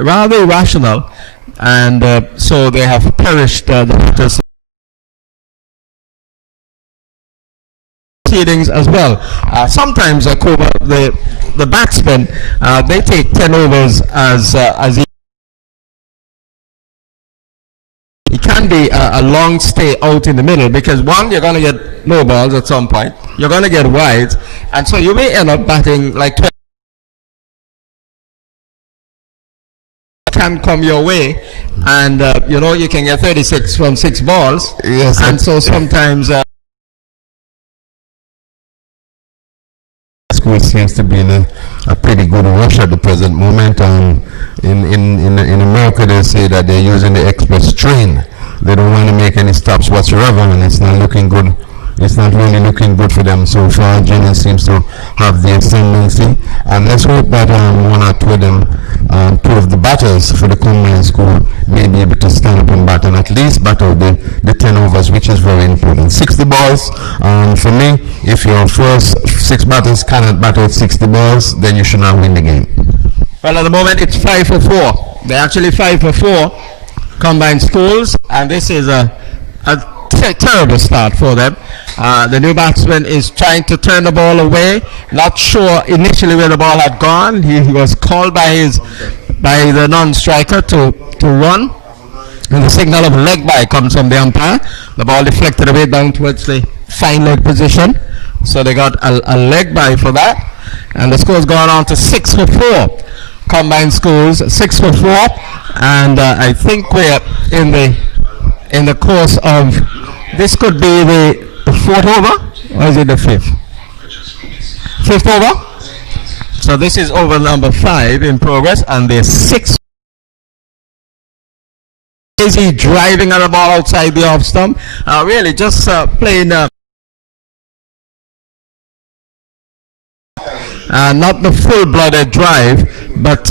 rather irrational, and so they have perished the hitters proceedings as well. Sometimes the batsmen they take 10 overs as it can be a long stay out in the middle, because one, you're going to get no balls at some point, you're going to get wides, and so you may end up batting like 12 can come your way, and you can get 36 from 6 balls. Yes, and so sometimes school seems to be in a pretty good rush at the present moment. In America, they say that they're using the express train. They don't want to make any stops whatsoever, and it's not looking good. It's not really looking good for them so far. Jennings seems to have the ascendancy, and let's hope that one or two of them, two of the batters for the combined school, may be able to stand up and bat and at least battle the 10 overs, which is very important. 60 balls, for me, if your first 6 batters cannot battle 60 balls, then you should not win the game. Well, at the moment it's 5 for 4. They're actually 5 for 4 combined schools, and this is a terrible start for them. The new batsman is trying to turn the ball away, not sure initially where the ball had gone. He was called by the non-striker to run, and the signal of leg by comes from the umpire. The ball deflected away down towards the fine leg position, so they got a leg by for that, and the score's gone on to 6 for 4 combined schools, 6 for 4, and I think we're in the course of, this could be the 4th over, or is it the 5th? 5th over? So this is over number 5 in progress, and there's 6. Is he driving at the ball outside the off stump? Really just playing not the full-blooded drive, but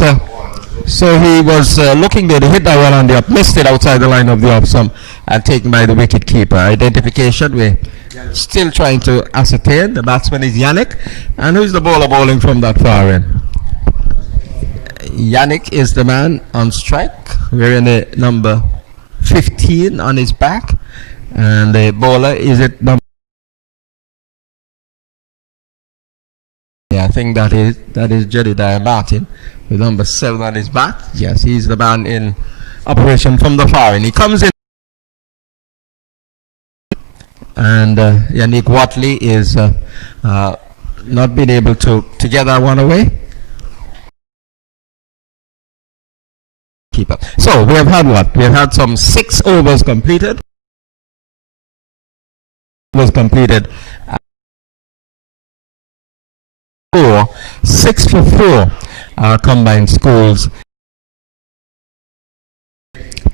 so he was looking there to hit that one on the up, missed it outside the line of the off stump, and taken by the wicket keeper. Identification, we're still trying to ascertain. The batsman is Yannick, and who's the bowler bowling from that far in? Yannick is the man on strike. We're in the number 15 on his back, and the bowler is at number, I think that is Jedediah Martin with number 7 on his back. Yes, he's the man in operation from the far end. He comes in, and Yannick Watley is not been able to get that one away. Keeper. So we have had what? We have had some 6 overs completed. 6 for 4 combined schools.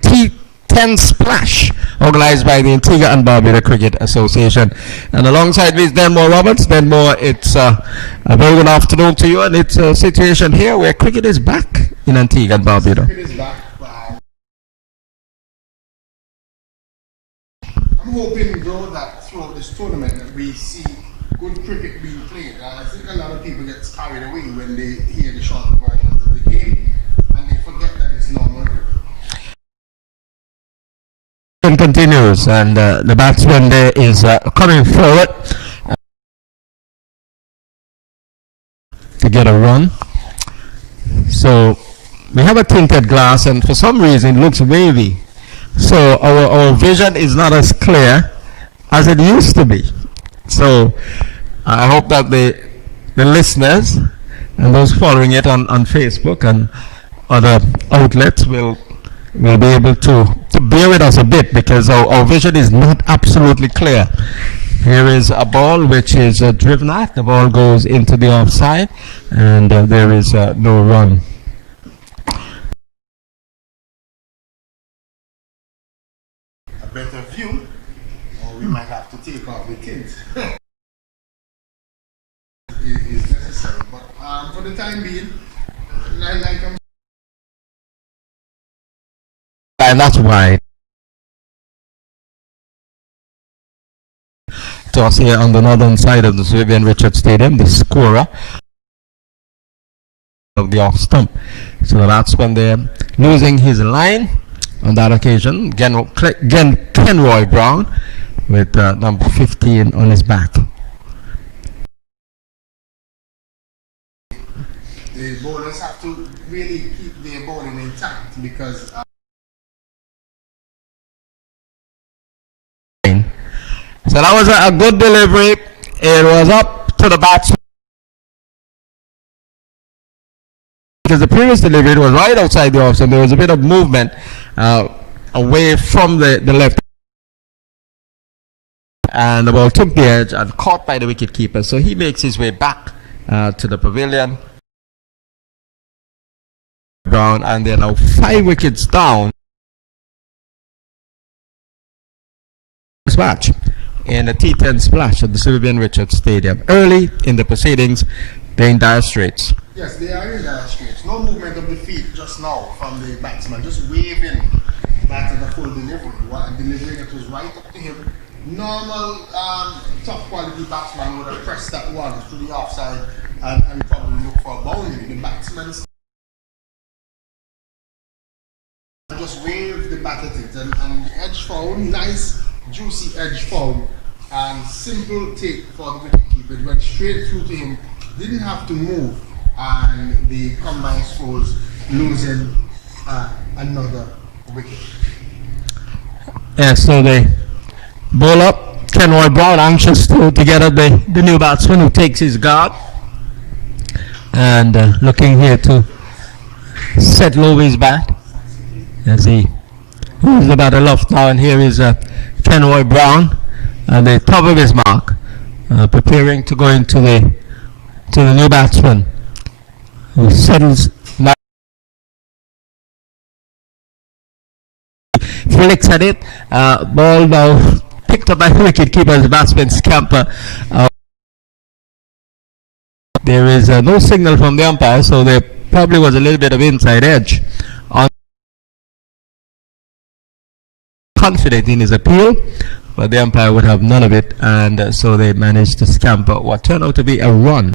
T10 Splash, organized by the Antigua and Barbuda Cricket Association. And alongside me is Denmore Roberts. Denmore, it's a very good afternoon to you, and it's a situation here where cricket is back in Antigua and Barbuda. Cricket is back. I'm hoping, though, that throughout this tournament that we see good cricket being played. I think a lot of people get carried away when they hear the short versions of the game, and they forget that it's normal cricket. It continues, and the batsman there is coming forward to get a run. So we have a tinted glass, and for some reason it looks wavy. So our vision is not as clear as it used to be. So I hope that the listeners and those following it on Facebook and other outlets will be able to bear with us a bit, because our vision is not absolutely clear. Here is a ball which is driven at. The ball goes into the offside, and there is no run. A better view, or we might have to take off the tint. Is necessary, but for the time being, like I'm, and that's why to us here on the northern side of the Vivian Richards Stadium, the scorer of the off stump. So that's when they're losing his line on that occasion. Kenroy Brown with number 15 on his back. The bowlers have to really keep their bowling intact because so that was a good delivery. It was up to the batsman because the previous delivery was right outside the off, so there was a bit of movement away from the left, and the ball took the edge and caught by the wicket keeper. So he makes his way back to the pavilion. Ground, and they're now 5 wickets down this match in the T10 splash at the Sylvian Richards Stadium. Early in the proceedings, they're in dire straits. yes, they are in dire straits. No movement of the feet just now from the batsman, just waving back at the full delivery. Delivering it was right up to him. Normal top quality batsman would have pressed that one to the offside and probably look for a boundary. The batsman just waved the bat at it, and the edge found, nice juicy edge found, and simple take for the wicketkeeper. It went straight through to him, didn't have to move, and the combined scores losing another wicket. Yeah, so they bowl up. Kenroy Brown anxious to get at the new batsman who takes his guard, and looking here to set low his bat as he moves the bat aloft now. And here is Kenroy Brown at the top of his mark, preparing to go into the new batsman who settles. Flicks at it, ball now picked up by the wicket keeper as the batsman scamper. There is no signal from the umpire, so there probably was a little bit of inside edge. Confident in his appeal, but the umpire would have none of it, and so they managed to scamper what turned out to be a run.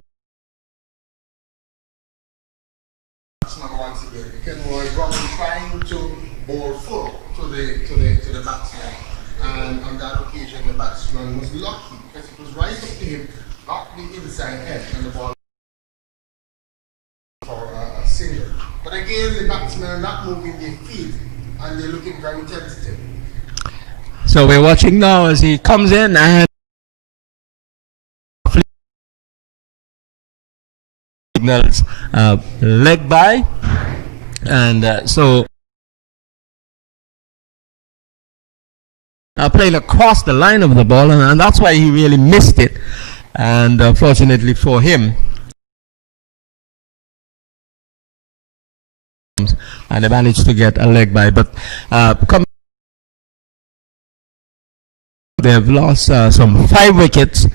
Once again, Kenroy Brown trying to bowl full to the batsman, and on that occasion the batsman was lucky because it was right up to him, not the inside edge, and the ball for a single. But again, the batsmen are not moving their feet, and they're looking very tentative. So we're watching now as he comes in and signals leg by, and so playing across the line of the ball, and that's why he really missed it. And fortunately for him, and they managed to get a leg by. But they have lost some 5 wickets.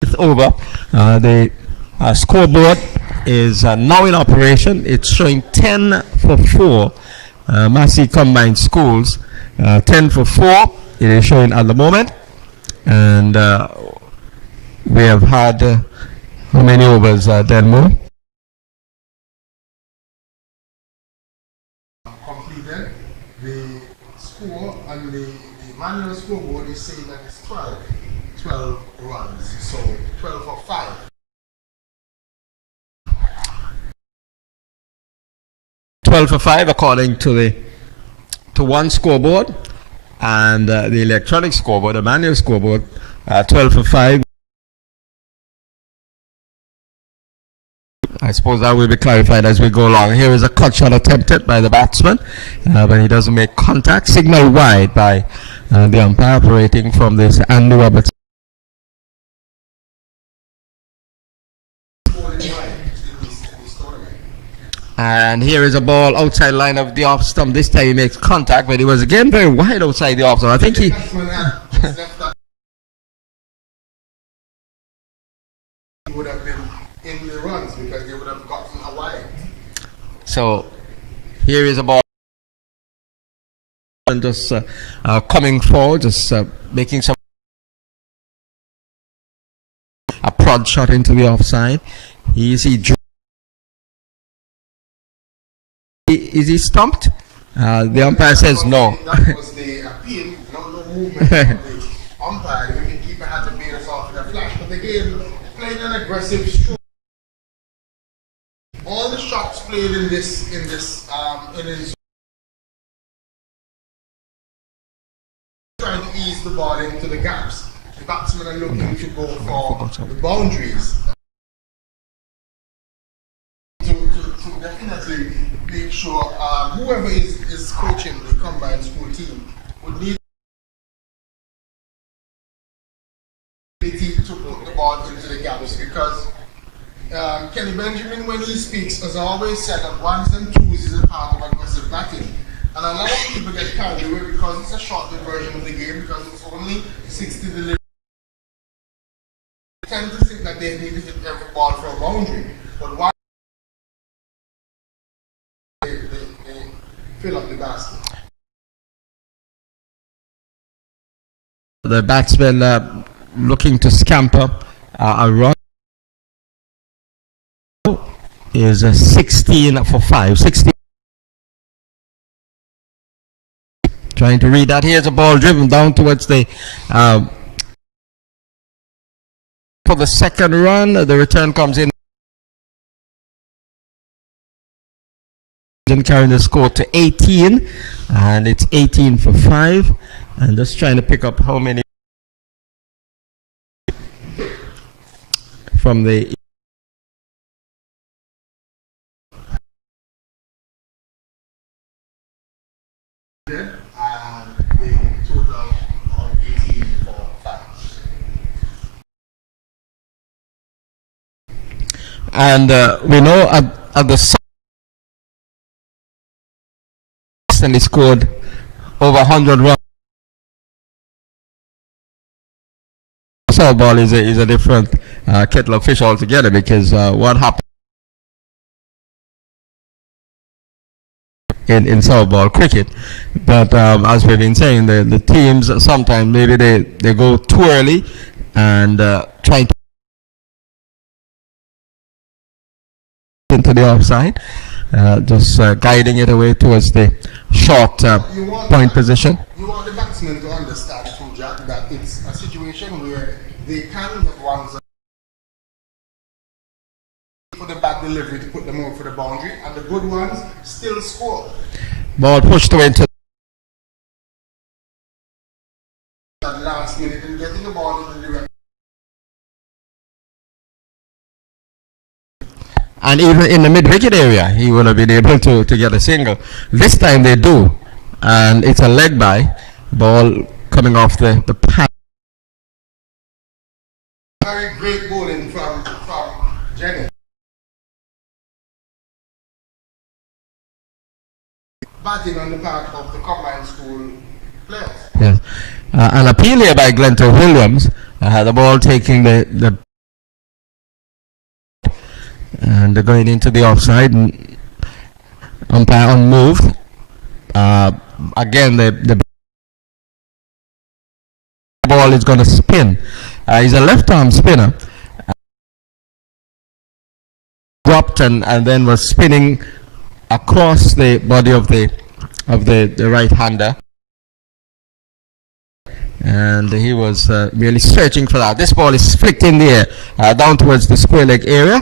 It's over. The scoreboard is now in operation. It's showing 10 for 4. Massey Combined Schools, 10 for 4. It is showing at the moment, and we have had how many overs, Denmo? Completed. The score on the manual scoreboard is saying that it's 12 runs, so 12 for 5. For 5 according to one scoreboard, and the electronic scoreboard, the manual scoreboard, 12 for 5. I suppose that will be clarified as we go along. Here is a cut shot attempted by the batsman, but he doesn't make contact. Signal wide by the umpire operating from this Andy Roberts. And here is a ball outside line of the off stump. This time he makes contact, but it was again very wide outside the off stump. I think he would have been in the runs because they would have gotten a wide. So here is a ball and just coming forward, just making some. a prod shot into the offside. Is he stumped? The umpire says no. That was the appeal, no movement from the umpire. The keeper had to bail us off in a flash. But the game played an aggressive stroke. All the shots played in this trying to ease the ball into the gaps. The batsmen are looking to go for the boundaries. To definitely make sure whoever is coaching the combined school team would need the ability to put the ball into the gaps, because Kenny Benjamin, when he speaks, has always said that ones and twos is a part of aggressive batting. And a lot of people get carried away because it's a shortened version of the game, because it's only 60 deliveries. They tend to think that they need to hit every ball for a boundary. But why they fill up the basket? The batsman looking to scamper a run is 16 for 5. 16. Trying to read that. Here's a ball driven down towards the for the second run. The return comes in, carrying the score to 18, and it's 18 for 5. And just trying to pick up how many from the and we know at the and he scored over 100 runs. Softball is a different kettle of fish altogether, because what happened in softball cricket, but as we've been saying, the teams sometimes maybe they go too early and trying to into the offside, just guiding it away towards the short point position. You want the batsmen to understand, too, Jack, that it's a situation where they can get ones for the bad delivery to put them over for the boundary, and the good ones still score. Ball pushed away into that last minute and getting the ball in the direct. And even in the mid-wicket area, he would have been able to get a single. This time they do, and it's a leg by. Ball coming off the pad. Very great bowling from Jenny. Batting on the part of the combined school players. Yes. An appeal here by Glentor Williams. The ball taking the and they're going into the offside, and umpire unmoved. Again, the ball is going to spin. He's a left-arm spinner. Dropped and then was spinning across the body of the right-hander. And he was merely searching for that. This ball is flicked in the air down towards the square leg area.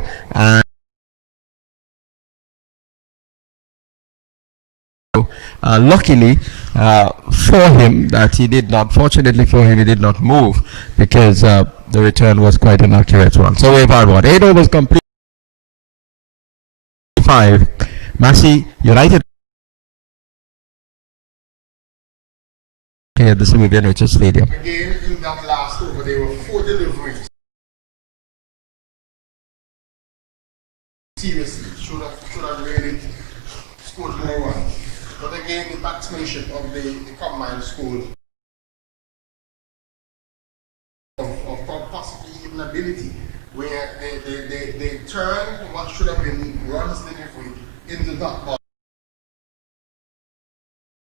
Luckily for him that he did not, fortunately for him, he did not move, because the return was quite an accurate one. So we've had what? 8 overs complete. 5. Massey United here at the Sylvian Richards Stadium. Again, in that last over, there were 4 deliveries. Seriously, should have really scored more runs. But again, the batsmanship of the combined school of possibly even ability, where they turn what should have been runs delivery into that ball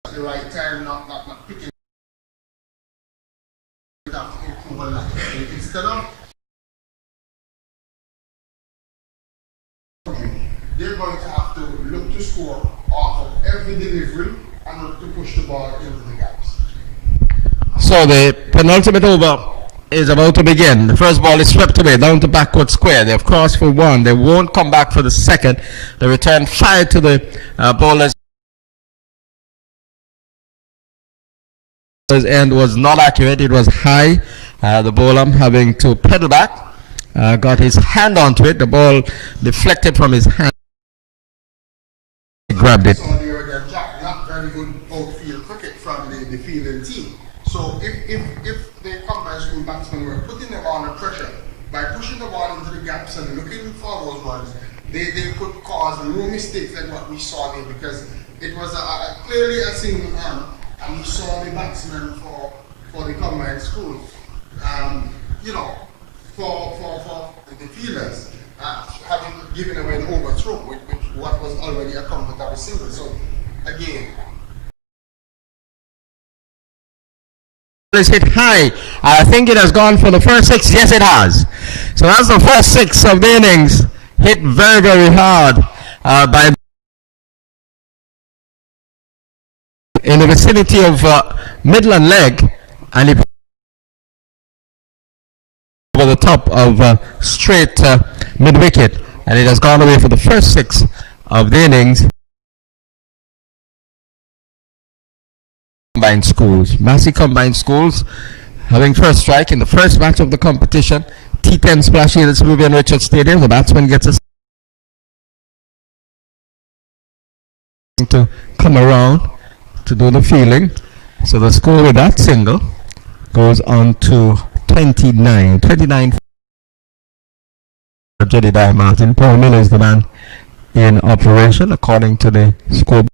at the right time, not picking it up, instead of they're going to have to look to score off of every delivery and look to push the ball into the gaps. So the penultimate over is about to begin. The first ball is swept away down to backward square. They've crossed for one. They won't come back for the second. The return fired to the bowlers. End was not accurate. It was high. The bowler having to pedal back. Got his hand onto it. The ball deflected from his hand. He grabbed it. So there again, Jack, not very good outfield cricket from the fielding team. So if the combined school batsmen were putting them under pressure by pushing the ball into the gaps and looking for those runs, they could cause no mistakes like what we saw there, because it was clearly a single arm, and we saw the batsmen for the combined school, for the fielders having given away an overthrow with what was already a comfortable single. So again, Is hit high. I think it has gone for the first six. Yes, it has. So that's the first six of the innings. Hit very, very hard by in the vicinity of Midland leg, and he over the top of straight mid wicket, and it has gone away for the first six of the innings. Combined schools, Massey Combined Schools having first strike in the first match of the competition. T10 splash here at Vivian Richards Stadium. The batsman gets a to come around to do the fielding. So the score with that single goes on to 29. Jedediah Martin. Paul Miller is the man in operation according to the score.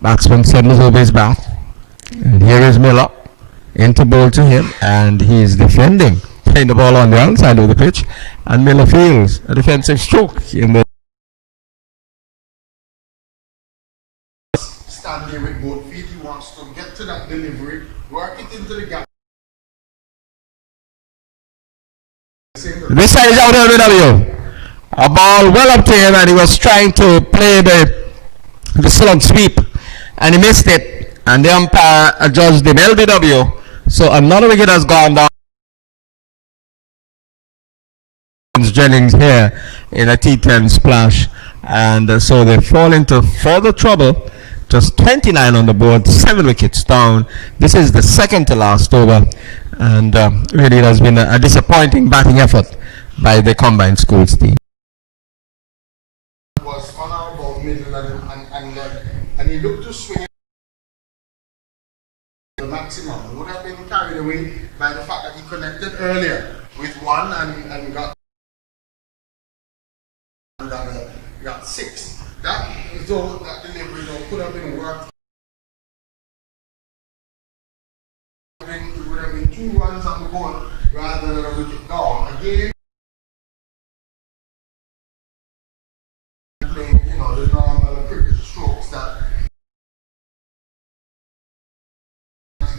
Batsman settles over his bat, and here is Miller into bowl to him, and he's defending, playing the ball on the outside of the pitch, and Miller feels a defensive stroke in the stand there with both feet. He wants to get to that delivery, work it into the gap. This side is out of LBW. A ball well up to him, and he was trying to play the slug sweep, and he missed it, and the umpire adjudged him LBW. So another wicket has gone down. Jennings here in a T10 splash, and so they fall into further trouble. Just 29 on the board, 7 wickets down. This is the second to last over, and really it has been a disappointing batting effort by the combined schools team. Was on our about middle and he looked to swing the maximum. He would have been carried away by the fact that he connected earlier with one and got 6. That delivery could have been worked. It would have been 2 runs on the board rather than a wicket down. Again, playing, the normal cricket strokes that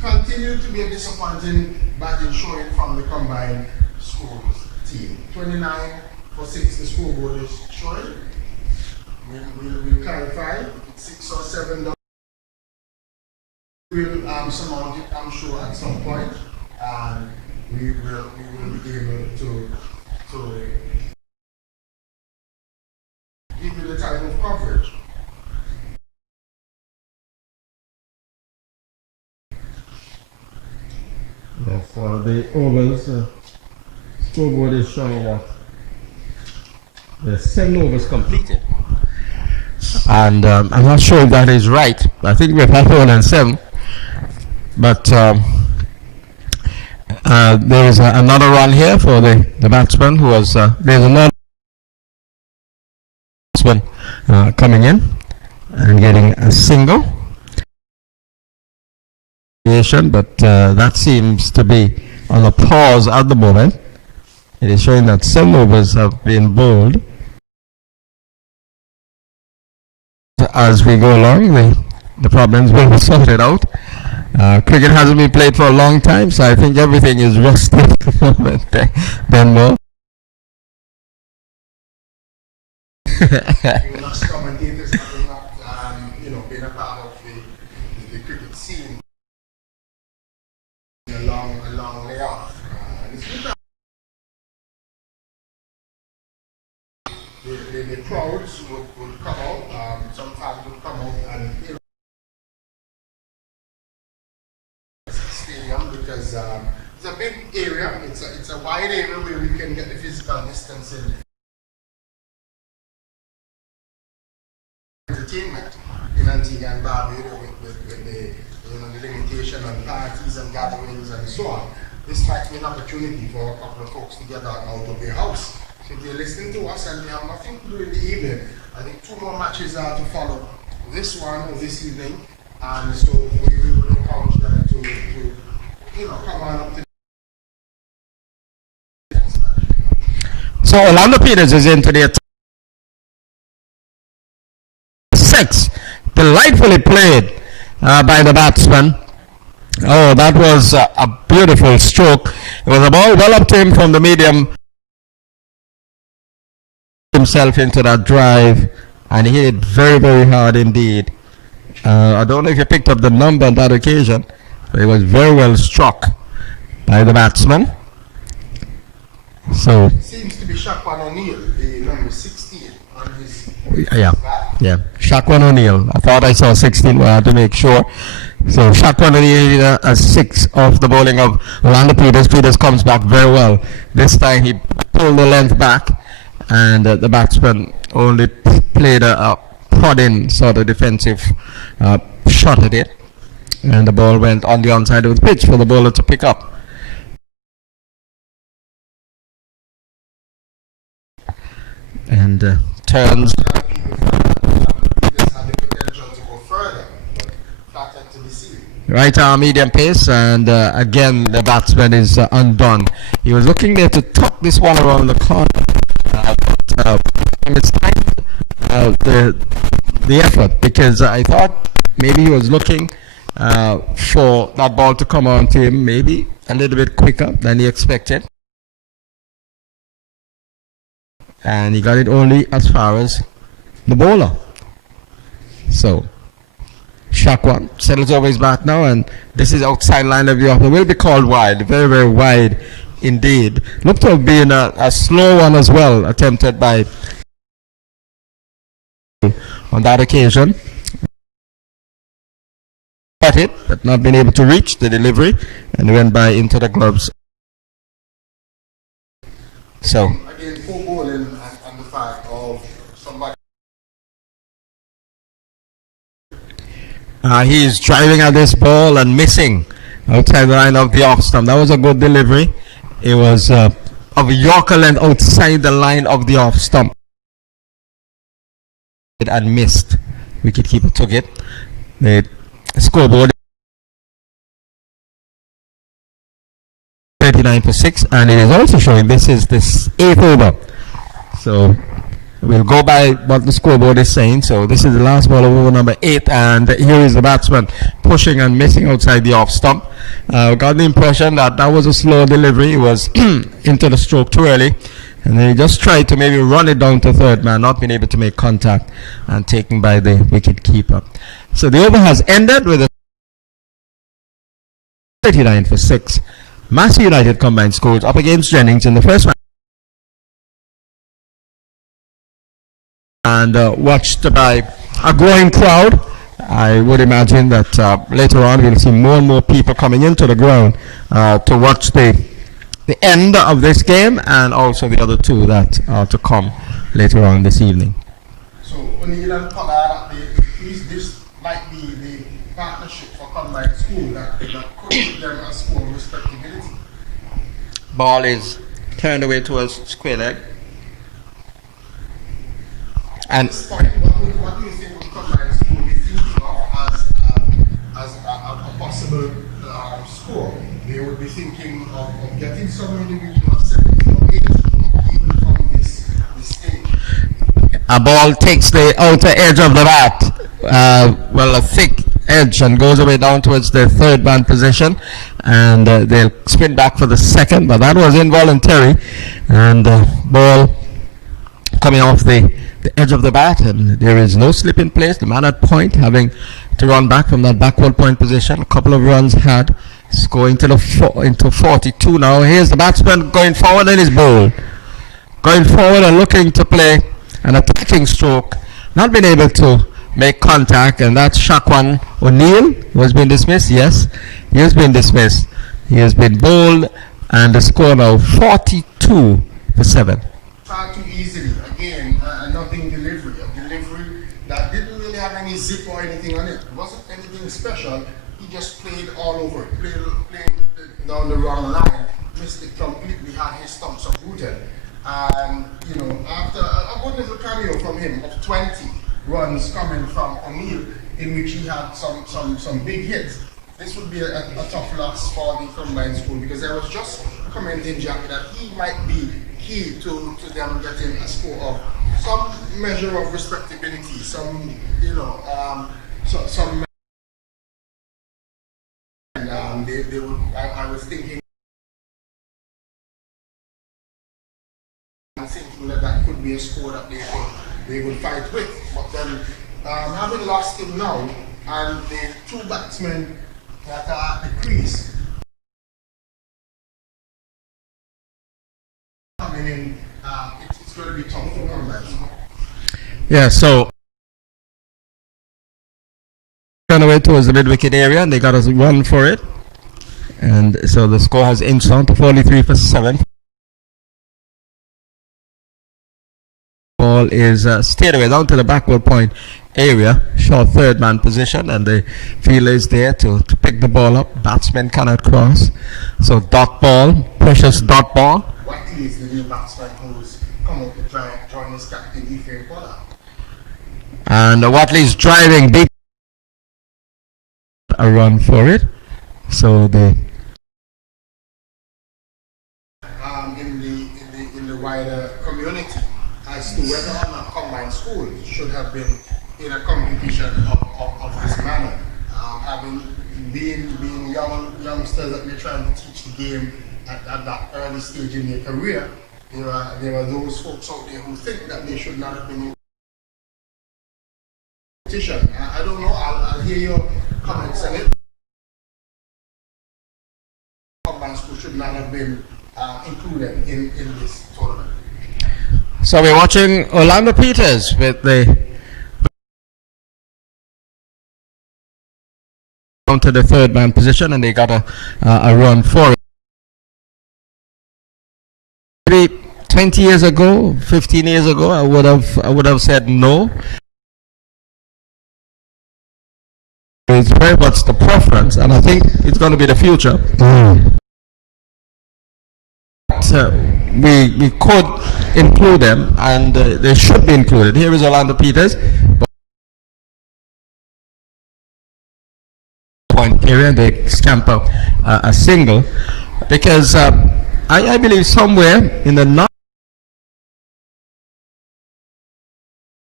continue to be a disappointing batting showing from the combined schools team. 29 for 6 the scoreboard is showing. We'll clarify 6 or 7 down. We'll surmount it, I'm sure, at some point, and we will be able to give you the type of coverage. Yes, the overs, scoreboard is showing that the 7 overs completed. And I'm not sure if that is right. I think we've had more than 7. But there is another run here for the batsman who was, there's another batsman coming in and getting a single. But that seems to be on a pause at the moment. It is showing that 7 overs have been bowled. As we go along, the problems will be sorted out. Cricket hasn't been played for a long time, so I think everything is rusty at the moment. Then more. Even us commentators having not, been a part of the cricket scene in a long layoff. And it's good that the crowds would come out, sometimes would come out and stadium because it's a big area, it's a wide area where we can get the physical distancing entertainment in Antigua and Barbuda with the the limitation on parties and gatherings and so on. This might be an opportunity for a couple of folks to get out of their house. So if they're listening to us and they have nothing to do in the evening, I think 2 more matches are to follow. This one this evening, and so we will encourage them to come on up to. So Orlando Peters is into their 6. Delightfully played by the batsman. Oh, that was a beautiful stroke. It was a ball well up to him from the medium. Himself into that drive, and he hit it very, very hard indeed. I don't know if you picked up the number on that occasion, but it was very well struck by the batsman. So Seems to be Shaquan O'Neal, the number 16 on his yeah, Shaquan O'Neal. I thought I saw 16, but I had to make sure. So Shaquan O'Neal a 6 off the bowling of Orlando Peters. Peters comes back very well. This time he pulled the length back, and the batsman only played a prodding sort of defensive shot at it, and the ball went on the onside of the pitch for the bowler to pick up. And turns. Right arm medium pace, and again the batsman is undone. He was looking there to tuck this one around the corner, but it's time the effort, because I thought maybe he was looking for that ball to come on to him maybe a little bit quicker than he expected, and he got it only as far as the bowler. So Shaquan settles over his bat now, and this is outside line of the off. It will be called wide, very, very wide indeed. Looked to have been a slow one as well, attempted by on that occasion. Got it, but not been able to reach the delivery, and went by into the gloves. So again, poor bowling and the fact of somebody. He's driving at this ball and missing outside the line of the off stump. That was a good delivery. It was of a Yorker length outside the line of the off stump. And missed. Wicketkeeper took it. The scoreboard 39 for 6, and it is also showing this is this 8th over. So we'll go by what the scoreboard is saying. So this is the last ball of over number 8, and here is the batsman pushing and missing outside the off stump. Got the impression that that was a slow delivery. It was into the stroke too early, and then he just tried to maybe run it down to third man, not being able to make contact, and taken by the wicket keeper. So the over has ended with a 39 for 6. Massey United combined scores up against Jennings in the first match, and watched by a growing crowd. I would imagine that later on we'll see more and more people coming into the ground to watch the end of this game, and also the other 2 that are to come later on this evening. So O'Neal and Pollard, this might be the partnership for combined school that could give them a score respectability. Ball is turned away towards square leg. And what do you think would combined school be thinking of as a possible score? They would be thinking of getting somewhere in the region of 70 or 80, even from this stage. A ball takes the outer edge of the bat, a thick edge, and goes away down towards the third man position, and they'll sprint back for the second, but that was involuntary, and ball coming off the edge of the bat, and there is no slip in place. The man at point having to run back from that backward point position. A couple of runs had. It's going to into 42 now. Here's the batsman going forward and his ball. Going forward and looking to play an attacking stroke. Not been able to make contact, and that's Shakwan O'Neill, who has been dismissed. Yes, he has been dismissed. He has been bowled, and the score now 42 for 7. Far too easily. Again, nothing delivery. A delivery that didn't really have any zip or anything on it. It wasn't anything special. He just played all over it. Played down the wrong line. Missed it completely. Had his stumps uprooted. And, you know, after a good little cameo from him of 20 runs coming from O'Neill, in which he had some big hits, this would be a tough loss for the combined school, because I was just commenting, Jack, that he might be key to them getting a score of some measure of respectability, some, you know, some. They would. I was thinking that could be a score that they would fight with, but then having lost him now, and the two batsmen that are at the crease coming in, it's going to be tough to come back. Yeah, so run away towards the mid-wicket area, and they got us run for it, and so the score has inched on to 43 for 7. Ball is stayed away down to the backward point area, short third man position, and the fielder is there to pick the ball up. Batsman cannot cross, so dot ball, precious dot ball. Watley is the new batsman who's come up to join his captain Ephraim Pollard. And Watley's driving big a run for it, so the in the wider community as to whether or not combined schools should have been in a competition of this manner. Having being youngsters that we're trying to teach the game at that early stage in their career, there are those folks out there who think that they should not have been in competition. I don't know, I'll hear your comments on it. Combined school should not have been included in this tournament. So we're watching Orlando Peters with the down to the third man position, and they got a run for it. Maybe 20 years ago, 15 years ago, I would have said no. It's very much the preference, and I think it's going to be the future. We could include them, and they should be included. Here is Orlando Peters. Point area, they stamp out a single, because I believe somewhere in the north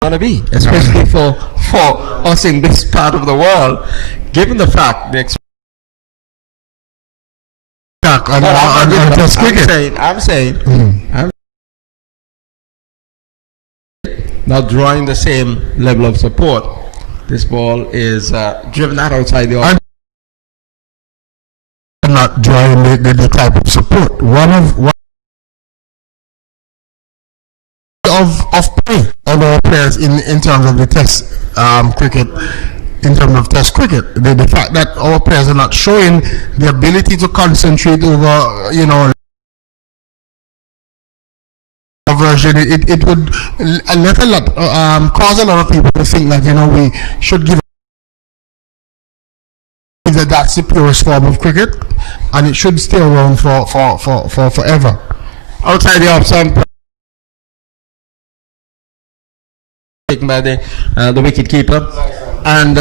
going to be, especially for us in this part of the world, given the fact the I'm saying I'm not drawing the same level of support. This ball is driven out outside the off. I'm not drawing the type of support. One of play of our players in terms of the test cricket. In terms of test cricket, the fact that our players are not showing the ability to concentrate over, you know, a version, it would cause a lot of people to think that, you know, we should give that that's the purest form of cricket, and it should stay around for forever. Outside the off stump, taken by the wicket keeper. And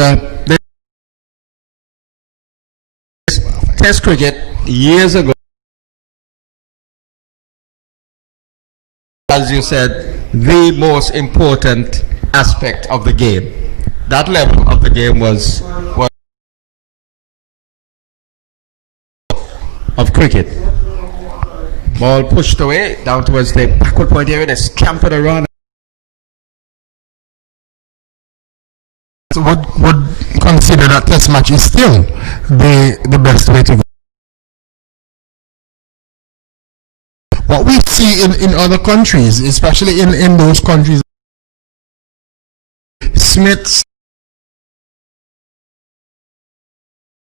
Test cricket years ago, as you said, the most important aspect of the game. That level of the game was of cricket. Ball pushed away down towards the backward point area. They scampered around. would consider that test match is still the best way to go. What we see in other countries, especially in those countries, Smiths,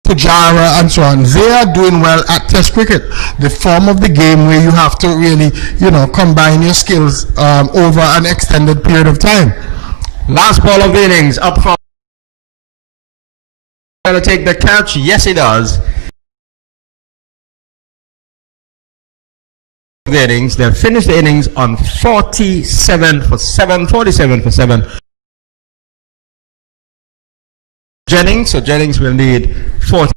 Pujara, and so on, they are doing well at Test cricket, the form of the game where you have to really, combine your skills over an extended period of time. Last ball of the innings, up from. Going to take the catch? Yes, he does. The innings, they've finished the innings on 47 for 7. Jennings, so Jennings will need 40.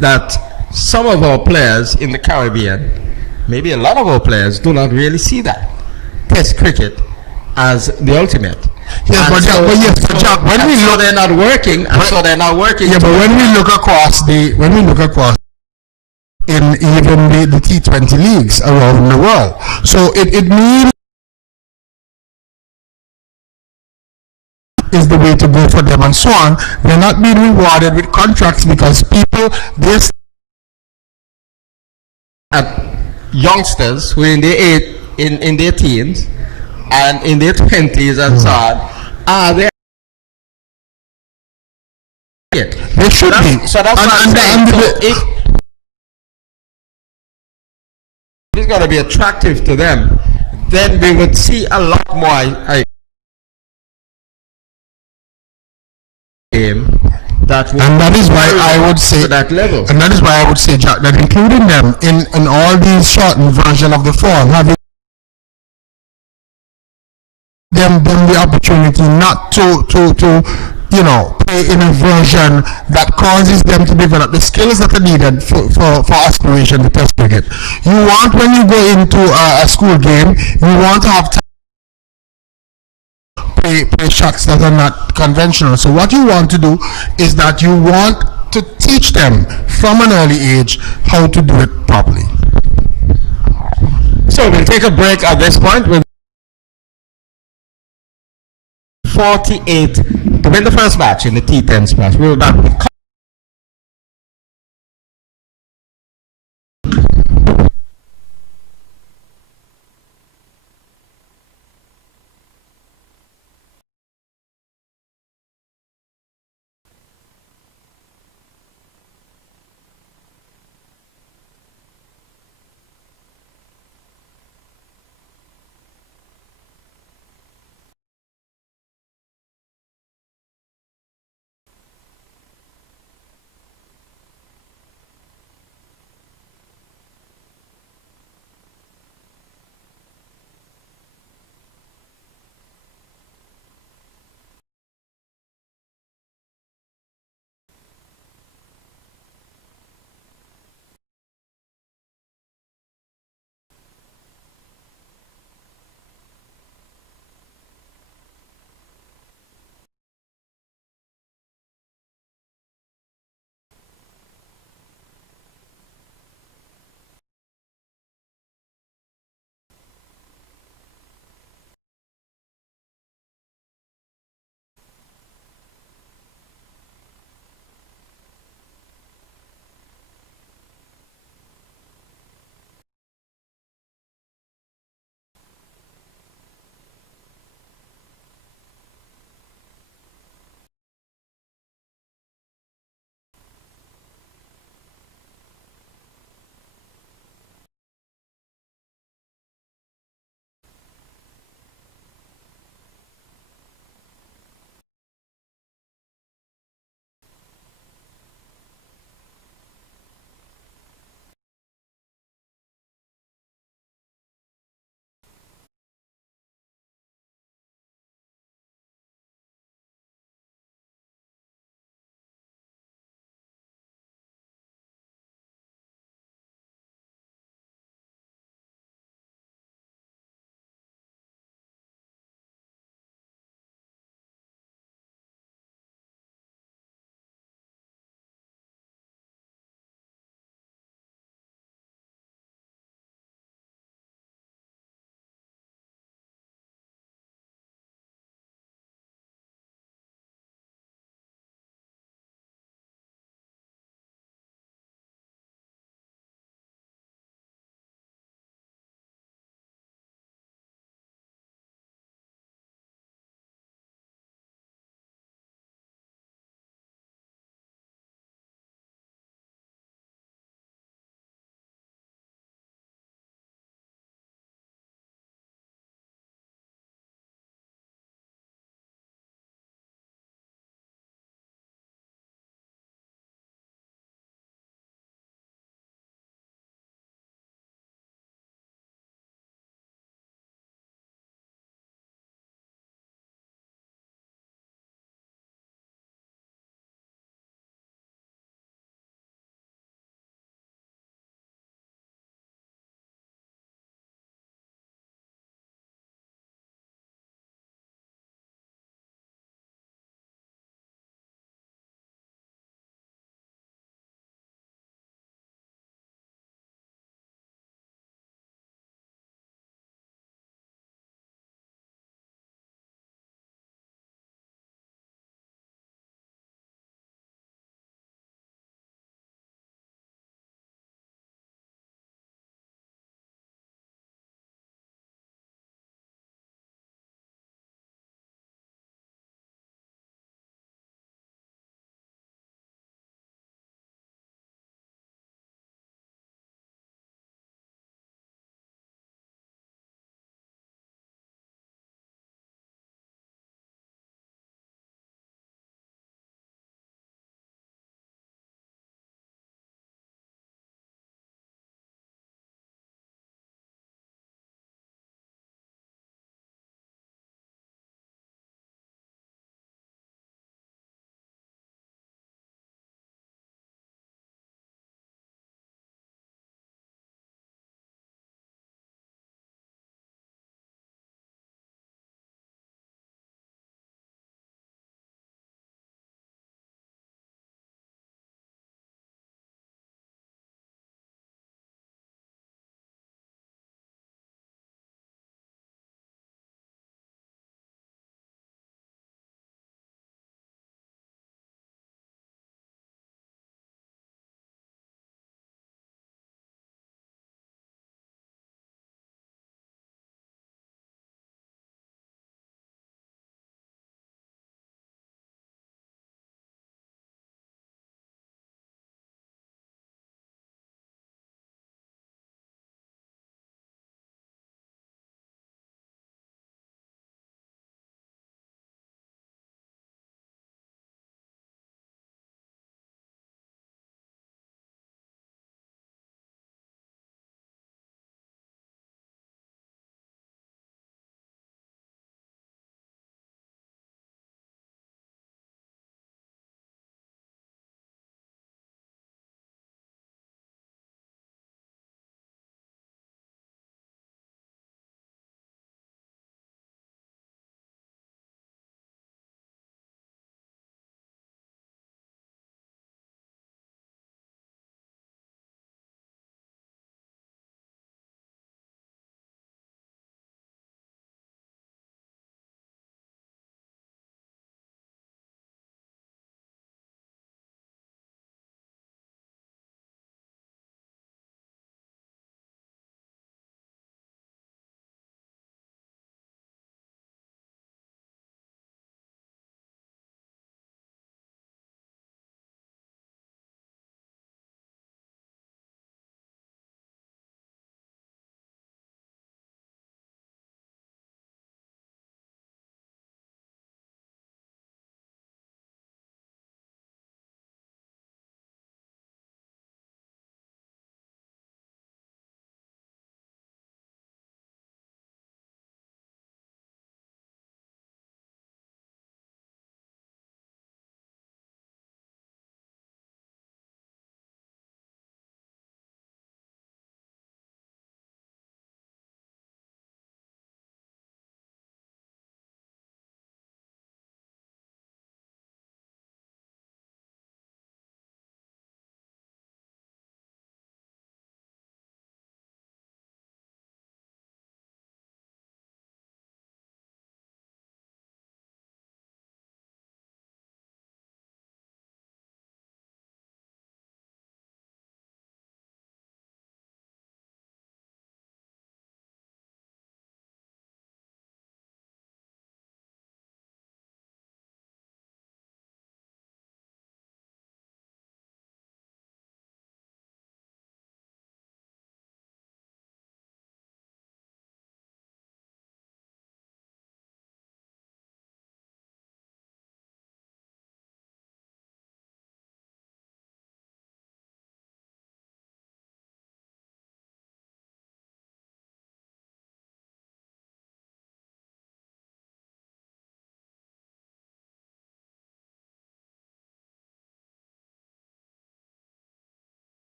That some of our players in the Caribbean, maybe a lot of our players, do not really see that Test cricket as the ultimate. Yeah, but Jack, when we look, they're not working. So they're not working. Yeah, but when we look across in even the T20 leagues around the world, so it means is the way to go for them and so on. They're not being rewarded with contracts because people this at youngsters who are in their teens and in their 20s and so on, they should be. So that's what I'm saying. So if it's going to be attractive to them, then we would see a lot more game that would, and that is why I would say to that level. And that is why I would say, Jack, that including them in all these shortened version of the form, having them the opportunity not to play in a version that causes them to develop the skills that are needed for aspiration to Test cricket. You want, when you go into a school game, you want to have time play shots that are not conventional. So what you want to do is that you want to teach them from an early age how to do it properly. So we'll take a break at this point with 48 to win the first match in the T10 splash. We'll be back with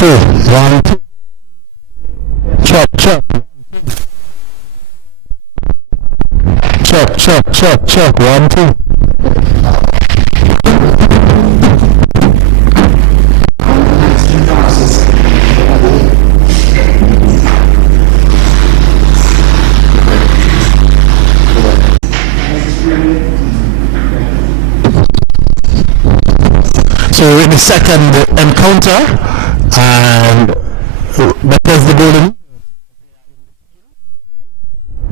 2. 1, 2. Check, check. Check, check, check, check. 1, 2. So in the second encounter, and Bethesda Golden,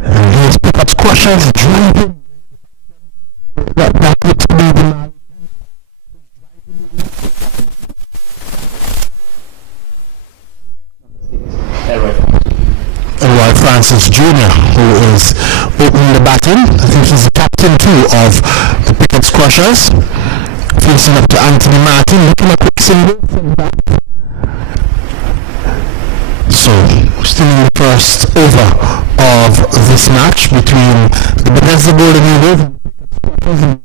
and his pickup squashers driving. That looks to be the man. Elroy Francis Jr., who is opening the batting. I think he's the captain too of the pickup squashers. Facing up to Anthony Martin, looking at quick single from back. So, still in the first over of this match between the Bethesda Golden Eagles and the Squatters.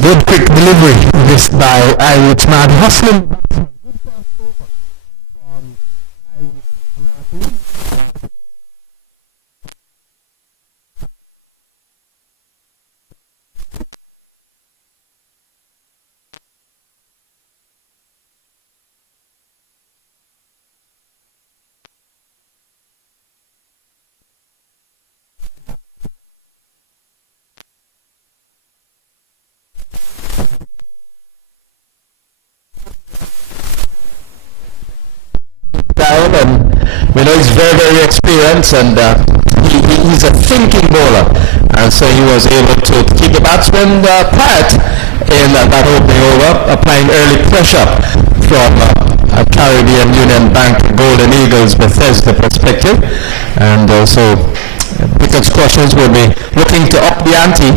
Good quick delivery, this by Irish Man hustling. And we know he's very, very experienced, and he's a thinking bowler, and so he was able to keep the batsman quiet in that opening over, applying early pressure from a Caribbean Union Bank Golden Eagles Bethesda perspective, and also Pickett Squashers will be looking to up the ante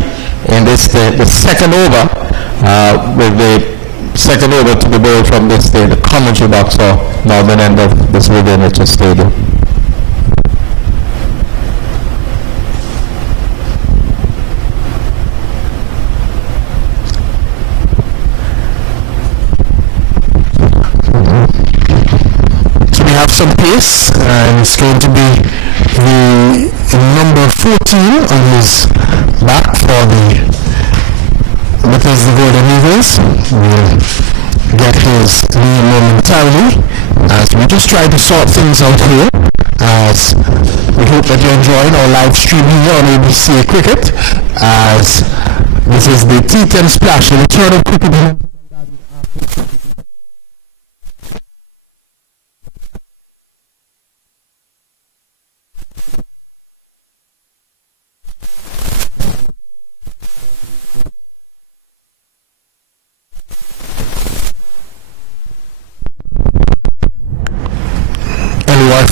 in this the second over with the second over to be bowled from this the commentary box or northern end of this William Richards Stadium. So we have some pace, and it's going to be the number 14 on his back for the Bethesda Golden Eagles. We'll get his name momentarily as we just try to sort things out here, as we hope that you're enjoying our live stream here on ABCA Cricket, as this is the T10 Splash, the return of cricket.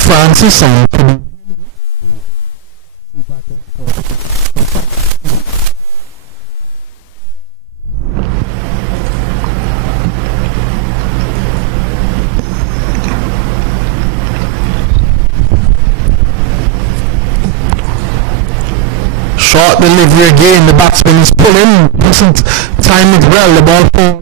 Francis and short delivery again, the batsman is pulling, doesn't time it well, the ball falls.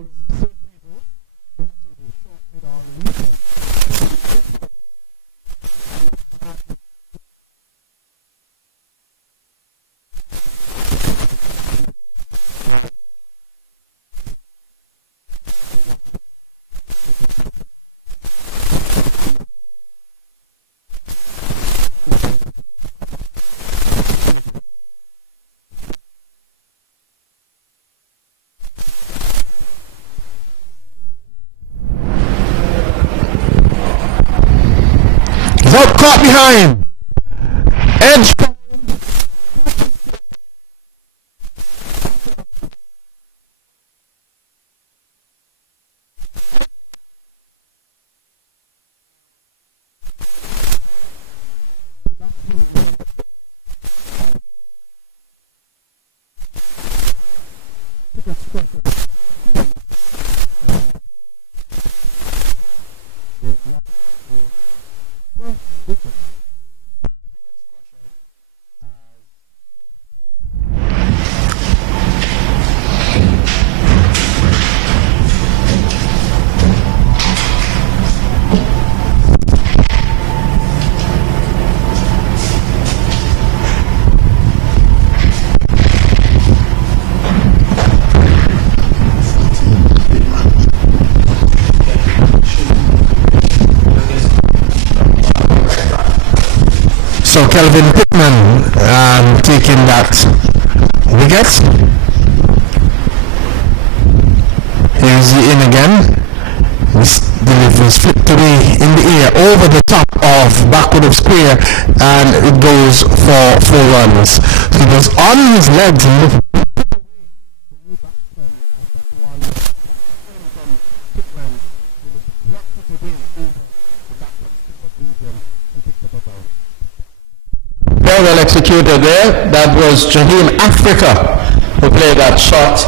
Vote caught behind. Edge. So Kelvin Pittman taking that wicket. Here's he in again. This delivery is flipped away in the air over the top of backward of square, and it goes for 4 runs. So he was on his legs and very well executed there. That was Jaheim Africa who played that shot.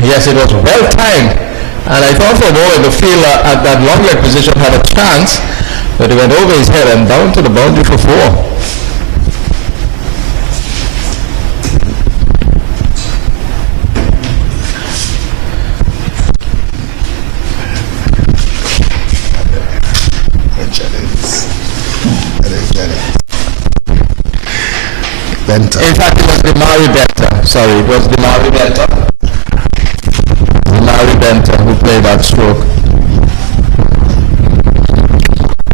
Yes, it was well timed, and I thought for a moment the fielder at that long leg position had a chance, but he went over his head and down to the boundary for 4. In fact, it was the Mari Benta. Sorry, it was the Mari Benta. The Mari Benta who played that stroke.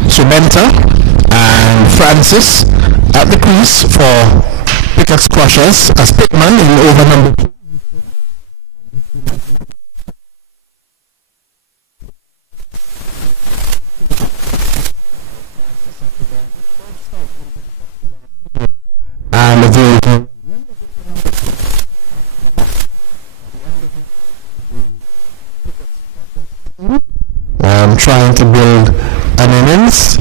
So Benta and Francis at the crease for Pickett Squashers as Pittman in over number 2. And trying to build an innings.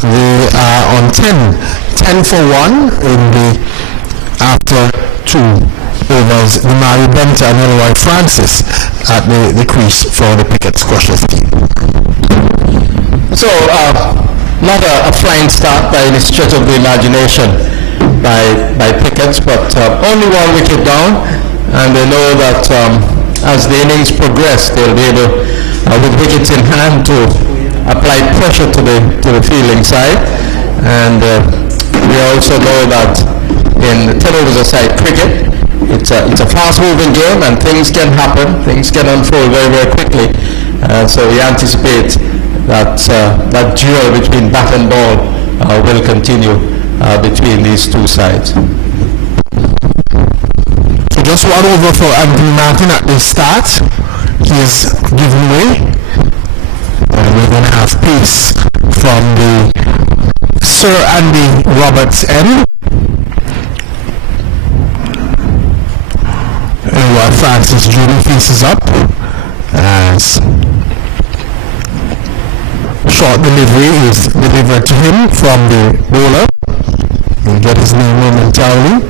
They are on 10 for 1 in the after 2 overs. The Mari Benta and Elroy Francis at the crease for the Pickett Squashers team. So not a flying start by any stretch of the imagination by Pickett, but only 1 wicket down, and they know that as the innings progress, they'll be able, with wickets in hand, to apply pressure to the fielding side. And we also know that in 10 overs a side cricket, it's a fast-moving game, and things can happen, things can unfold very, very quickly. So we anticipate that that duel between bat and ball will continue between these two sides. So just 1 over for Anthony Martin at the start. He is given away. We're going to have pace from the Sir Andy Roberts end. And while Francis Jr. faces up as short delivery is delivered to him from the bowler. We'll get his name momentarily.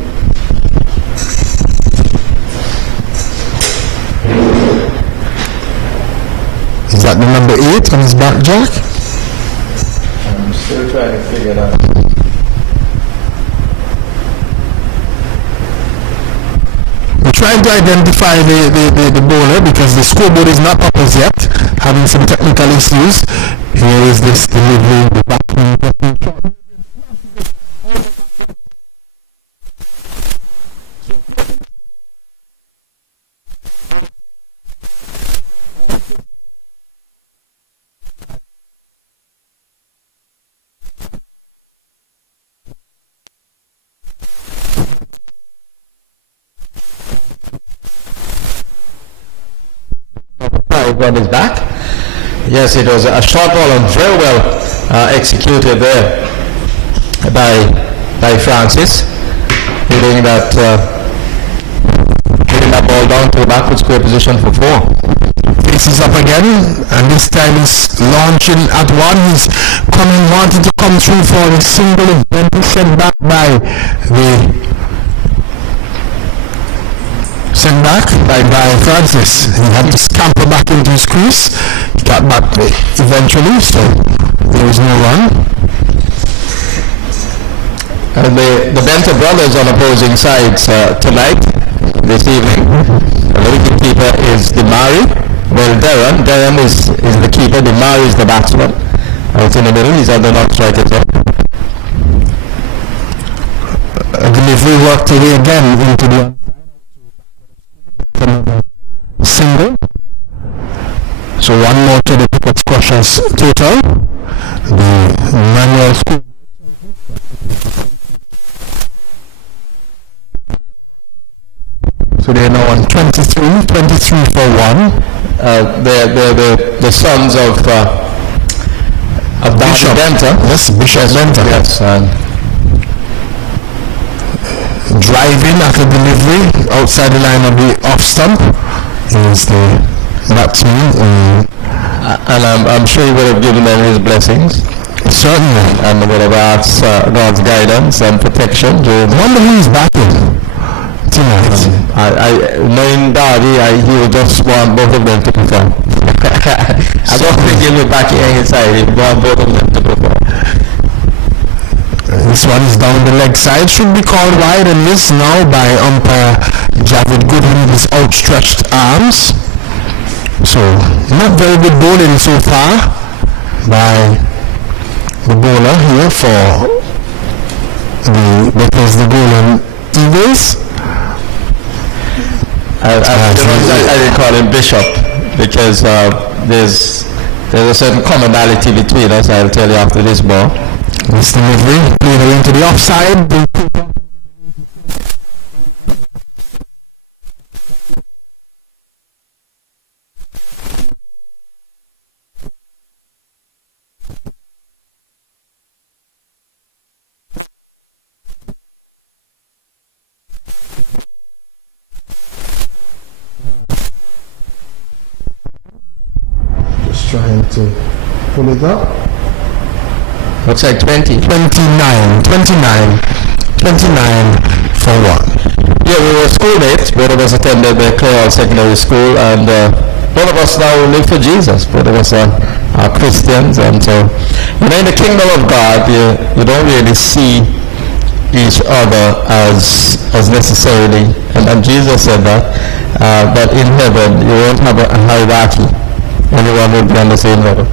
Is that the number 8 on his back, Jack? I'm still trying to figure it out. We're trying to identify the bowler because the scoreboard is not up as yet, having some technical issues. Here is this delivery, the batsman. On his back. Yes, it was a short ball and very well executed there by Francis, hitting that ball down to the backward square position for 4. Faces up again, and this time he's launching at 1. He's wanting to come through for a single event, sent back by the Sent back by Francis. He had to scamper back into his crease. He got back eventually, so there was no run. And the Benta brothers on opposing sides tonight, this evening. The wicketkeeper is Demari. Well, Derham is the keeper. Demari is the batsman. Out in the middle, he's on the non-striker as well. Delivery worked away again into the single. So one more to the wicket squashers total. The manual score. So they're now on 23 for 1. The sons of Bishop Benta. Yes, Bishop Benta. Yes. Driving at the delivery outside the line of the off stump is the batsman. And I'm sure he would have given them his blessings. Certainly. And would have asked God's guidance and protection. I wonder who is batting tonight. Knowing Daddy, he would just want both of them to perform. I don't think he'll be back here inside. He want both of them to perform. This one is down the leg side. Should be called wide and missed now by umpire Javid Goodwin with his outstretched arms. So, not very good bowling so far by the bowler here for the Golden Eagles. I didn't call him Bishop because there's a certain commonality between us. I'll tell you after this ball. This delivery played away into the offside. Just trying to pull it up. Looks like 20. 29 for 1. Yeah, we were schoolmates. Both of us attended the Clare Secondary School, and both of us now live for Jesus. Both of us are Christians, and so in the kingdom of God, you don't really see each other as necessarily, and Jesus said that in heaven you won't have a hierarchy. Everyone will be on the same level.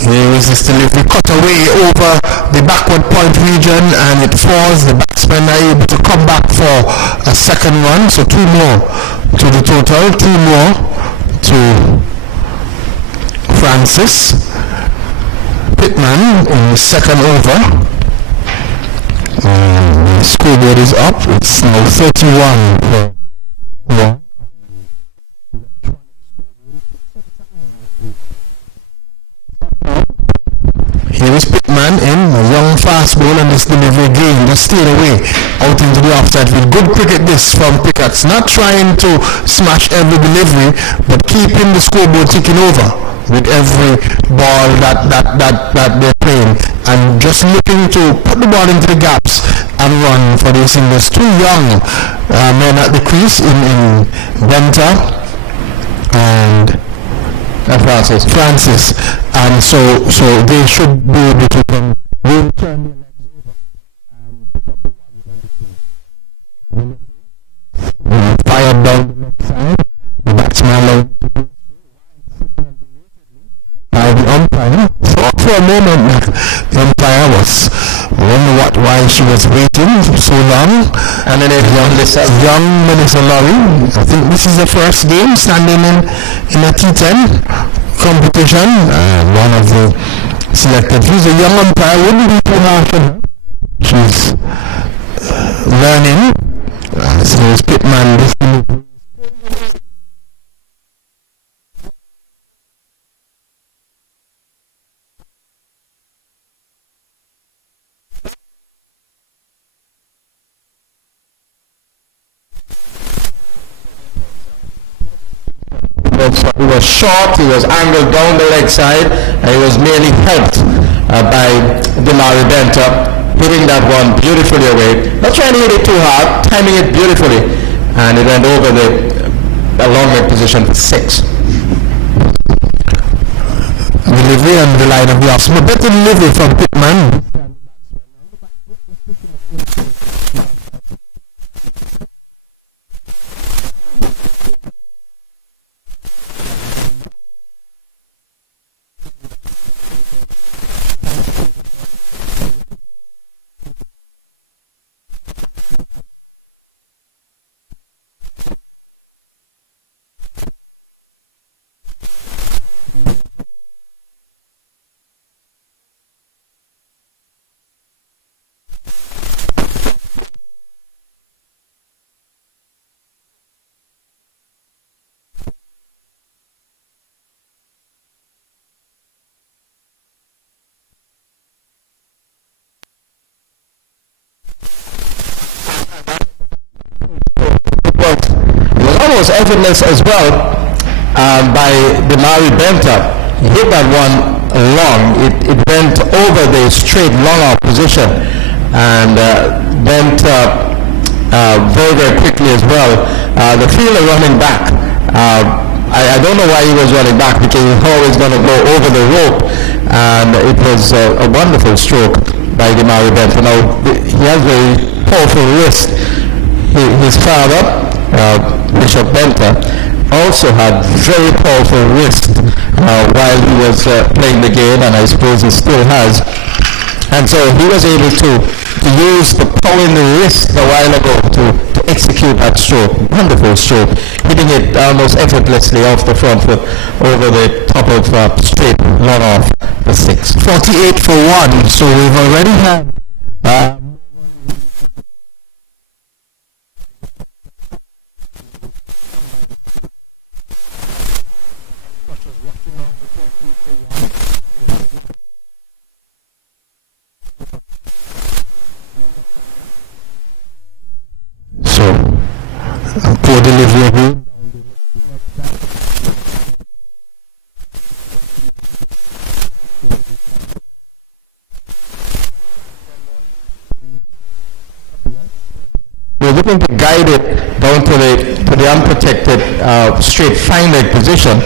Here is this delivery cut away over the backward point region, and it falls. The batsmen are able to come back for a second run, so 2 more to the total, 2 more to Francis Pittman in the second over. And the scoreboard is up. It's now 31 for 1. Here is Pittman in, a young fast ball, and this delivery again just stayed away out into the offside field. Good cricket this from Pickett's, not trying to smash every delivery, but keeping the scoreboard ticking over with every ball that they're playing, and just looking to put the ball into the gaps and run for the singles. 2 young men at the crease in Benta and Francis, and so they should be able to turn their legs over and pick up the ones on the fired down the left side. The batsman allowed to go by the umpire. So for a moment, the umpire was wondering why she was waiting so long. And then young Melissa Lorry, I think this is the first game standing in a T10 competition. One of the selected. She's a young umpire, wouldn't be too harsh on her. She's learning. So it's Pittman. He was short, he was angled down the leg side, and he was merely helped by Demari Benta, hitting that one beautifully away. Not trying to hit it too hard, timing it beautifully. and it went over the long leg position for 6. Delivery on the line of the off. But better delivery from Pittman. Was effortless as well by Demari Benta. He hit that one long. It went over the straight long off position and went very, very quickly as well. The fielder running back, I don't know why he was running back because he was always going to go over the rope, and it was a wonderful stroke by Demari Benta. Now, he has very powerful wrist. His father, Bishop Benta, also had very powerful wrist while he was playing the game, and I suppose he still has. And so he was able to use the power in the wrist a while ago to execute that stroke. Wonderful stroke, hitting it almost effortlessly off the front foot over the top of straight long off the 6. 48 for 1. So we've already had. Poor delivery. We're looking to guide it down to the unprotected straight fine leg position.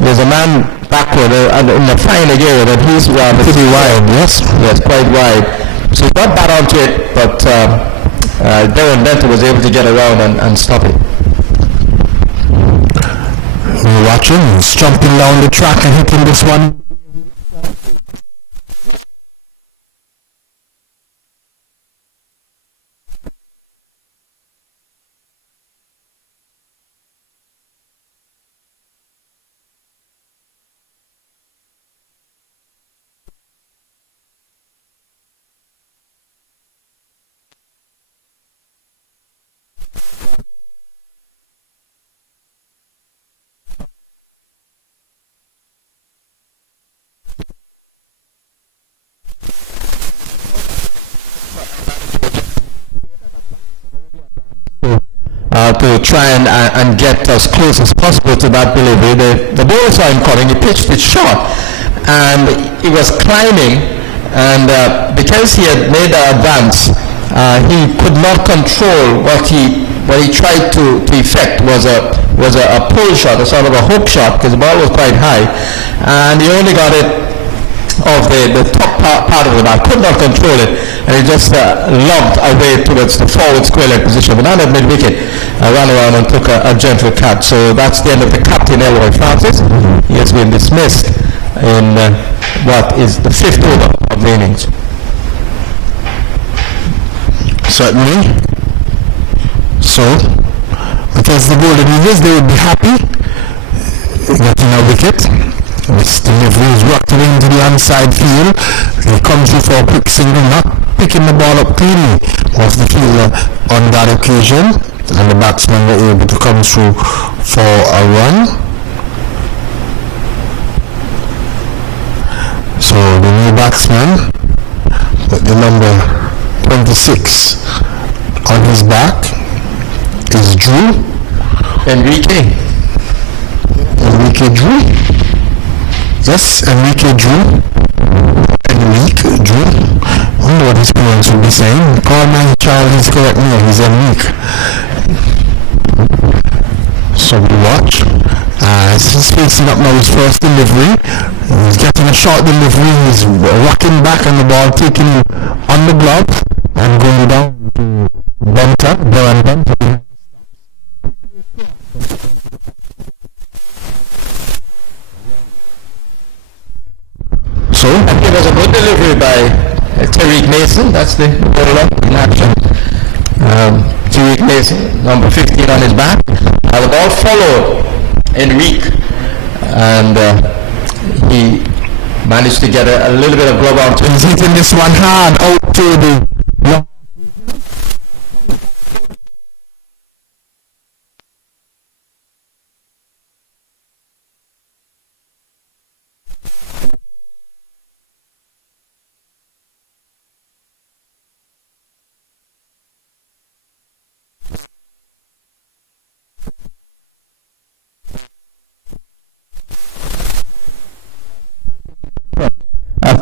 There's a man backward in the fine leg area that he's pretty wide. Yes, quite wide. So he got that onto it, but Darren Benta was able to get around and stop it. We're watching. He's jumping down the track and hitting this one. To try and get as close as possible to that delivery. The ball saw him coming, he pitched it short, and he was climbing, and because he had made an advance, he could not control what he tried to effect was a pull shot, a sort of a hook shot, because the ball was quite high, and he only got it of the top part of the bat, could not control it, and it just lobbed away towards the forward square leg position. But now at mid-wicket, ran around and took a gentle catch. So that's the end of the captain, Elroy Francis. He has been dismissed in what is the 5th over of the innings. Certainly. So, because the Golden Eagles, they would be happy getting a wicket. This delivery is rocked into the onside field. They come through for a quick single, not picking the ball up cleanly off the fielder on that occasion, and the batsmen were able to come through for a run. So the new batsman, with the number 26 on his back, is Drew. Enrique Drew. Yes, Enrique Drew. I wonder what his parents would be saying. Call my child his correct name. He's Enrique. Yes, he's facing up now his first delivery. He's getting a short delivery. He's rocking back on the ball, taking him on the glove and going down to Brian Benter. So, And it was a good delivery by Tariq Mason. That's the bowler in action. Tariq Mason, number 15 on his back. The ball followed Enrique, and he managed to get a little bit of glove onto he's hitting this one hard out to the long.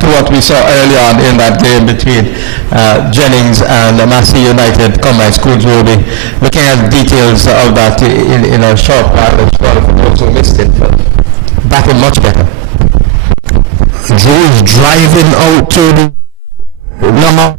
to what we saw early on in that game between Jennings and Massey United Combined Schools. We'll be looking at details of that in a short while as well for those who missed it, but batting much better. Joe is driving out to the number.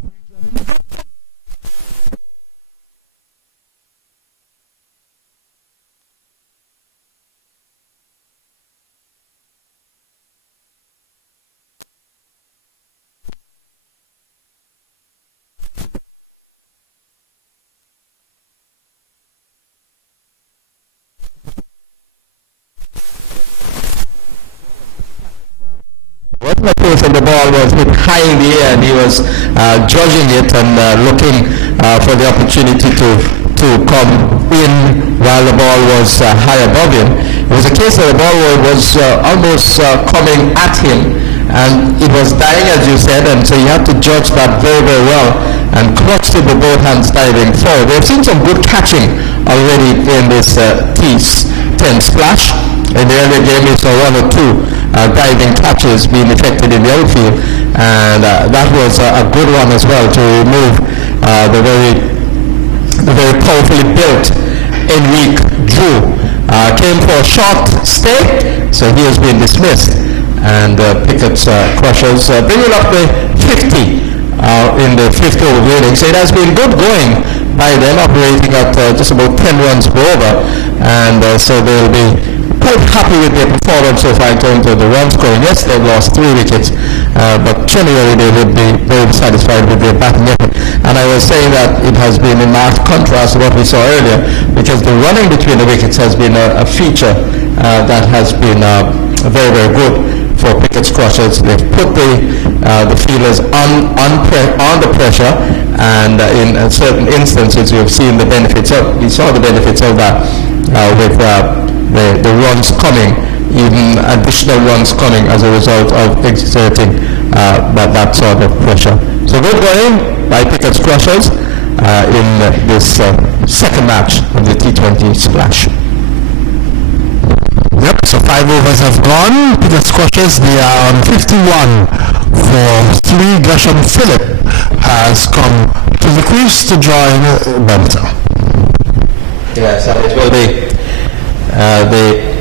The pace of the ball was hit high in the air, and he was judging it and looking for the opportunity to come in while the ball was high above him. It was a case that the ball was almost coming at him, and it was dying, as you said, and so you have to judge that very, very well and clutched it with both hands diving forward. We've seen some good catching already in this T10 splash. In the earlier game, we saw one or two diving catches being effected in the outfield, and that was a good one as well to remove the very powerfully built Enrique Drew. Came for a short stay, so he has been dismissed, and Pickett's Crushers bringing up the 50 in the fifth over innings. So it has been good going by them, operating at just about 10 runs per over, and so they'll be quite happy with their performance so far in terms of the run scoring. Yes, they've lost 3 wickets, but generally they would be very satisfied with their batting effort. And I was saying that it has been in marked contrast to what we saw earlier, because the running between the wickets has been a feature that has been very, very good for Pickett's Crushers. They've put the fielders under pressure, and in certain instances we saw the benefits of that with the runs coming, even additional runs coming as a result of exerting that sort of pressure. So good going by Pickett's Crushers in this second match of the T20 splash. Yep, so 5 overs have gone. Pickett's Crushers, they are on 51 for 3. Gresham Phillip has come to the crease to join Benter. Yes, and it will be the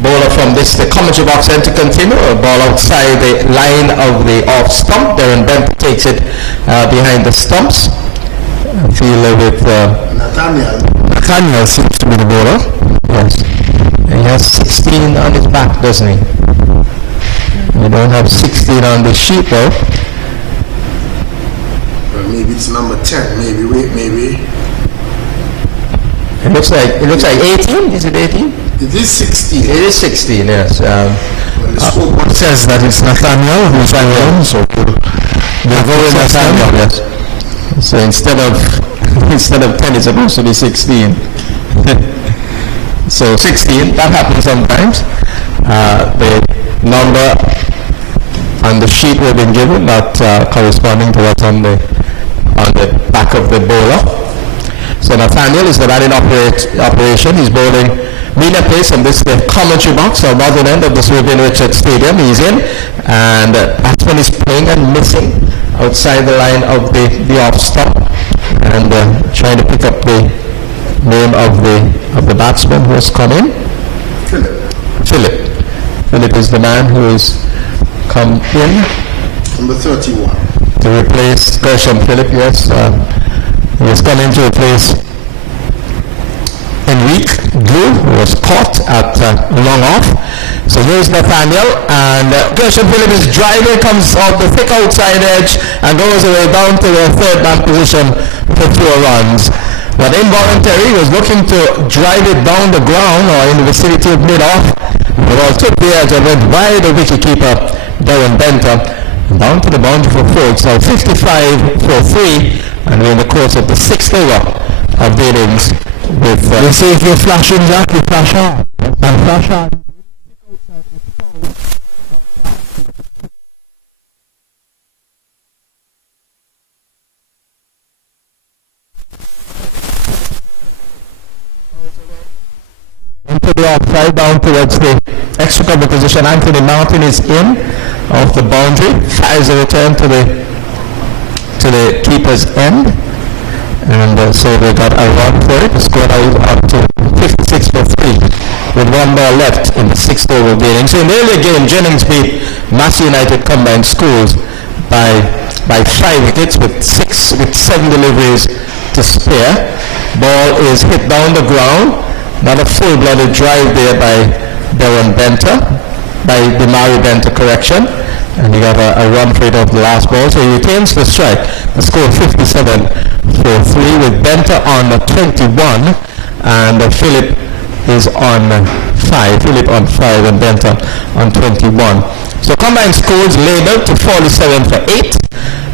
bowler from the commentary box end to continue. A ball outside the line of the off stump. Darren Benter takes it behind the stumps. Fielder with Nathaniel seems to be the bowler. Yes. He has 16 on his back, doesn't he? We don't have 16 on the sheet though. Well, maybe it's number 10. Maybe. It looks like 18. Is it 18? It is 16. It is 16. Yes. It says that it's Nathaniel who's on, so they're going Nathaniel. Yes. So instead of 10, it's supposed to be 16. So 16. That happens sometimes. The number on the sheet we've been given not corresponding to what's on the back of the bowler. So Nathaniel is the batting operation. He's bowling medium pace, and this is the commentary box on northern end of the Sir Vivian Richards Stadium. He's in, and batsman is playing and missing outside the line of the off stump, and trying to pick up the name of the batsman who has come in. Philip. Philip is the man who has come in Number 31. to replace Gershom Philip, yes. He has come in to replace Enrique Drew, who was caught at long off. So here's Nathaniel, and Gershom Philip is driving, comes off the thick outside edge and goes away down to the third man position for 4 runs. But involuntary, was looking to drive it down the ground or in the vicinity of mid-off. The ball took the edge and went by the wicketkeeper, Darren Benter, down to the boundary for 4. It's now 55 for 3, and we're in the course of the 6th over of the innings with... They say if you're flashing, Jack, you flash on. And flash on. Into the offside, down towards the extra cover position. Anthony Martin is in off the boundary, fires a return to the keeper's end, and so they got a run for it. The score now up to 56 for 3 with 1 ball left in the 6th over of the innings. So in the earlier game, Jennings beat Massey United Combined Schools by 5 wickets with 7 deliveries to spare. Ball is hit down the ground. Not a full-blooded drive there by Darren Benter, by Demari Benter, correction. And he got a run for it off the last ball, so he retains the strike. The score 57 for 3 with Benter on 21 and Philip is on 5. Philip on 5 and Benter on 21. So combined scores labeled to 47 for 8.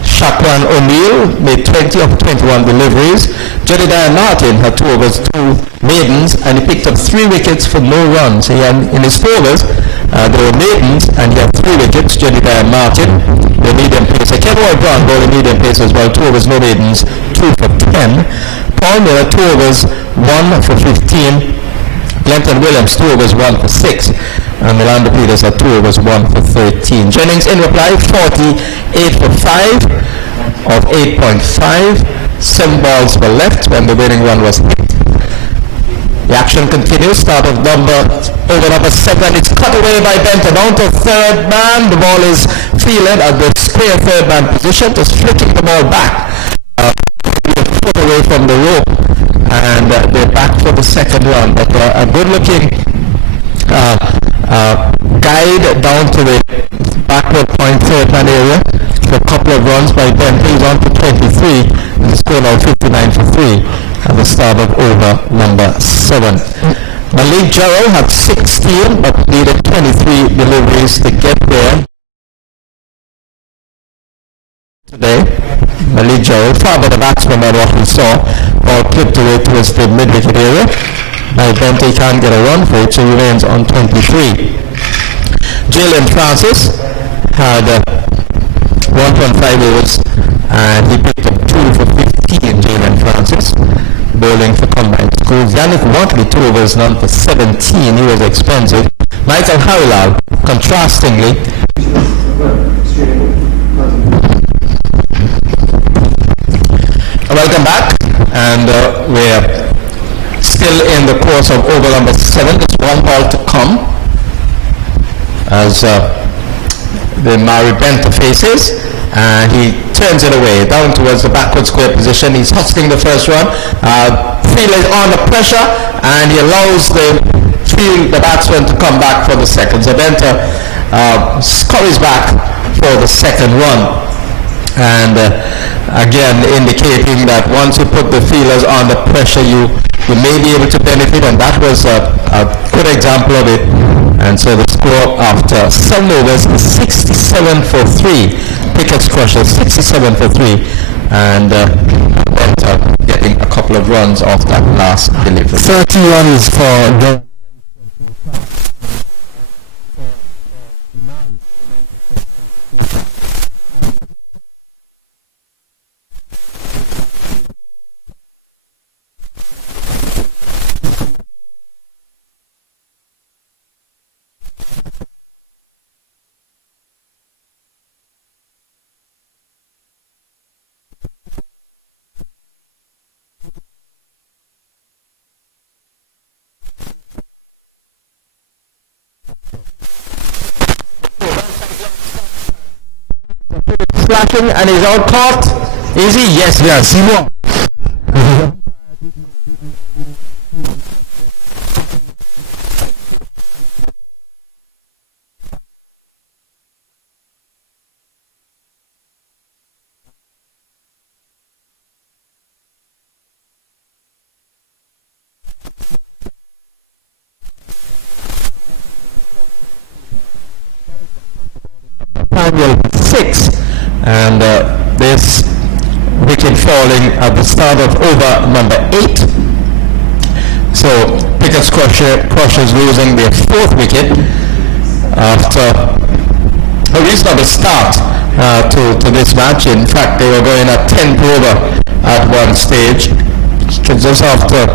Shakwan O'Neill made 20 of 21 deliveries. Jedediah Martin had 2 overs, 2 maidens, and he picked up 3 wickets for no runs. He had, in his 4 overs, there were maidens, and he had 3 wickets. Jedediah Martin, the medium pacer. Kevin Brown bowling medium pace as well. 2 overs, no maidens, 2 for 10. Paul Miller, 2 overs, 1 for 15. Glenton Williams, 2 overs, 1 for 6. And Milanda Peters had 2 overs, 1 for 13. Jennings in reply, 48 for 5 of 8.5. 7 balls were left when the winning run was hit. The action continues. Start of over number 7. It's cut away by Benter down to third man. The ball is fielded at the square third man position, just flicking the ball back. Foot away from the rope, and they're back for the second run. But a good-looking guide down to the backward point third man area for a couple of runs by Benter. He's on to 23, and the score now 59 for 3 at the start of over number 7. Malik Jarrell had 16, but needed 23 deliveries to get there today. Malik Jarrell, far better batsman than what we saw, ball clipped away towards the mid-wicket area. Now Bente can't get a run for it, so he remains on 23. Jalen Francis had 1.5 overs, and he picked up 2 for 15. Jalen Francis, bowling for combined schools. Yannick Watley, 2 overs, none for 17. He was expensive. Michael Harilal, contrastingly, welcome back, and we're still in the course of over number 7. There's 1 ball to come as the Mari Benter faces, and he turns it away down towards the backward square position. He's hustling the first run. Field is under pressure, and he allows the batsman to come back for the second. So Benter scurries back for the second run. And again indicating that once you put the feelers under pressure, you may be able to benefit, and that was a good example of it. And so the score after 7 overs is 67 for 3. Pickett's crusher 67 for 3, and getting a couple of runs off that last delivery. 30 runs for the flashing, and he's out caught. Is he? Yes. Yes, he won. Nathaniel 6, and this wicket falling at the start of over number 8. So Pickett's Crushers losing their 4th wicket after a reasonable start to this match. In fact, they were going at 10th over at one stage. Just after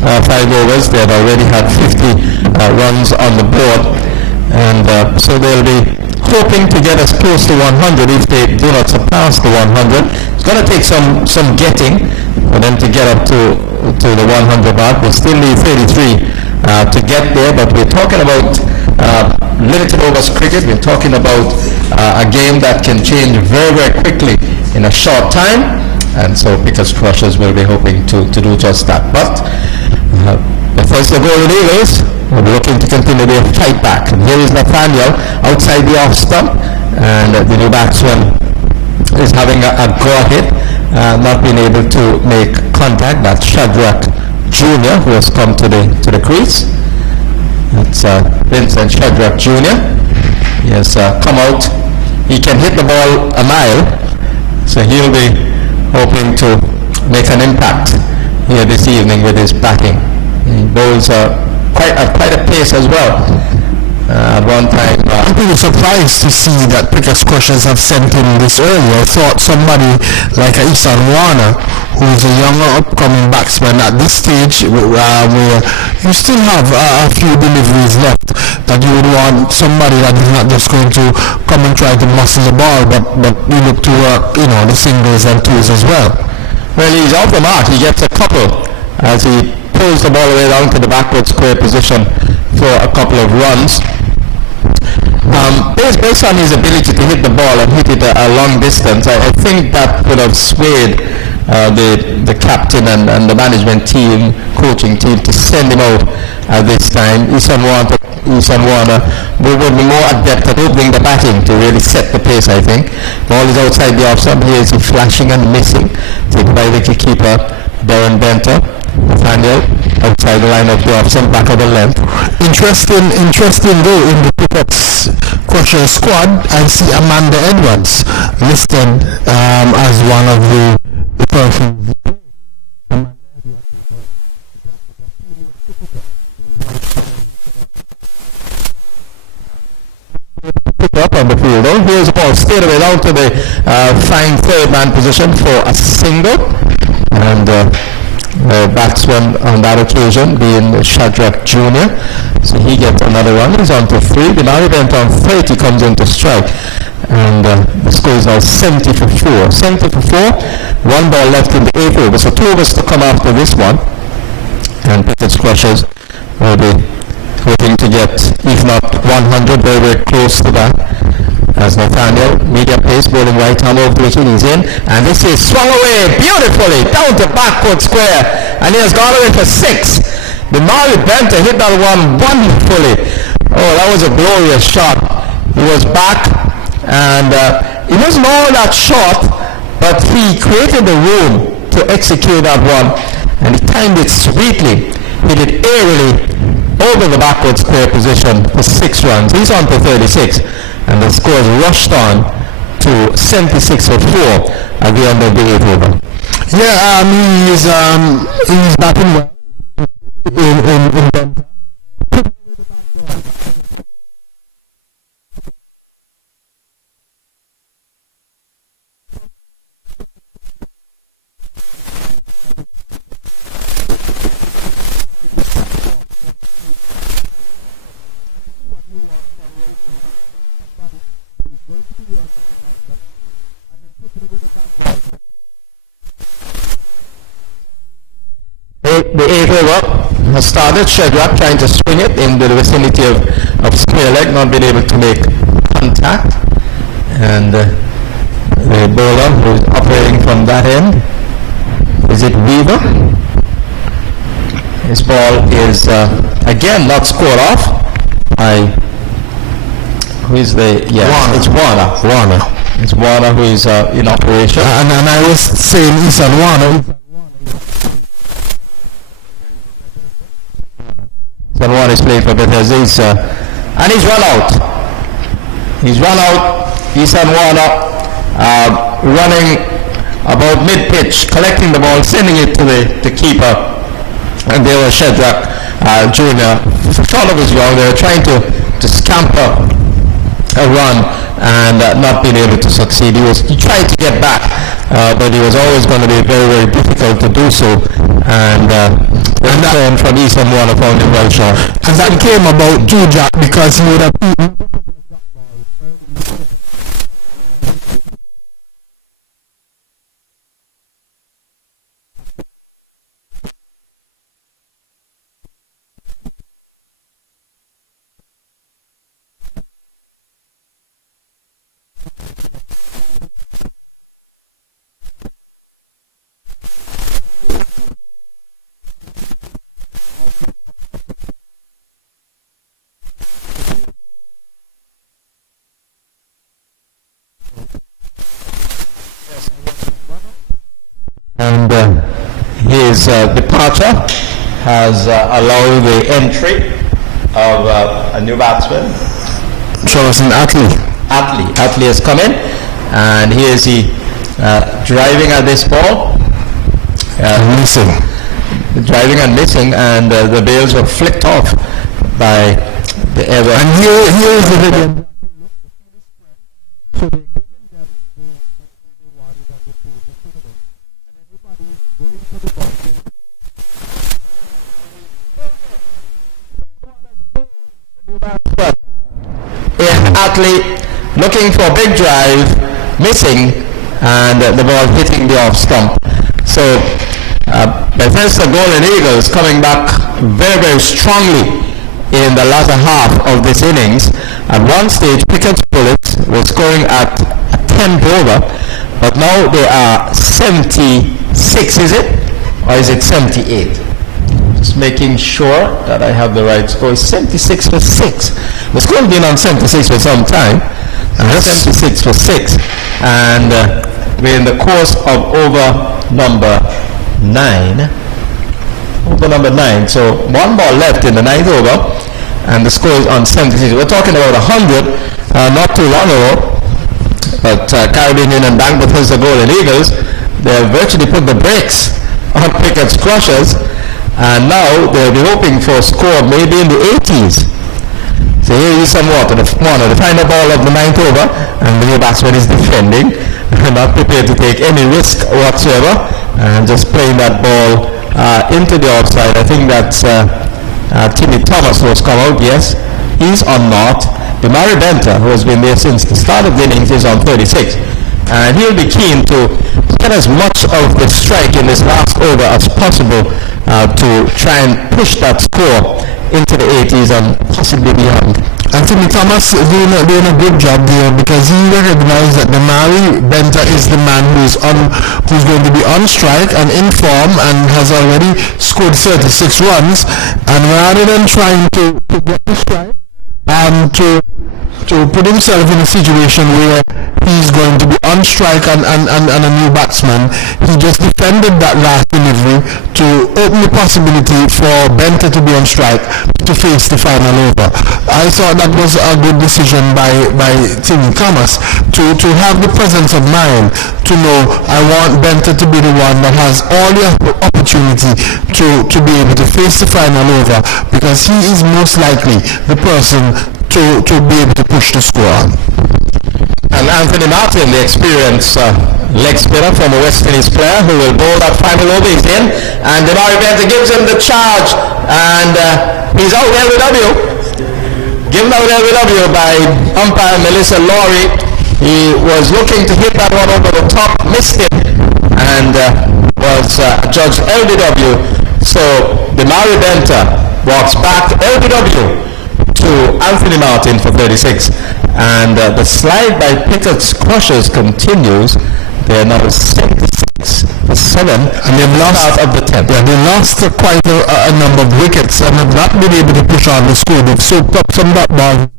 5 overs, they had already had 50 runs on the board, and so they'll be hoping to get as close to 100 if they do not surpass the 100. It's going to take some getting for them to get up to the 100 mark. They still need 33 to get there, but we're talking about limited overs cricket. We're talking about a game that can change very, very quickly in a short time, and so Pickett's Crushers will be hoping to do just that. But first the Golden Eagles will be looking to continue their fight back. And here is Nathaniel outside the off stump, and the new batsman is having a go at it, not being able to make contact. That's Shadrach Jr. who has come to the crease. That's Vincent Shadrach Jr. He has come out. He can hit the ball a mile, so he'll be hoping to make an impact here this evening with his batting. He bowls quite a pace as well. At one time, I'm pretty surprised to see that Pickett's Crushers have sent him this early. I thought somebody like Isan Warner, who is a younger upcoming batsman at this stage, where you still have a few deliveries left, that you would want somebody that is not just going to come and try to muscle the ball, but you look to work, the singles and twos as well. Well, he's off the mark. He gets a couple as he pulls the ball away down to the backward square position for a couple of runs. Based on his ability to hit the ball and hit it a long distance, I think that would have swayed the captain and the management team, coaching team, to send him out at this time. Isan Warner will be more adept at opening the batting to really set the pace, I think. Ball is outside the off stump. Here is he flashing and missing. Taken by wicket-keeper Darren Benter. Nathaniel outside the line of the off stump, back of the length. Interesting though, in the Pickett's Crushers squad, I see Amanda Edwards listed as one of the persons. Pick up on the field though. Here's the ball straight away down to the fine third man position for a single, and the batsman on that occasion being Shadrach Jr. So he gets another run. He's on to 3. The now event on 30 comes into strike, and the score is now 70 for 4. 70 for 4. 1 ball left in the 8th over. So 2 overs to come after this one, and Pickett's Crushers will be hoping to get, if not 100, very, very close to that. As Nathaniel, medium pace, bowling right arm over the wicket, he's in, and this is swung away beautifully down to backward square, and he has gone away for 6. The Mario Benter hit that one wonderfully. Oh, that was a glorious shot. He was back, and it wasn't all that short, but he created the room to execute that one, and he timed it sweetly. Hit it airily over the backward square position for 6 runs. He's on to 36. And the score is rushed on to 76 for 4 at the end of the 8th over. Yeah, he's batting well in Benter. The 8th over has started. Shadrach trying to swing it in the vicinity of square leg, not being able to make contact, and The bowler who is operating from that end. Is it Weaver? His ball is again not scored off by who is the Warner. It's Warner. It's Warner who is in operation. And I was saying Ethan Warner. Ethan Warner is playing for Bethesda, and he's run out. Ethan Warner running about mid-pitch, collecting the ball, sending it to the keeper, and there was Shadrach Jr. short of his ground. They were trying to scamper a run and not being able to succeed. He tried to get back, but it was always going to be very, very difficult to do so. And that from Ethan Warner found him well short. And that came about too, Jack, because he would have beaten. And his departure has allowed the entry of a new batsman. Jonathan Attlee. Attlee has come in, and here is he driving at this ball. Missing. Driving and missing, and the bails were flicked off by the ever. And here is the video. Attlee looking for a big drive, missing, and the ball hitting the off stump. So Bethesda Golden Eagles coming back very, very strongly in the latter half of this innings. At one stage, Pickett's Bullets were scoring at a 10th over, but now they are 76, is it? Or is it 78? Just making sure that I have the right score. It's 76 for 6. The score has been on 76 for some time. 76 for 6. And we're in the course of over number 9. So one ball left in the 9th over, and the score is on 76. We're talking about 100 not too long ago. But Caribbean Union Bank, Bethesda Golden Eagles, they have virtually put the brakes on Pickett's Crushers. And now they'll be hoping for a score maybe in the 80s. So here is some water. The final ball of the 9th over, and the new batsman is defending, not prepared to take any risk whatsoever, and just playing that ball into the outside. I think that's Timmy Thomas who has come out. Yes, he's on naught. Demari Benter, who has been there since the start of the innings, is on 36. And he'll be keen to get as much of the strike in this last over as possible to try and push that score into the 80s and possibly beyond. Anthony Thomas doing a good job there, because he recognized that Demari Benter is the man who's going to be on strike and in form and has already scored 36 runs. And rather than trying to get the strike and to put himself in a situation where he's going to be on strike and a new batsman, he just defended that last delivery to open the possibility for Benter to be on strike to face the final over. I thought that was a good decision by Timmy Thomas to have the presence of mind to know I want Benter to be the one that has all the opportunity to be able to face the final over, because he is most likely the person to be able to push the score on. And Anthony Martin, the experienced leg spinner from a West Indies player who will bowl that final over, is in, and Demari Benter gives him the charge, and he's out LBW. Given out LBW by umpire Melissa Laurie. He was looking to hit that one over the top, missed it, and was judged LBW. So Demari Benter walks back LBW to Anthony Martin for 36. And the slide by Pickett's Crushers continues. They are now 76 for 7, And they've lost out of the 10th. Yeah, they lost quite a number of wickets and have not been able to push on the score. They've soaked up some dot ball.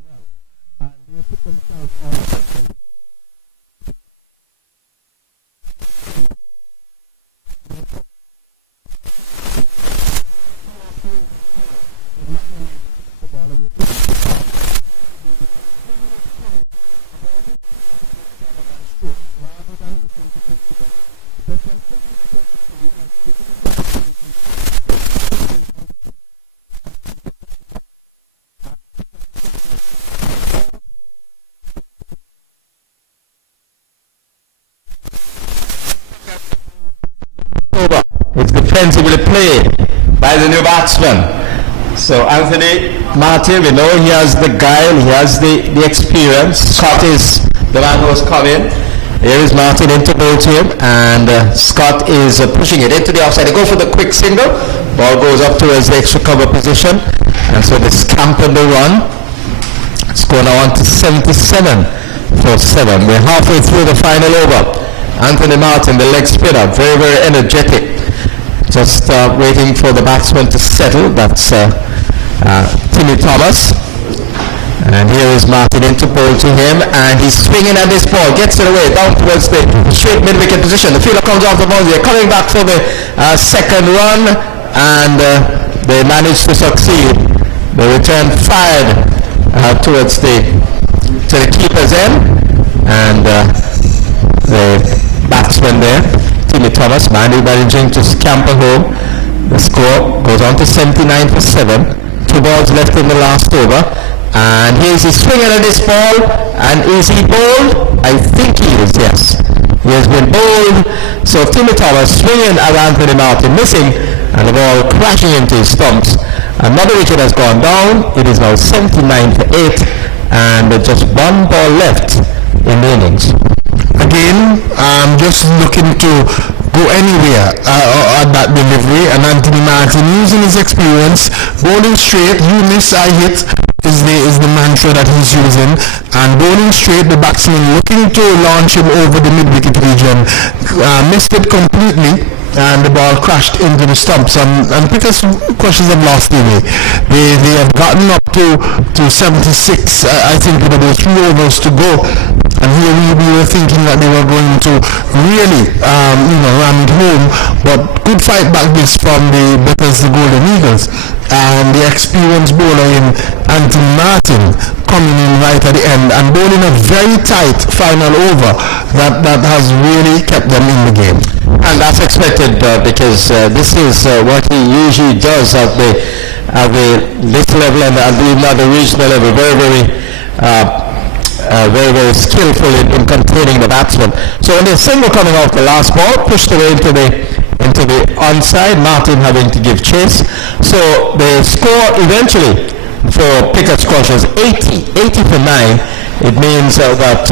It's defensively played by the new batsman. So Anthony Martin, we know he has the guile, he has the experience. Scott is the man who has come in. Here is Martin into bowl to him, and Scott is pushing it into the offside. They go for the quick single. Ball goes up towards the extra cover position, and so they scamper the run. Score now on to 77 for 7. We're halfway through the final over. Anthony Martin, the leg spinner, very, very energetic. Just waiting for the batsman to settle. That's Timmy Thomas. And here is Martin into bowl to him, and he's swinging at this ball, gets it away down towards the straight mid-wicket position. The fielder comes off the ball. They're coming back for the second run, and they managed to succeed. The return fired towards to the keeper's end, and the batsman there, Timmy Thomas, managing to scamper home. The score goes on to 79 for 7. 2 balls left in the last over. And here's he swinging at this ball. And is he bowled? I think he is, yes. He has been bowled. So Timmy Thomas swinging at Anthony Martin, missing, and the ball crashing into his stumps. Another wicket has gone down. It is now 79 for 8. And just 1 ball left in the innings. Again, just looking to go anywhere at that delivery, and Anthony Martin using his experience, bowling straight, you miss, I hit is the mantra that he's using, and bowling straight, the batsman looking to launch him over the mid-wicket region, missed it completely, and the ball crashed into the stumps, and Pickett's Crushers have lost the way. They have gotten up to 76, I think, with about 3 overs to go. And here we were thinking that they were going to really, ram it home, but good fight back this from the Bethesda Golden Eagles. And the experienced bowler in Anthony Martin coming in right at the end and bowling a very tight final over that has really kept them in the game. And that's expected because this is what he usually does at the this level and even at the regional level. Very, very skillful in containing the batsman. So when the single coming off the last ball, pushed away into the onside, Martin having to give chase. So the score eventually for Pickett's Crushers 80 for 9. It means that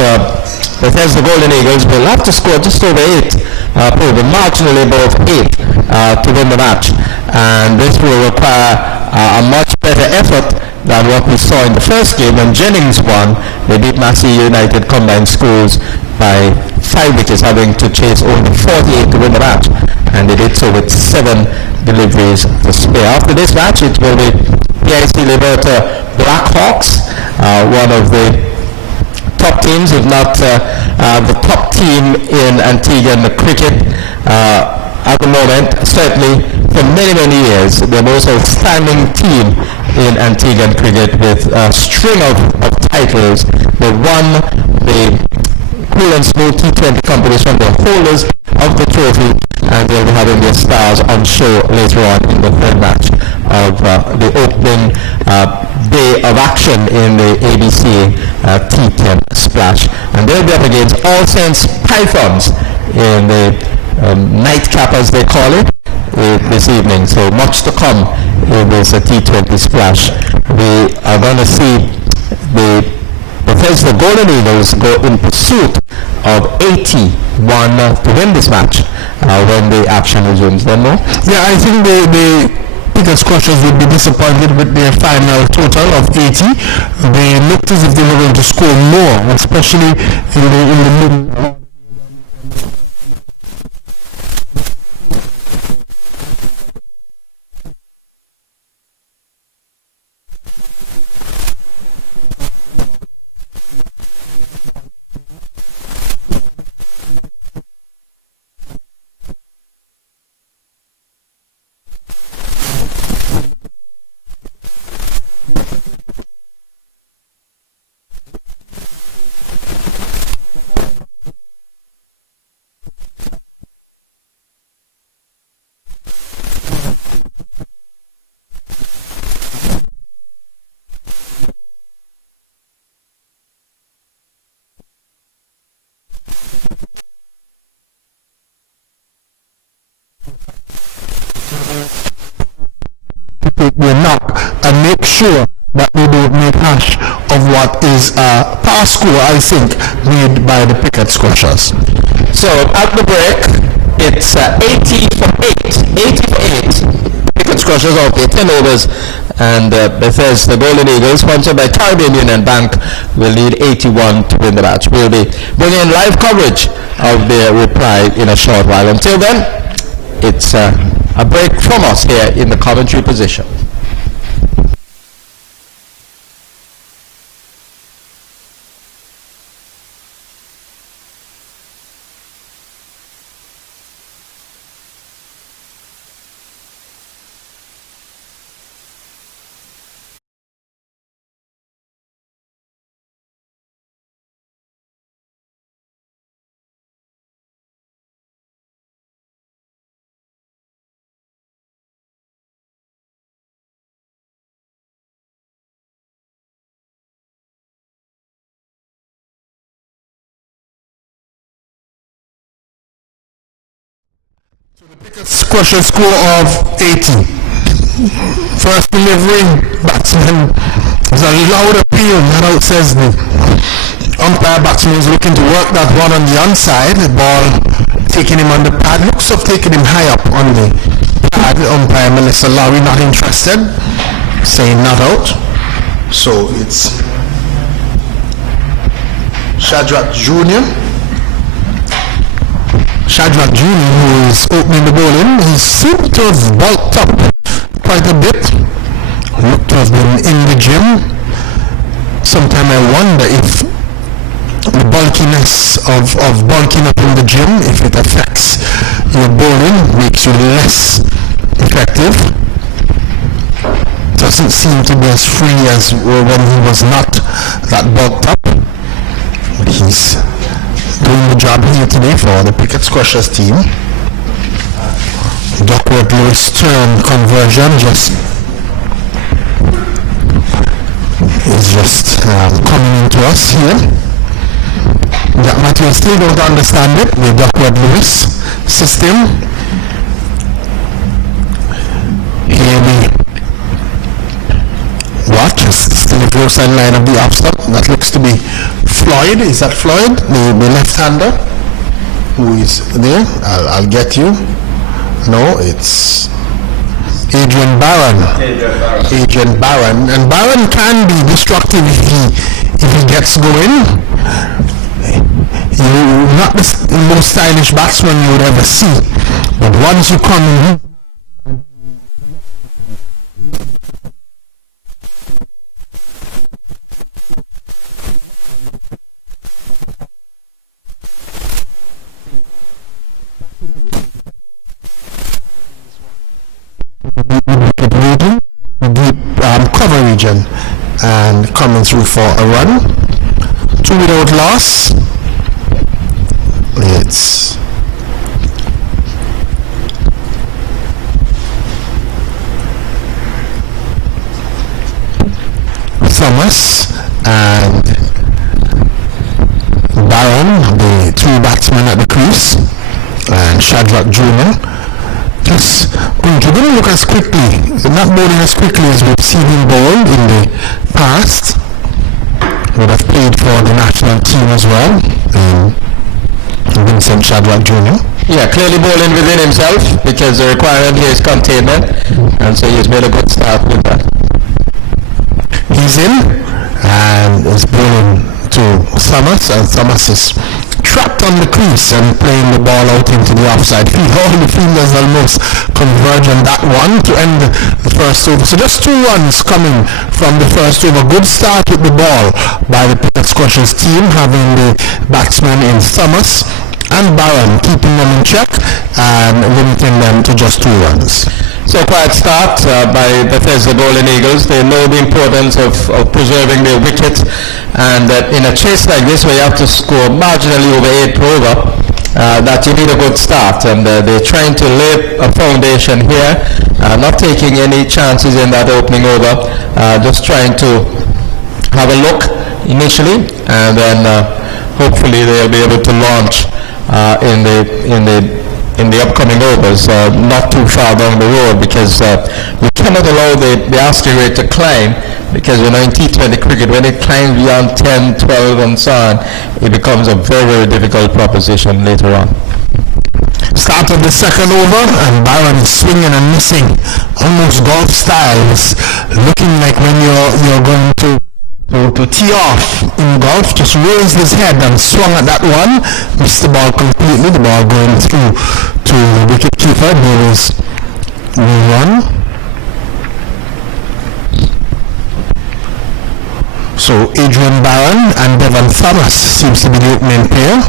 Bethesda Golden Eagles will have to score just over 8, probably marginally above 8 to win the match. And this will require a much better effort than what we saw in the first game when Jennings won. They beat Massey United Combined Schools by 5 wickets, having to chase only 48 to win the match, and they did so with 7 deliveries to spare. After this match, it will be PIC Liberta Blackhawks, one of the top teams, if not the top team in Antiguan cricket at the moment, certainly for many, many years, the most outstanding team in Antiguan cricket with a string of titles. They won the Cool and Smooth T20 competition, the holders of the trophy, and they'll be having their stars on show later on in the third match of the opening day of action in the ABCA T10 Splash. And they'll be up against All Saints Pythons in the nightcap, as they call it, this evening. So much to come in this T20 Splash. We are going to see the Bethesda Golden Eagles go in pursuit of 81 to win this match when the action resumes. Then, no? Yeah, I think they Pickett Squashers would be disappointed with their final total of 80. They looked as if they were going to score more, especially in the middle. Take their knock and make sure that they don't make hash of what is a pass score, I think, made by the Pickett Squashers. So at the break, it's 80 for 8. 80 for 8. Pickett Squashers out there, 10 overs. And Bethesda Golden Eagles, sponsored by Caribbean Union Bank, will need 81 to win the match. We'll be bringing live coverage of their reply in a short while. Until then, it's a break from us here in the commentary position. The Pickett Squasher score of 80. First delivery, batsman is a loud appeal, that outsays the umpire. Batsman is looking to work that one on the onside. The ball taking him on the pad, looks of taking him high up on the pad. Umpire Melissa Lowry not interested, saying not out. So it's Shadrach Jr. Shadrach Jr., who is opening the ball in, he seemed to have bulked up quite a bit. Looked to have been in the gym. Sometimes I wonder if the bulkiness of bulking up in the gym, if it affects your bowling, makes you less effective. Doesn't seem to be as free as when he was not that bulked up. But he's doing the job here today for the Pickett Squashers team. Duckworth Lewis turn conversion is just coming into us here. Jack Matthews still don't understand it, the Duckworth Lewis system. Here we watch, still the close side line of the off stop. That looks to be Floyd. Is that Floyd, the left-hander who is there? I'll get you. No, it's Adrian Barron. Adrian Barron. And Barron can be destructive if he gets going. You're not the most stylish batsman you would ever see, but once you come in, cover region and coming through for a run. 2 without loss. It's Thomas and Barron, the two batsmen at the crease, and Shadrach Jr. Just going to look as quickly, not bowling as quickly as we've seen him bowl in the past. Would have played for the national team as well, Vincent Shadrach Jr. Yeah, clearly bowling within himself because the requirement here is containment, and so he's made a good start with that. He's in and is bowling to Thomas, and Thomas is trapped on the crease and playing the ball out into the offside field. All the fielders almost converge on that one to end the first over. So just 2 runs coming from the first over. Good start with the ball by the Pickett Squashers team, having the batsmen in Thomas and Barron keeping them in check and limiting them to just 2 runs. So quiet start by Bethesda Golden Eagles. They know the importance of preserving their wicket, and in a chase like this where you have to score marginally over 8 per over, that you need a good start, and they're trying to lay a foundation here, not taking any chances in that opening over, just trying to have a look initially, and then hopefully they'll be able to launch in the upcoming overs, not too far down the road, because we cannot allow the asking rate to climb, because in T20 cricket, when it climbs beyond 10, 12 and so on, it becomes a very, very difficult proposition later on. Start of the second over, and Barron is swinging and missing, almost golf style. It's looking like when you're going to tee off in golf. Just raised his head and swung at that one, missed the ball completely, the ball going through to the wicket keeper. There is no run. So Adrian Barron and Devon Thomas seems to be the opening pair.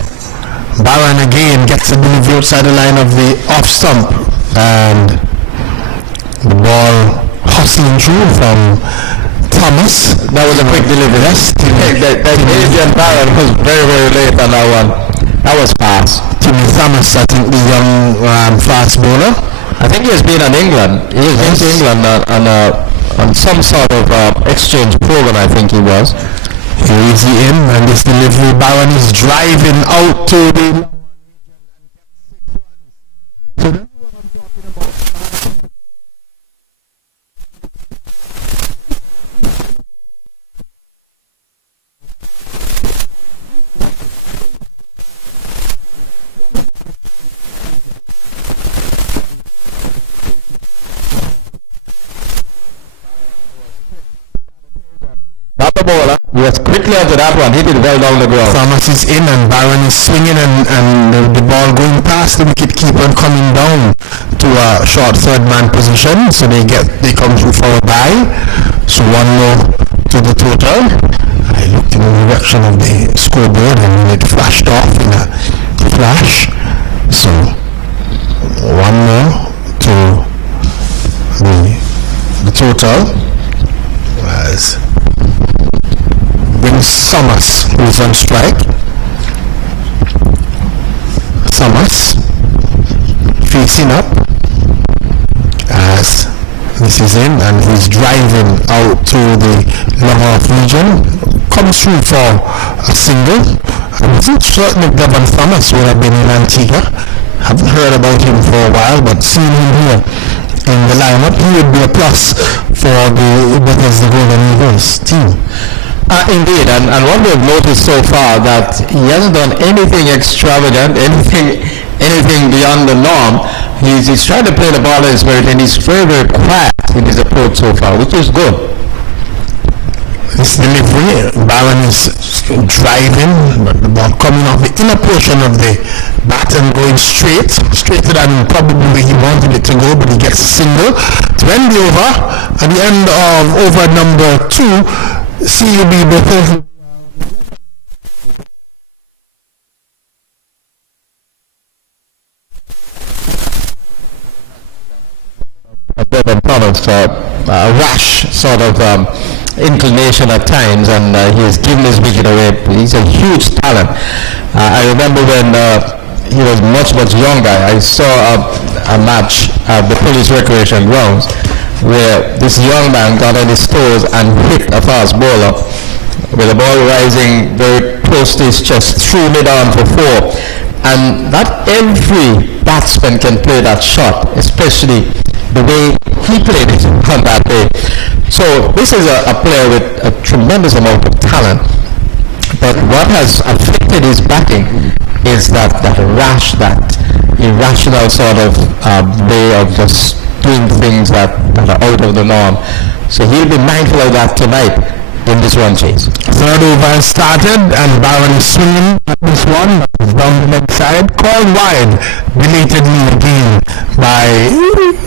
Barron again gets the delivery outside the line of the off stump, and the ball hustling through from Thomas. That was a quick delivery. Adrian Barron was very, very late on that one. That was fast. Timmy Thomas, I think the young fast bowler. I think he has been in England. He has been to England on some sort of exchange program, I think he was. Here is he in, and this delivery, Barron is driving out to the... Bowler. He was quickly onto that one. He did well down the ground. Thomas is in, and Barron is swinging, and the ball going past the wicket keeper and coming down to a short third man position. So they come through for a bye. So 1 more to the total. I looked in the direction of the scoreboard, and it flashed off in a flash. So 1 more to the total was Thomas, who is on strike. Thomas facing up as this is in, and he's driving out to the long off region. Comes through for a single. I wasn't certain if Devon Thomas would have been in Antigua. Haven't heard about him for a while, but seeing him here in the lineup, he would be a plus for the Golden Eagles team. Indeed, and what we've noticed so far that he hasn't done anything extravagant, anything beyond the norm. He's trying to play the ball in his spirit, and he's very, very quiet in his approach so far, which is good. This delivery, Barron is driving, but the ball coming off the inner portion of the bat and going straighter than probably where he wanted it to go, but he gets a single to end the over. At the end of over number 2, CUB Bethesda Devon Thomas, a rash sort of inclination at times, and he has given his wicket away. He's a huge talent. I remember when he was much younger, I saw a match at the police recreation grounds where this young man got on his toes and hit a fast bowler with the ball rising very close to his chest, threw mid on for 4. And not every batsman can play that shot, especially the way he played it on that day. So this is a player with a tremendous amount of talent, but what has affected his batting is that rash, that irrational sort of way of just doing things that are out of the norm. So he'll be mindful of that tonight in this run chase. Third over started, and Barron is swinging at this one. Down the left side, called wide, belatedly again by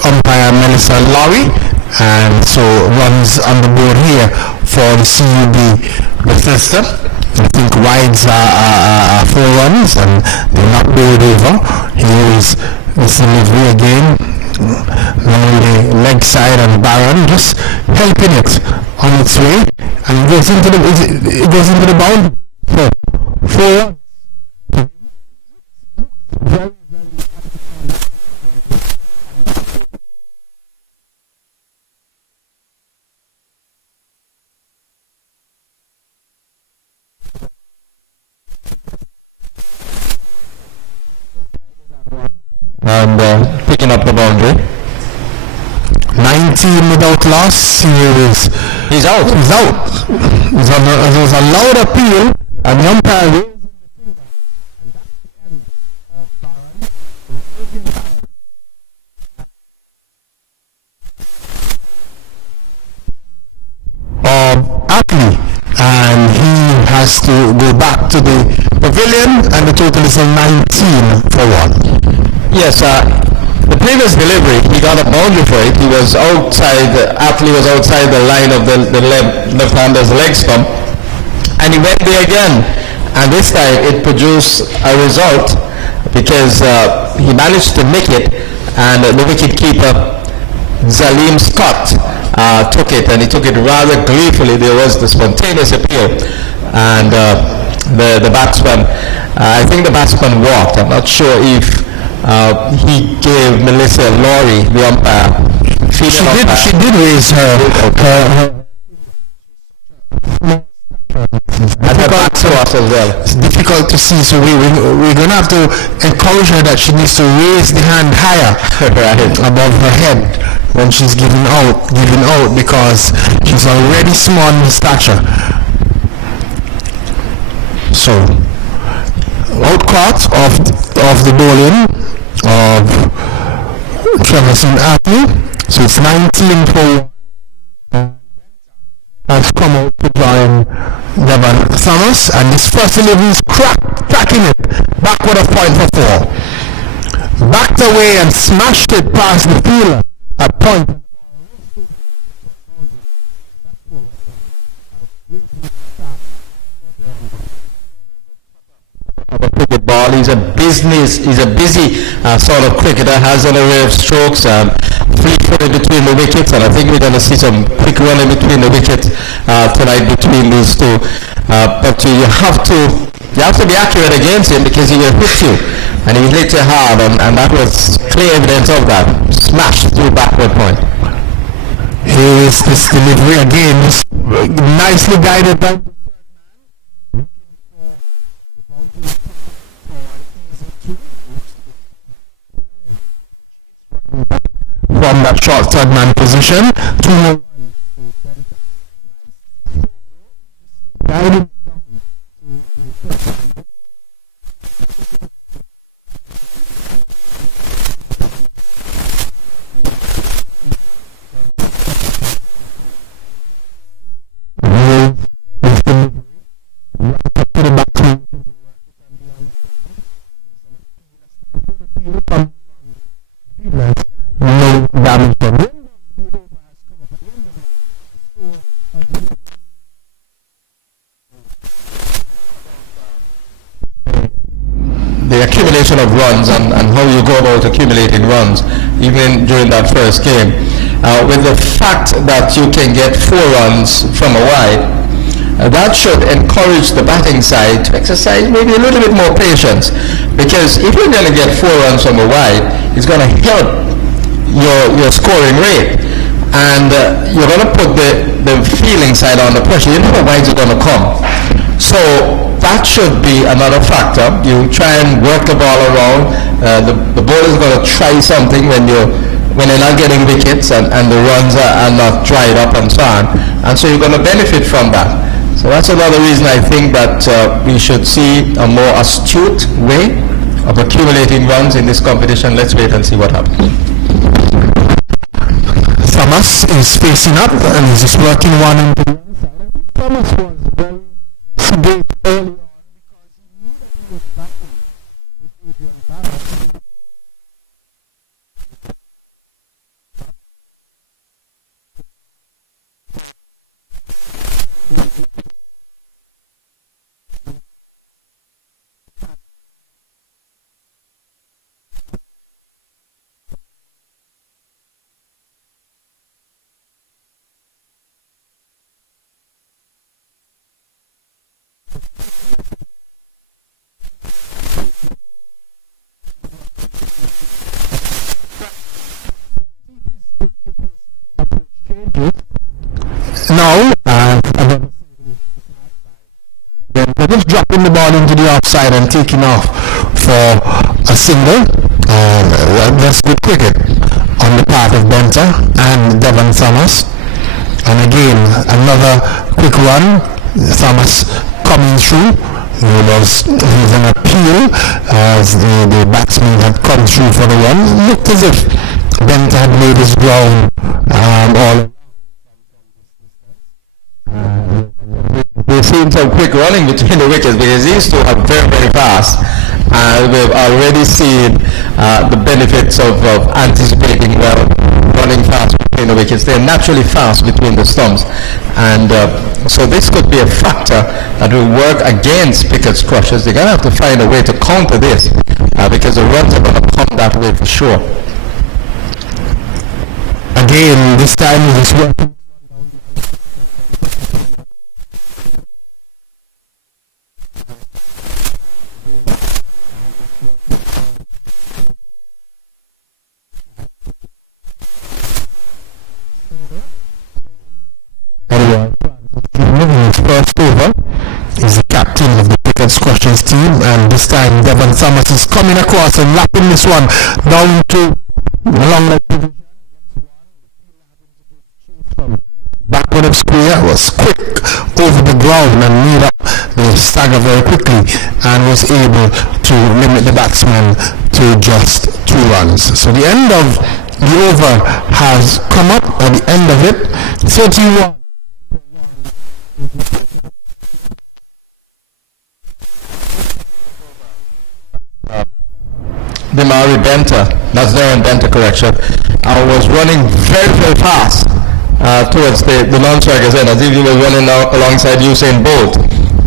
umpire Melissa Lowry, and so runs on the board here for the CUB Bethesda. I think wides are 4 runs, and they're not bowled over. Here is this delivery again. Not only leg side and Barron just helping it on its way, and it goes into the boundary. So 4. And picking up the boundary. 19 without loss. He's out. He's out. There was a loud appeal, and the umpire raised the finger, and that's the end of Barron. Atlee, and he has to go back to the pavilion, and the total is 19 for 1. Yes, the previous delivery, he got a boundary for it. He was outside, Atlee was outside the line of the left-hander's leg stump, and he went there again. And this time it produced a result because he managed to make it, and the wicket keeper, Zaleem Scott, took it, and he took it rather gleefully. There was the spontaneous appeal, and the batsman, I think the batsman walked. I'm not sure if he gave Melissa Lowry, the umpire, she did raise her and her back to us as well. It's difficult to see, so we're going to have to encourage her that she needs to raise the hand higher Right. above her head when she's giving out, because she's already small in stature. So outcut of the bowling of Treverson Atlee. So it's 19 for 1. Has come out to join Devon Thomas, and this first delivery is cracking it backward of point for 4. Backed away and smashed it past the fielder at point. Cricket ball. He's a busy sort of cricketer, has an array of strokes, fleet-footed between the wickets, and I think we're going to see some quick running between the wickets tonight between these two. But you have to be accurate against him, because he will hit you, and he hit you hard, and that was clear evidence of that. Smashed through backward point. Here is this delivery again, nicely guided by from that short third man position. 2 more guided no damage done. The accumulation of runs and how you go about accumulating runs, even during that first game. With the fact that you can get 4 runs from a wide, that should encourage the batting side to exercise maybe a little bit more patience, because if you're going to get 4 runs from a wide, it's going to help your scoring rate, and you're going to put the fielding side under pressure. You know the wides are going to come, so that should be another factor. You try and work the ball around. The ball is going to try something when you're not getting wickets and the runs are not dried up and so on, and so you're going to benefit from that. So that's another reason I think that we should see a more astute way of accumulating runs in this competition. Let's wait and see what happens. Thomas is facing up and he's just working one into the other side. I think Thomas was very sedate early on because he knew that he was battling with Adrian Barrett. Now, they're just dropping the ball into the offside and taking off for a single. That's good cricket on the part of Benta and Devon Thomas. And again, another quick run. Thomas coming through. He's an appeal as the batsman had come through for the run. It looked as if Benta had made his ground all. We've seen some quick running between the wickets because these two are very, very fast. And we've already seen the benefits of anticipating well, running fast between the wickets. They're naturally fast between the stumps. And so this could be a factor that will work against Pickett's crushes. They're going to have to find a way to counter this because the runs are going to come that way for sure. Again, this time is working. First over is the captain of the Pickett Squashers team, and this time Devon Thomas is coming across and lapping this one down to long leg position. Backward of square, was quick over the ground and made up the stagger very quickly and was able to limit the batsman to just 2 runs. So the end of the over has come up. At the end of it, 31. Demari Benta, that's Darren Benta, correction, was running very, very fast towards the non-strikers end, as if he was running alongside Usain Bolt.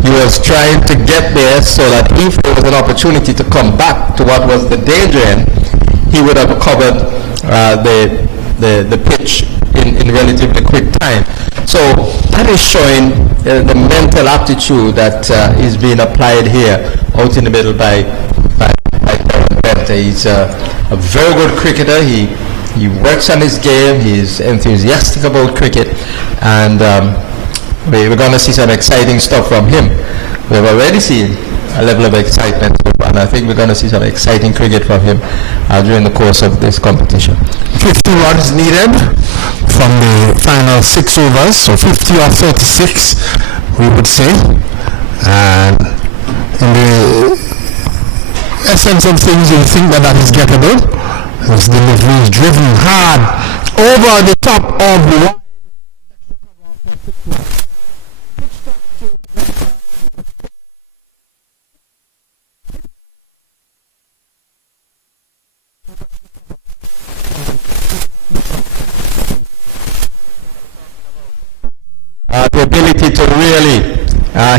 He was trying to get there so that if there was an opportunity to come back to what was the danger end, he would have covered the pitch in relatively quick time. So that is showing the mental aptitude that is being applied here out in the middle by Darren Benta. He's a very good cricketer. He works on his game. He's enthusiastic about cricket, and we're going to see some exciting stuff from him. We've already seen a level of excitement, and I think we're going to see some exciting cricket from him during the course of this competition. 50 runs needed from the final 6 overs, so 50 or 36 we would say, and in the essence of things you think that is gettable. This delivery is driven hard over the top of the wide. The ability to really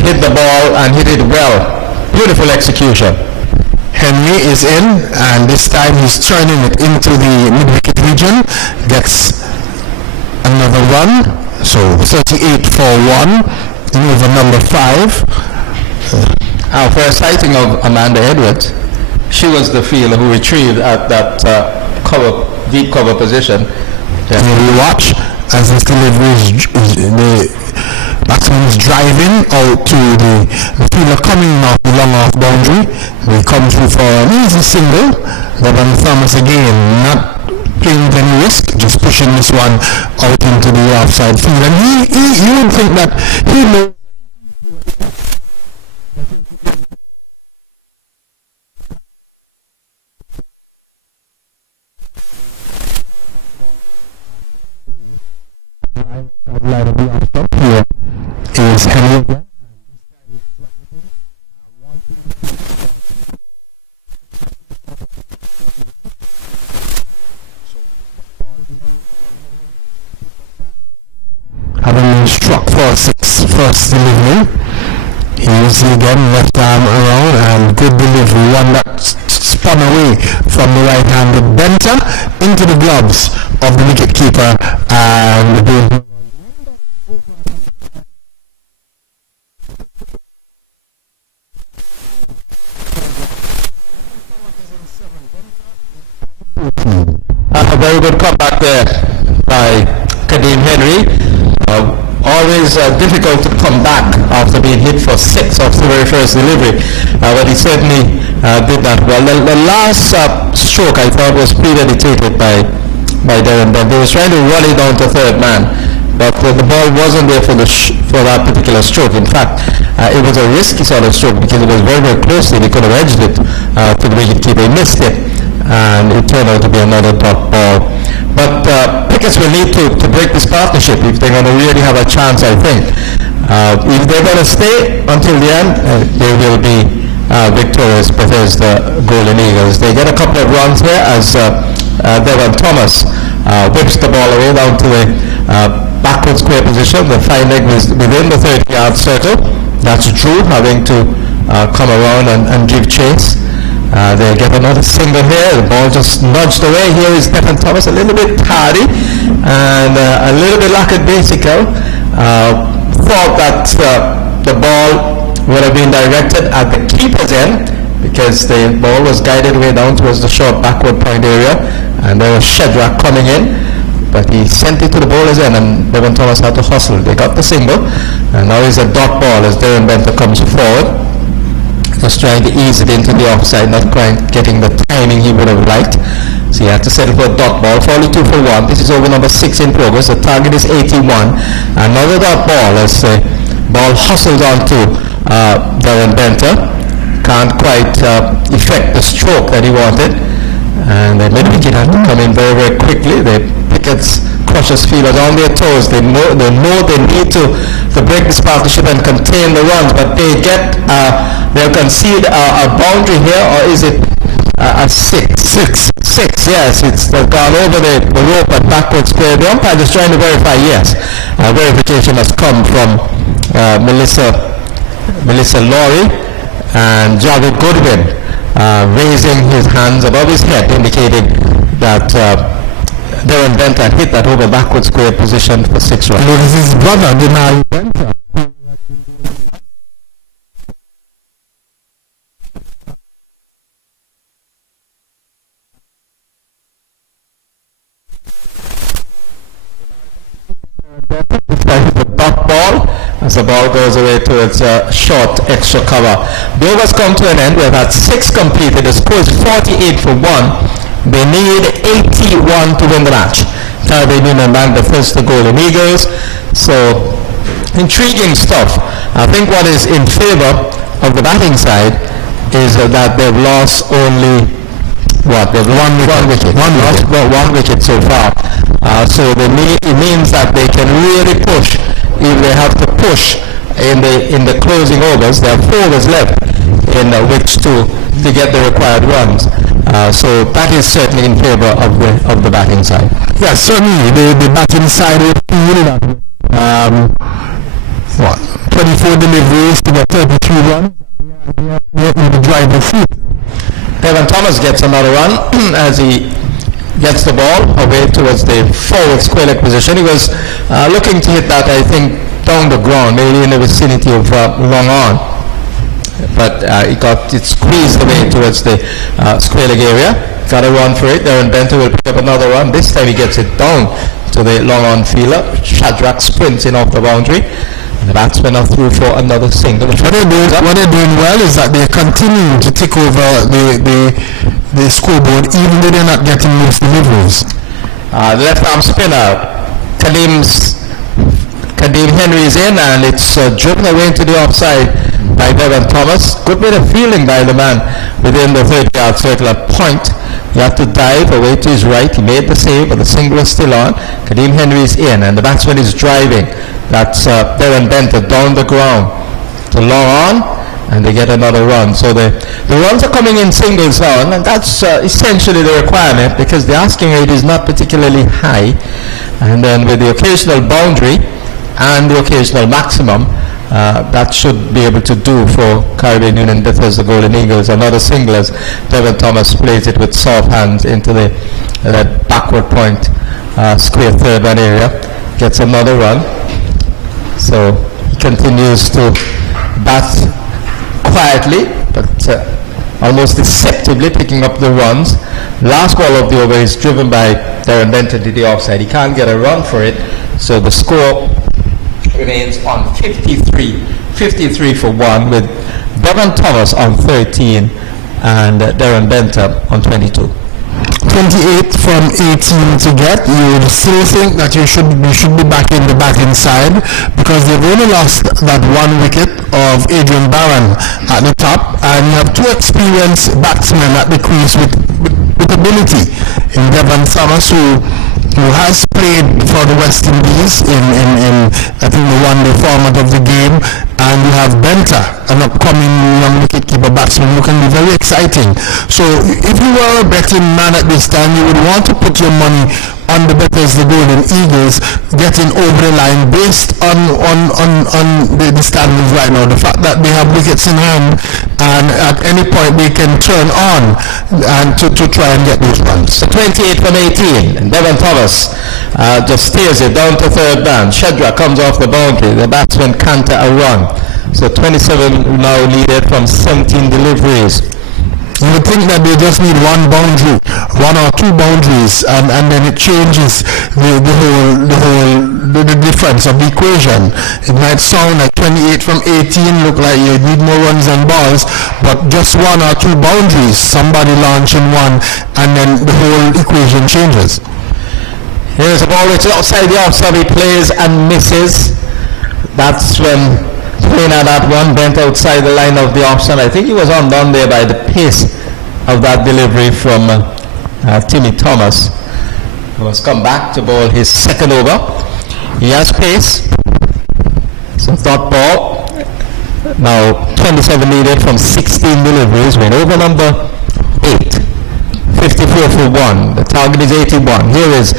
hit the ball and hit it well. Beautiful execution. Henry is in, and this time he's turning it into the mid-wicket region, gets another run, so 38 for 1 in over number 5. For a sighting of Amanda Edwards, she was the fielder who retrieved at that deep cover position. Yeah. And we watch as this delivery the batsman is driving out to the fielder coming off the long off boundary. They come through for an easy single. Devon Thomas again not playing with any risk, just pushing this one out into the offside field. And you would think that he knows. line of the off stump. Here is Henry again. Having struck for 6 first delivery. Here's again, left arm around, and good delivery. One that spun away from the right-handed Benter into the gloves of the wicketkeeper, and the A very good comeback there by Kadeem Henry. Always difficult to come back after being hit for 6 off the very first delivery, but he certainly did that well. The last stroke I thought was premeditated by Darren Bent. He was trying to run it down to third man, but the ball wasn't there for that particular stroke. In fact, it was a risky sort of stroke because it was very, very close. He could have edged it to the wicketkeeper. He missed it, and it turned out to be another dot ball. But Pickets will need to break this partnership if they're going to really have a chance, I think. If they're going to stay until the end, they will be victorious because the Golden Eagles. They get a couple of runs here as Devon Thomas whips the ball away down to the backward square position. The fine leg was within the 30-yard circle. That's Drew having to come around and give chase. They get another single here. The ball just nudged away. Here is Devon Thomas, a little bit tardy and a little bit lackadaisical. Thought that the ball would have been directed at the keeper's end because the ball was guided way down towards the short backward point area, and there was Shadrach coming in, but he sent it to the bowler's end, and Devon Thomas had to hustle. They got the single, and now it's a dot ball as Darren Benter comes forward. Just trying to ease it into the offside, not quite getting the timing he would have liked. So he had to settle for a dot ball, 42 for 1. This is over number 6 in progress. The target is 81. Another dot ball as the ball hustles onto Darren Benter. Can't quite effect the stroke that he wanted. And the mid-wicket had to come in very, very quickly. The Pickets Crushers fielders on their toes. They know they need to break this partnership and contain the runs, but they'll concede a boundary here, or is it a 6? 6, yes. They've gone over the rope at backward square. The umpire is trying to verify, yes. Verification has come from Melissa Laurie and Javid Goodwin raising his hands above his head, indicating that Darren Benter hit that over backward square position for 6 runs. This is his brother, Denari Benter. The dot ball as the ball goes away towards short extra cover. The overs come to an end. We've had 6 completed. The score is 48 for 1. They need 81 to win the match. Caribbean and Bank the first, the Golden Eagles. So intriguing stuff. I think what is in favor of the batting side is that they've lost only they've one wicket so far. So it means that they can really push. If they have to push in the closing overs, there are 4 overs left in which to get the required runs. So that is certainly in favor of the batting side. Yes, certainly the batting side will feel that. 24 deliveries to get 33 runs. The driver seat. Devon Thomas gets another run as he gets the ball away towards the forward square leg position. He was looking to hit that, I think, down the ground, maybe in the vicinity of long on. But it squeezed away towards the square leg area. Got a run for it. Darren Benter will pick up another run. This time he gets it down to the long on fielder. Shadrach sprints in off the boundary. And the batsmen are through for another single. What they're doing well is that they're continuing to take over the scoreboard even though they're not getting most deliveries. The left arm spinner, Kadeem Henry is in, and it's driven away into the offside by Devon Thomas. Good bit of fielding by the man within the 30-yard circle at point. He had to dive away to his right. He made the save, but the single was still on. Kadeem Henry is in, and the batsman is driving. That's Darren Benter down the ground to long on, and they get another run. So the runs are coming in singles on, and that's essentially the requirement because the asking rate is not particularly high. And then with the occasional boundary and the occasional maximum, that should be able to do for Caribbean Union Bithers, the Golden Eagles. Another single as Devon Thomas plays it with soft hands into the backward point, square third run area. Gets another run. So he continues to bat quietly, but almost deceptively picking up the runs. Last ball of the over is driven by Darren Benton to the offside. He can't get a run for it, so the score remains on 53 for 1 with Devon Thomas on 13 and Darren Benter on 22. 28 from 18 to get. You would still think that you should be back in the batting side because they've only lost that one wicket of Adrian Barron at the top, and you have two experienced batsmen at the crease with ability in Devon Thomas, who has played for the West Indies in I think the one-day format of the game, and you have Benter, an upcoming young wicketkeeper batsman who can be very exciting. So if you were a betting man at this time, you would want to put your money on the betters, the Golden Eagles, getting over the line based on the standings right now. The fact that they have wickets in hand and at any point they can turn on and to try and get those runs. So 28 from 18, and Devon Thomas just steers it down to third man. Shedra comes off the boundary. The batsman canter a run. So 27 now leaded from 17 deliveries. You would think that they just need one boundary, one or two boundaries, and then it changes the difference of the equation. It might sound like 28 from 18, look like you need more runs than balls, but just one or two boundaries, somebody launching one, and then the whole equation changes. Here's a ball which is outside the off, so he plays and misses. That's when playing at that one bent outside the line of the option. I think he was undone there by the pace of that delivery from Timmy Thomas, who has come back to bowl his second over. He has pace. So dot ball. Now 27 needed from 16 deliveries. Went over number 8. 54 for 1. The target is 81. Here is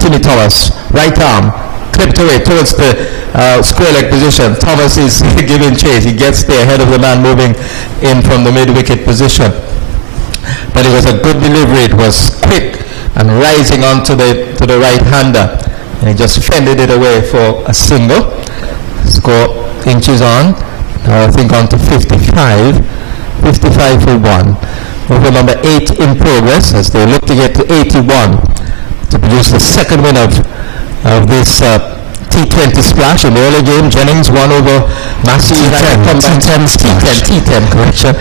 Timmy Thomas, right arm, clipped away towards the square leg position. Thomas is giving chase. He gets there ahead of the man moving in from the mid-wicket position. But it was a good delivery. It was quick and rising onto the right-hander. And he just fended it away for a single. Score inches on. Now I think on to 55. 55 for 1. Over number 8 in progress as they look to get to 81 to produce the second win of this T20 splash. In the early game, Jennings won over Massey. T10 correction.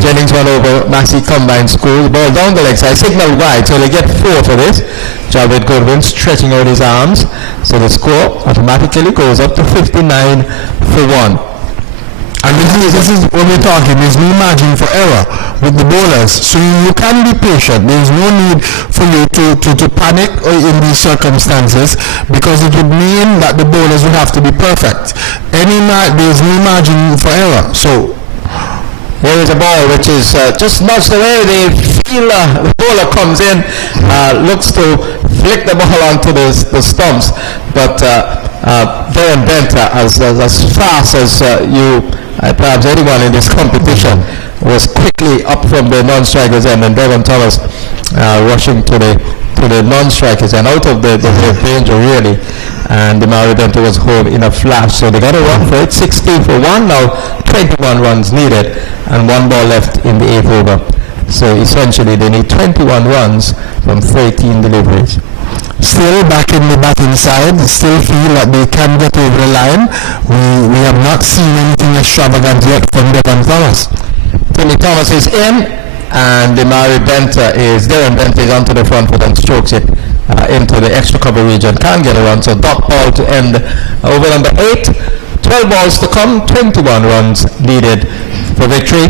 Jennings won over Massey Combined School. The ball down the leg side, signal wide, so they get 4 for this. Javed Goodwin stretching out his arms, so the score automatically goes up to 59 for 1. And this is what we're talking. There's no margin for error with the bowlers, so you can be patient. There's no need for you to panic in these circumstances, because it would mean that the bowlers would have to be perfect. There's no margin for error. So here is a ball which is just nudged away. They feel the bowler comes in, looks to flick the ball onto the stumps, but Darren Benter, as fast as perhaps anyone in this competition, was quickly up from the non-strikers end, and Devon Thomas rushing to the non-strikers and out of the danger really, and Mari Benter was home in a flash. So they got a run for it. 16 for 1 now. 21 runs needed and 1 ball left in the 8th over. So essentially they need 21 runs from 13 deliveries. Still back in the batting side, still feel that they can get over the line. We have not seen anything extravagant yet from Devon Thomas. Timmy Thomas is in, and Darren Benter is onto the front foot and strokes it into the extra cover region. Can't get a run, so dot ball to end over number 8. 12 balls to come, 21 runs needed for victory.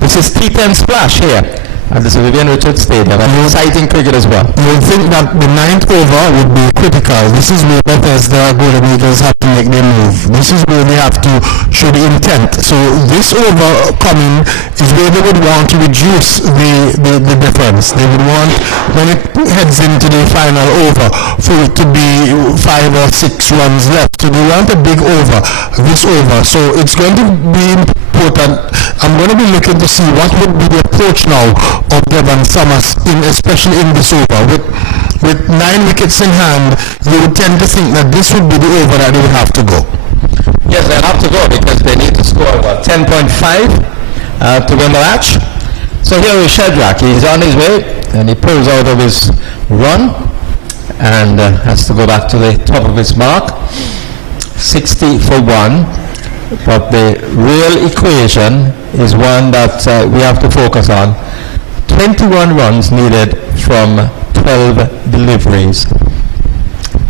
This is T10 splash here at the Sir Vivian Richards Stadium. And exciting cricket as well. You would think that the ninth over would be critical. This is where Bethesda Golden Eagles have to make their move. This is where they have to show the intent. So this over coming is where they would want to reduce the difference. They would want, when it heads into the final over, for it to be 5 or 6 runs left. So they want a big over, this over. So it's going to be important. I'm going to be looking to see what would be the approach now of Devon Thomas, especially in this over. With 9 wickets in hand, you would tend to think that this would be the over that they would have to go. Yes, they'll have to go because they need to score 10.5 to win the match. So here is Shadrach. He's on his way and he pulls out of his run and has to go back to the top of his mark. 60 for 1. But the real equation is one that we have to focus on. 21 runs needed from 12 deliveries.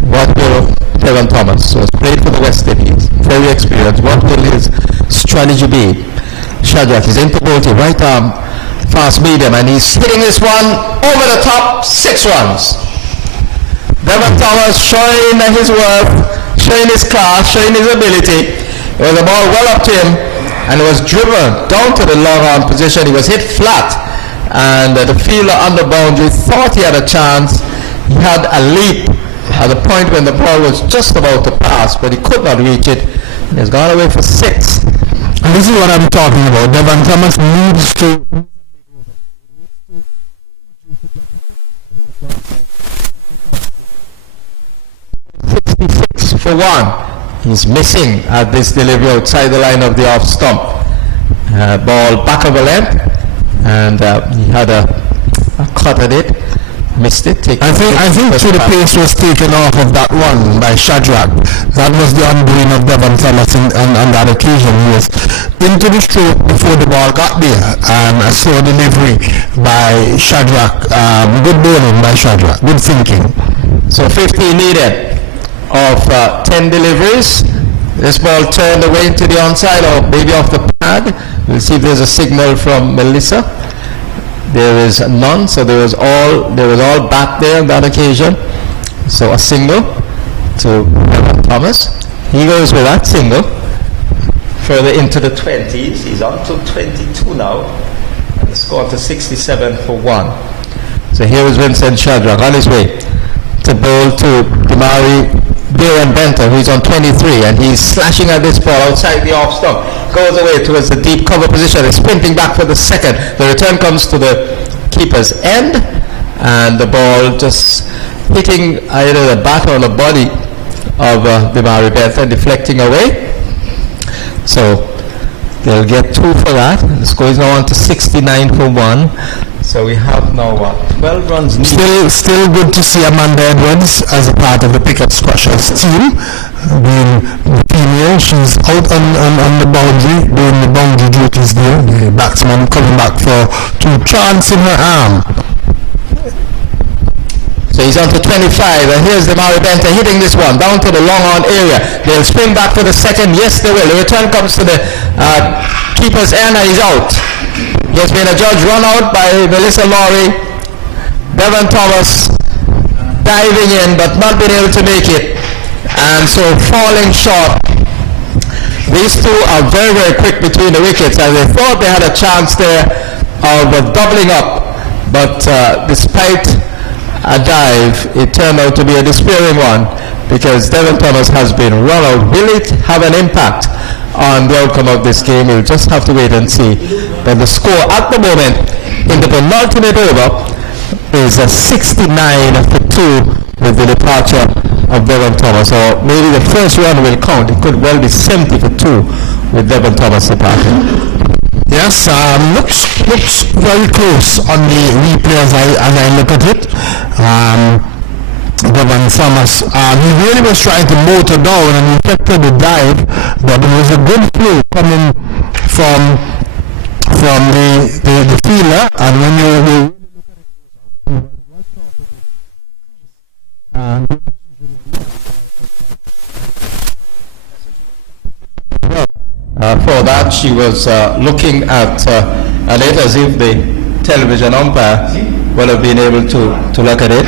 What will Devon Thomas, who has played for the West Indies, very experienced, what will his strategy be? Shadrach is into ball, right arm, fast medium, and he's hitting this one over the top, 6 runs. Devon Thomas showing his worth, showing his class, showing his ability. It was a ball well up to him, and it was driven down to the long arm position. He was hit flat, and the fielder on the boundary thought he had a chance. He had a leap at the point when the ball was just about to pass, but he could not reach it. And he's gone away for 6. And this is what I'm talking about. Devon Thomas needs to... 66 for 1. He's missing at this delivery outside the line of the off stump. Ball back of the length, and he had a cut at it, missed it. I think through the pace was taken off of that one by Shadrach. That was the undoing of Devon Thomas on that occasion. He was into the stroke before the ball got there, and a slow delivery by Shadrach. Good bowling by Shadrach. Good thinking. So 15 needed of 10 deliveries. This ball turned away into the onside or maybe off the pad. We'll see if there's a signal from Melissa. There is none, so there was all back there on that occasion. So a single to Devon Thomas. He goes with that single further into the 20s. He's on to 22 now, and the score to 67 for 1. So here is Vincent Shadrach on his way to bowl to Damari Darren Benter, who's on 23, and he's slashing at this ball outside the off stump. Goes away towards the deep cover position. Is sprinting back for the second. The return comes to the keeper's end, and the ball just hitting either the bat or the body of Damari Benter, deflecting away. So they'll get 2 for that. The score is now on to 69 for 1. So we have now 12 runs needed. Still good to see Amanda Edwards as a part of the Picket Squashers team. Being female, she's out on the boundary, doing the boundary duties there. The batsman coming back for 2 chants in her arm. So he's on to 25, and here's Damari Benter hitting this one down to the long on area. They'll spin back for the second. Yes, they will. The return comes to the keeper's end, and he's out. He has been adjudged run out by Melissa Lowry. Devon Thomas diving in, but not being able to make it, and so falling short. These two are very, very quick between the wickets, and they thought they had a chance there of doubling up, but despite a dive, it turned out to be a despairing one, because Devon Thomas has been run out. Will it have an impact on the outcome of this game? We'll just have to wait and see. But the score at the moment in the penultimate over is a 69 for 2 with the departure of Devon Thomas. Or maybe the first run will count. It could well be 70 for 2 with Devon Thomas departing. Yes, looks very close on the replay as I look at it. Devon Thomas, he really was trying to motor down and he effected the dive, but there was a good flow coming from the fielder, and when you for that, she was looking at it as if the television umpire will have been able to look at it.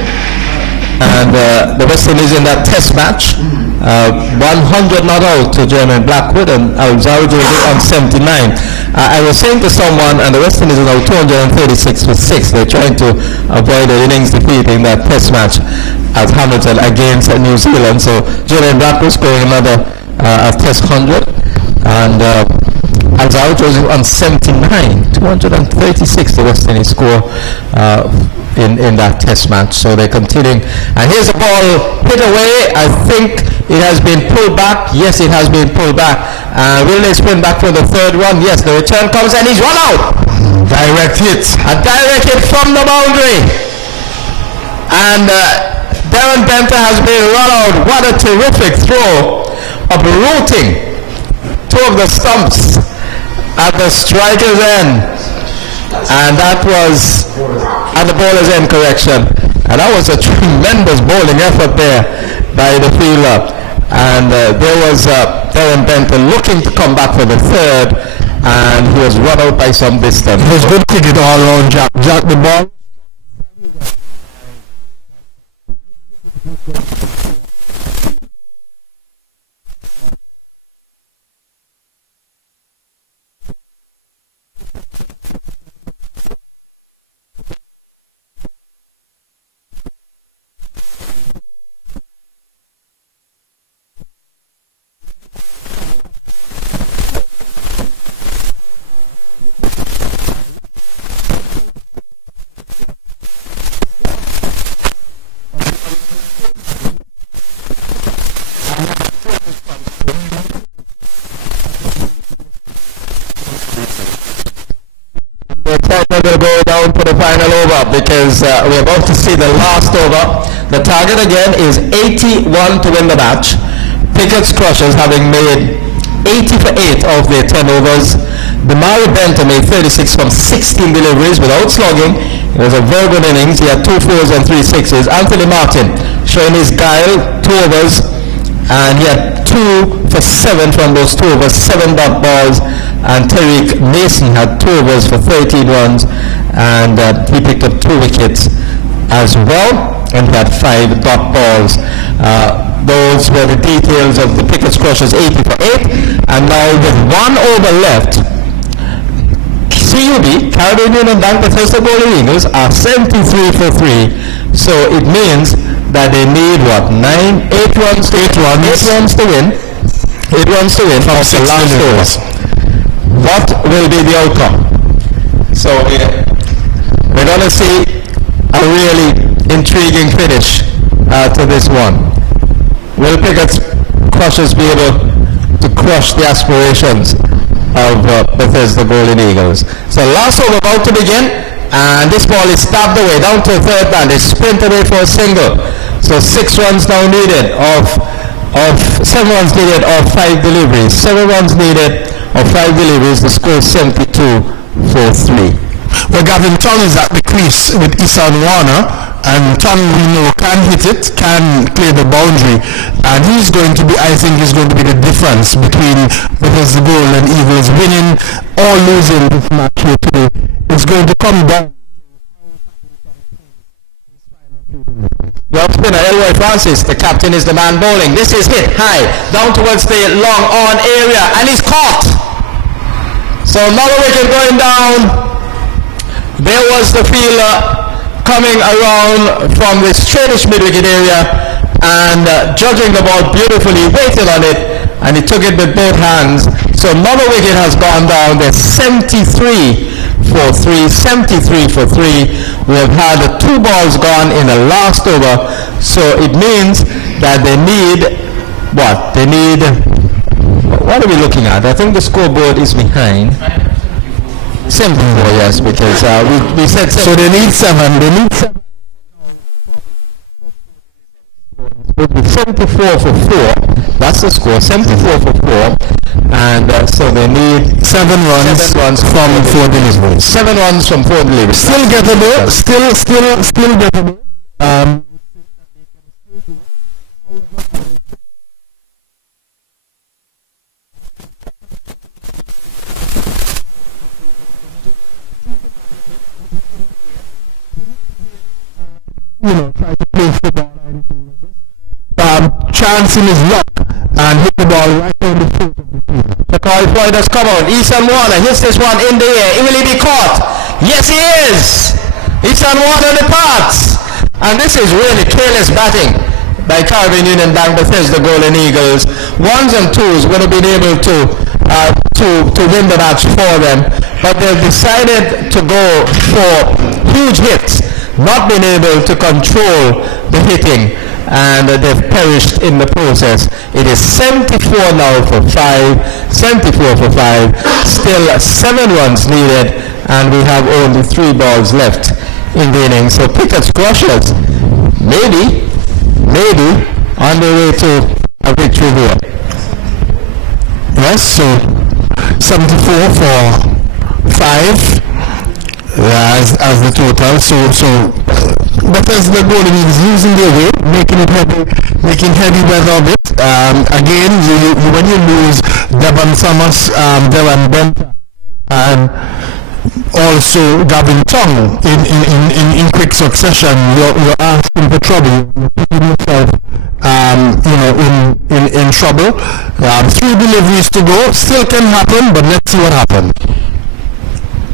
And the West Indies in that test match, 100 not out to Jermaine Blackwood and Alzaro on 79. I was saying to someone, and the West Indies is now 236 for 6. They're trying to avoid the innings defeat in that test match at Hamilton against New Zealand. So Jermaine Blackwood scoring another test 100. And Alzaro on 79, 236 the West Indies score in that test match. So they're continuing. And here's a ball hit away. I think it has been pulled back. Yes, it has been pulled back. Will they sprint back for the third one? Yes, the return comes and he's run out. Direct hit. A direct hit from the boundary. And Darren Benter has been run out. What a terrific throw, uprooting two of the stumps at the striker's end. And that was at the bowler's end, correction. And that was a tremendous bowling effort there by the fielder. And there was Darren Benton looking to come back for the third, and he was run out by some distance. It was good cricket all around, Jack. Jack the ball. We'll go down for the final over because we're about to see the last over. The target again is 81 to win the match. Pickett's Crushers having made 80 for 8 of their 10 overs. Damari Benter made 36 from 16 deliveries without slugging. It was a very good innings. He had 2 fours and 3 sixes. Anthony Martin showing his guile, 2 overs, and he had 2 for 7 from those 2 overs, 7 dot balls. And Tariq Mason had 2 overs for 13 runs, and he picked up 2 wickets as well, and he had 5 dot balls. Those were the details of the Pickett's Crushers 80 for 8, and now with 1 over left, CUB, Caribbean Union Bank Bethesda Golden Eagles are 73 for 3, so it means that they need what, 8 runs to win. 8 runs to win from the last over. What will be the outcome? So we're going to see a really intriguing finish to this one. Will Pickett's Crushers be able to crush the aspirations of Bethesda Golden Eagles? So last over about to begin, and this ball is stabbed away down to the third man. They sprint away for a single. So 6 runs now needed of 7 runs needed of 5 deliveries. 7 runs needed of 5 deliveries. The score is 72 for 3. Well, Gavin Tom is at the crease with Isan Warner, and Tom, we know, can hit it, can clear the boundary, and he's going to be, I think, he's going to be the difference between Bethesda Golden Eagles winning or losing this match here today. It's going to come down. The off spinner, Elroy Francis, the captain, is the man bowling. This is hit high, down towards the long on area, and he's caught. So another wicket going down. There was the fielder coming around from the straightish mid-wicket area and judging the ball beautifully, waited on it, and he took it with both hands. So another wicket has gone down. There's 73 for 3, 73 for 3. We have had 2 balls gone in the last over, so it means that they need what? They need, what are we looking at? I think the scoreboard is behind. 74, yes, because we said 7. So they need 7. They need 7. With 74 for 4, that's the score, 74 for 4, and so they need 7 runs from 4 deliveries. 7 runs from 4 deliveries. Still gettable, still gettable. try to play football or anything. Chancing his luck and hit the ball right on the foot of the keeper. The call Floyd has come on. Ethan Warner hits this one in the air. Will he be caught? Yes, he is. Ethan Warner departs. And this is really careless batting by Caribbean Union Bank Bethesda Golden Eagles. Ones and twos would have been able to win the match for them, but they've decided to go for huge hits, not being able to control the hitting, and they've perished in the process. It is 74 now for 5, 74 for 5, still 7 runs needed, and we have only 3 balls left in the inning. So Pickett's Crushers maybe on the way to a victory here. Yes, so 74 for 5 as the total. So Bethesda Golden Eagles losing their way, making heavy weather of it. Again, when you lose Devon Thomas, Devon Benta, and also Gavin Tong in quick succession, you're asking for trouble. You're putting yourself in trouble. 3 deliveries to go, still can happen, but let's see what happens.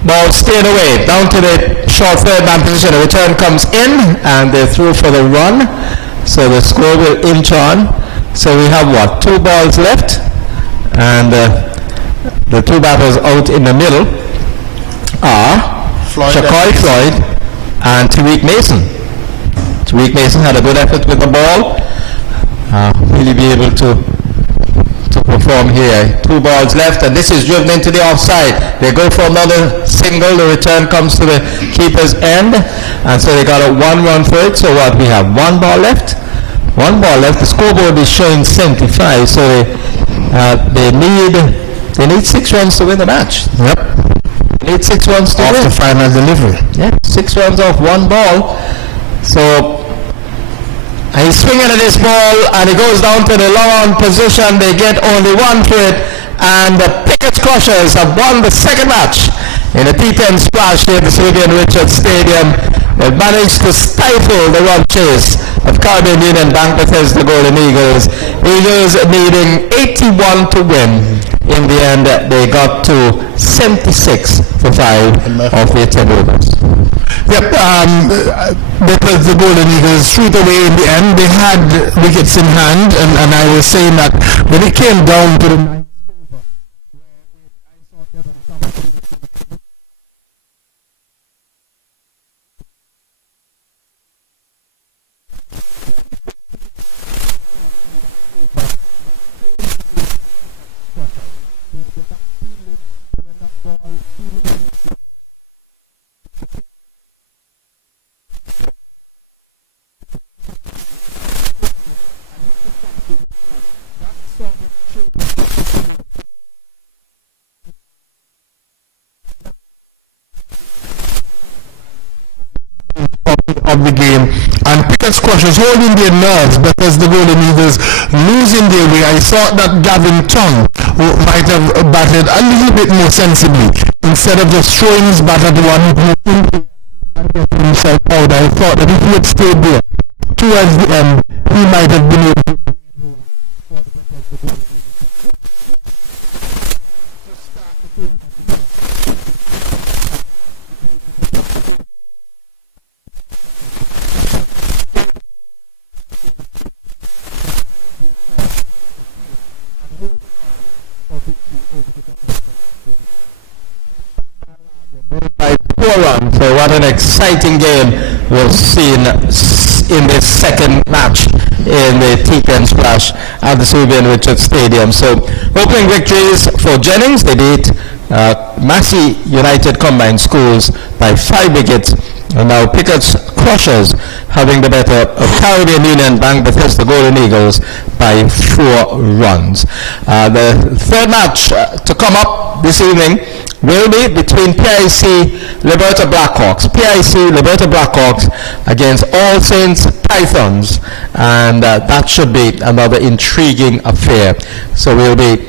Ball stayed away, down to the short third man position. The return comes in, and they're through for the run. So the score will inch on. So we have 2 balls left, and the 2 batters out in the middle are Shakoy Floyd and Tariq Mason. Tariq Mason had a good effort with the ball. Will he be able to perform here? 2 balls left, and this is driven into the offside. They go for another single. The return comes to the keeper's end, and so they got a 1 run for it. So what? We have 1 ball left. 1 ball left. The scoreboard is showing 75. So they need 6 runs to win the match. Yep. They need 6 runs to off win. the final delivery. Yeah, 6 runs off 1 ball. So he's swinging at this ball, and he goes down to the long-on position. They get only 1 for it, and the Pickett's Crushers have won the second match in a T10 splash here at the Sylvian Richards Stadium. They managed to stifle the run chase of Caribbean Union Bank Bethesda Golden Eagles. Eagles needing 81 to win. In the end, they got to 76 for 5 of their 10 overs. Yep, because the Golden Eagles threw it away in the end. They had wickets in hand, and I was saying that when it came down to the 9th over, I thought there was something. Of the game, and Pickett's Crushers holding their nerves because the Golden Eagles losing their way. I thought that Gavin Tong might have batted a little bit more sensibly instead of just throwing his bat at the one and getting himself out. I thought that if he had stayed there towards the end, he might have been able to by 4 runs. So what an exciting game was seen in this second match in the T10 splash at the Sylvian Richards Stadium. So opening victories for Jennings. They beat Massey United Combined Schools by 5 wickets. And now Pickett's Crushers having the better of Caribbean Union Bank Bethesda Golden Eagles by 4 runs. The third match to come up this evening will be between PIC Liberta Blackhawks. PIC Liberta Blackhawks against All Saints Pythons, and that should be another intriguing affair. So we'll be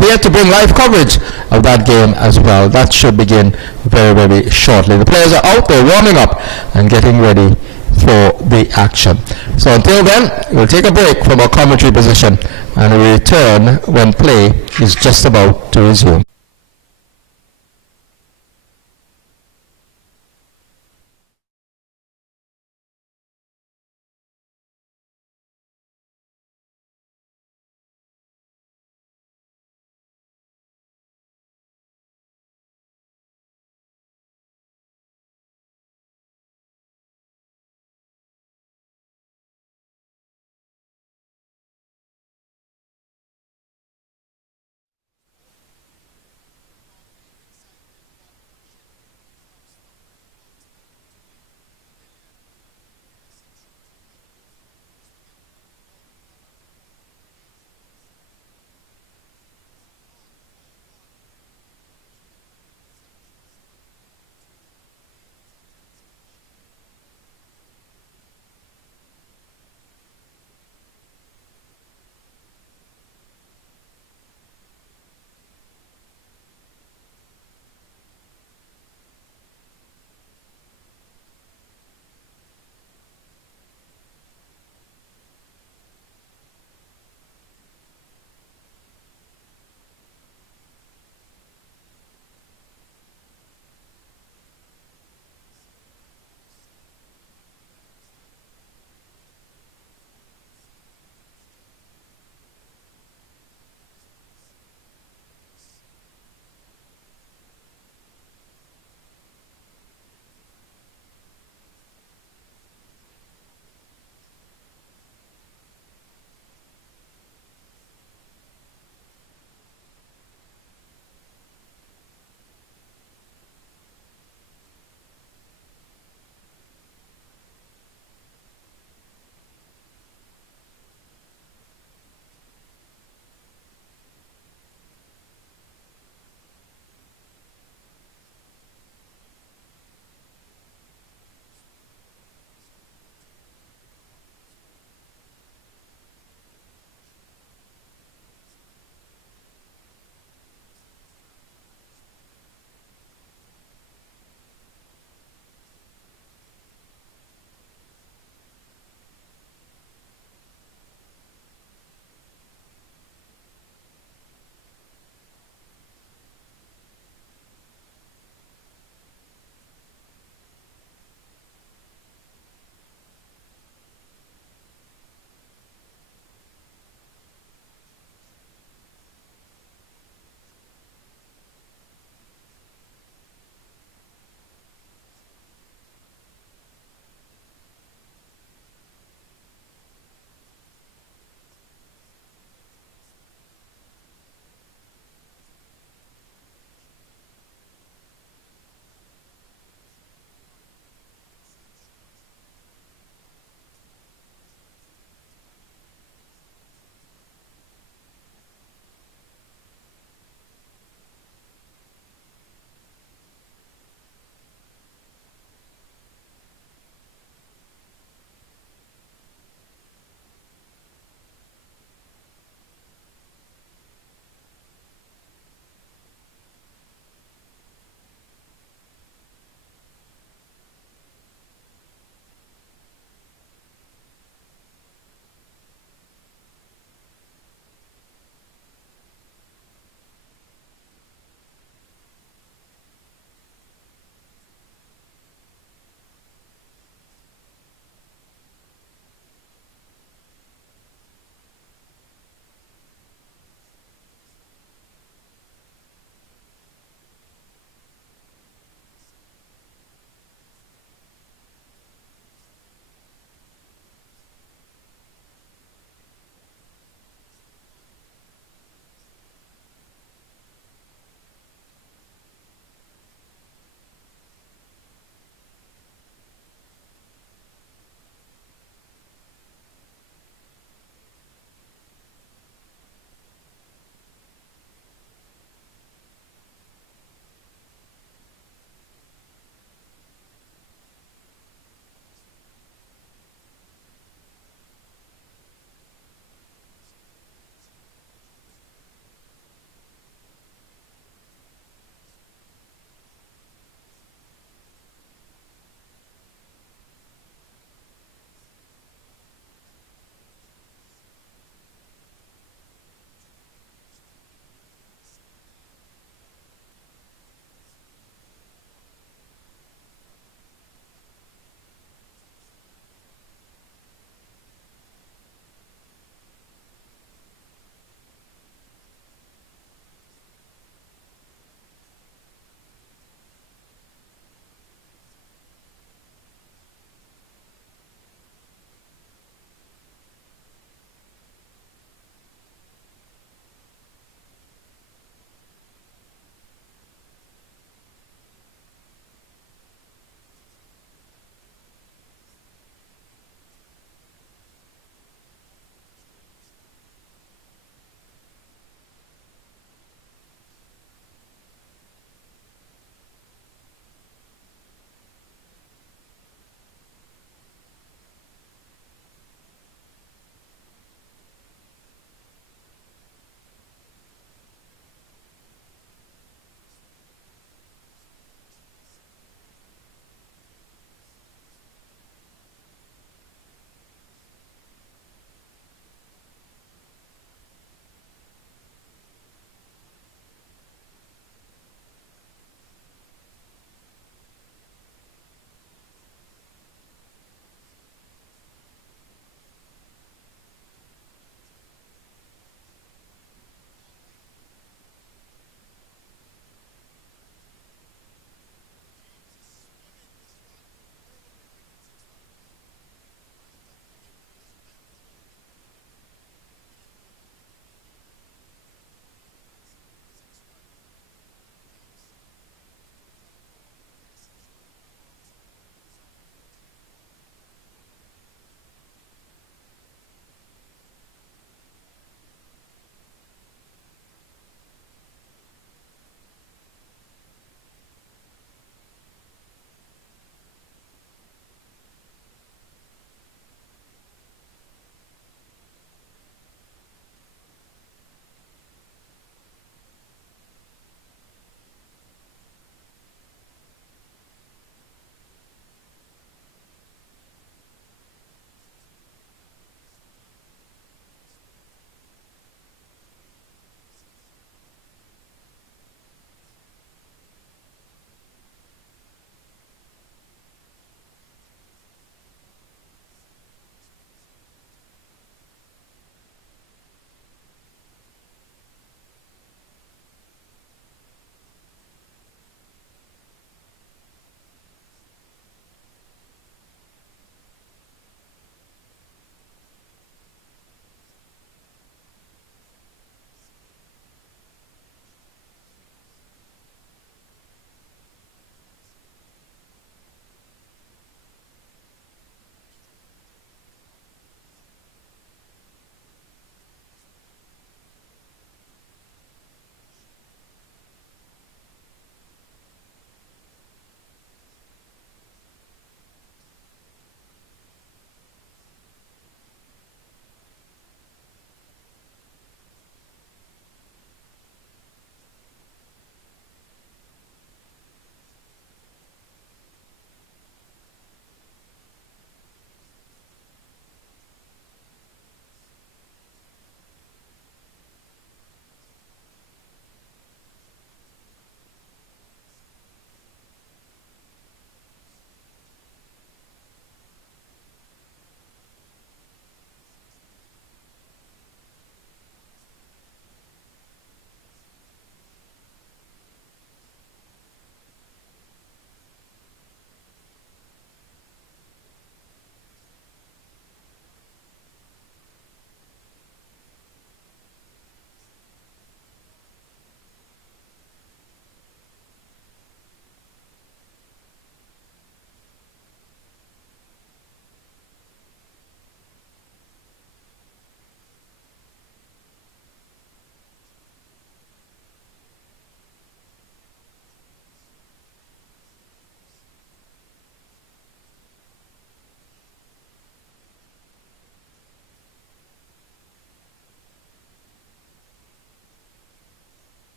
here to bring live coverage of that game as well. That should begin very, very shortly. The players are out there warming up and getting ready for the action. So until then, we'll take a break from our commentary position and we'll return when play is just about to resume.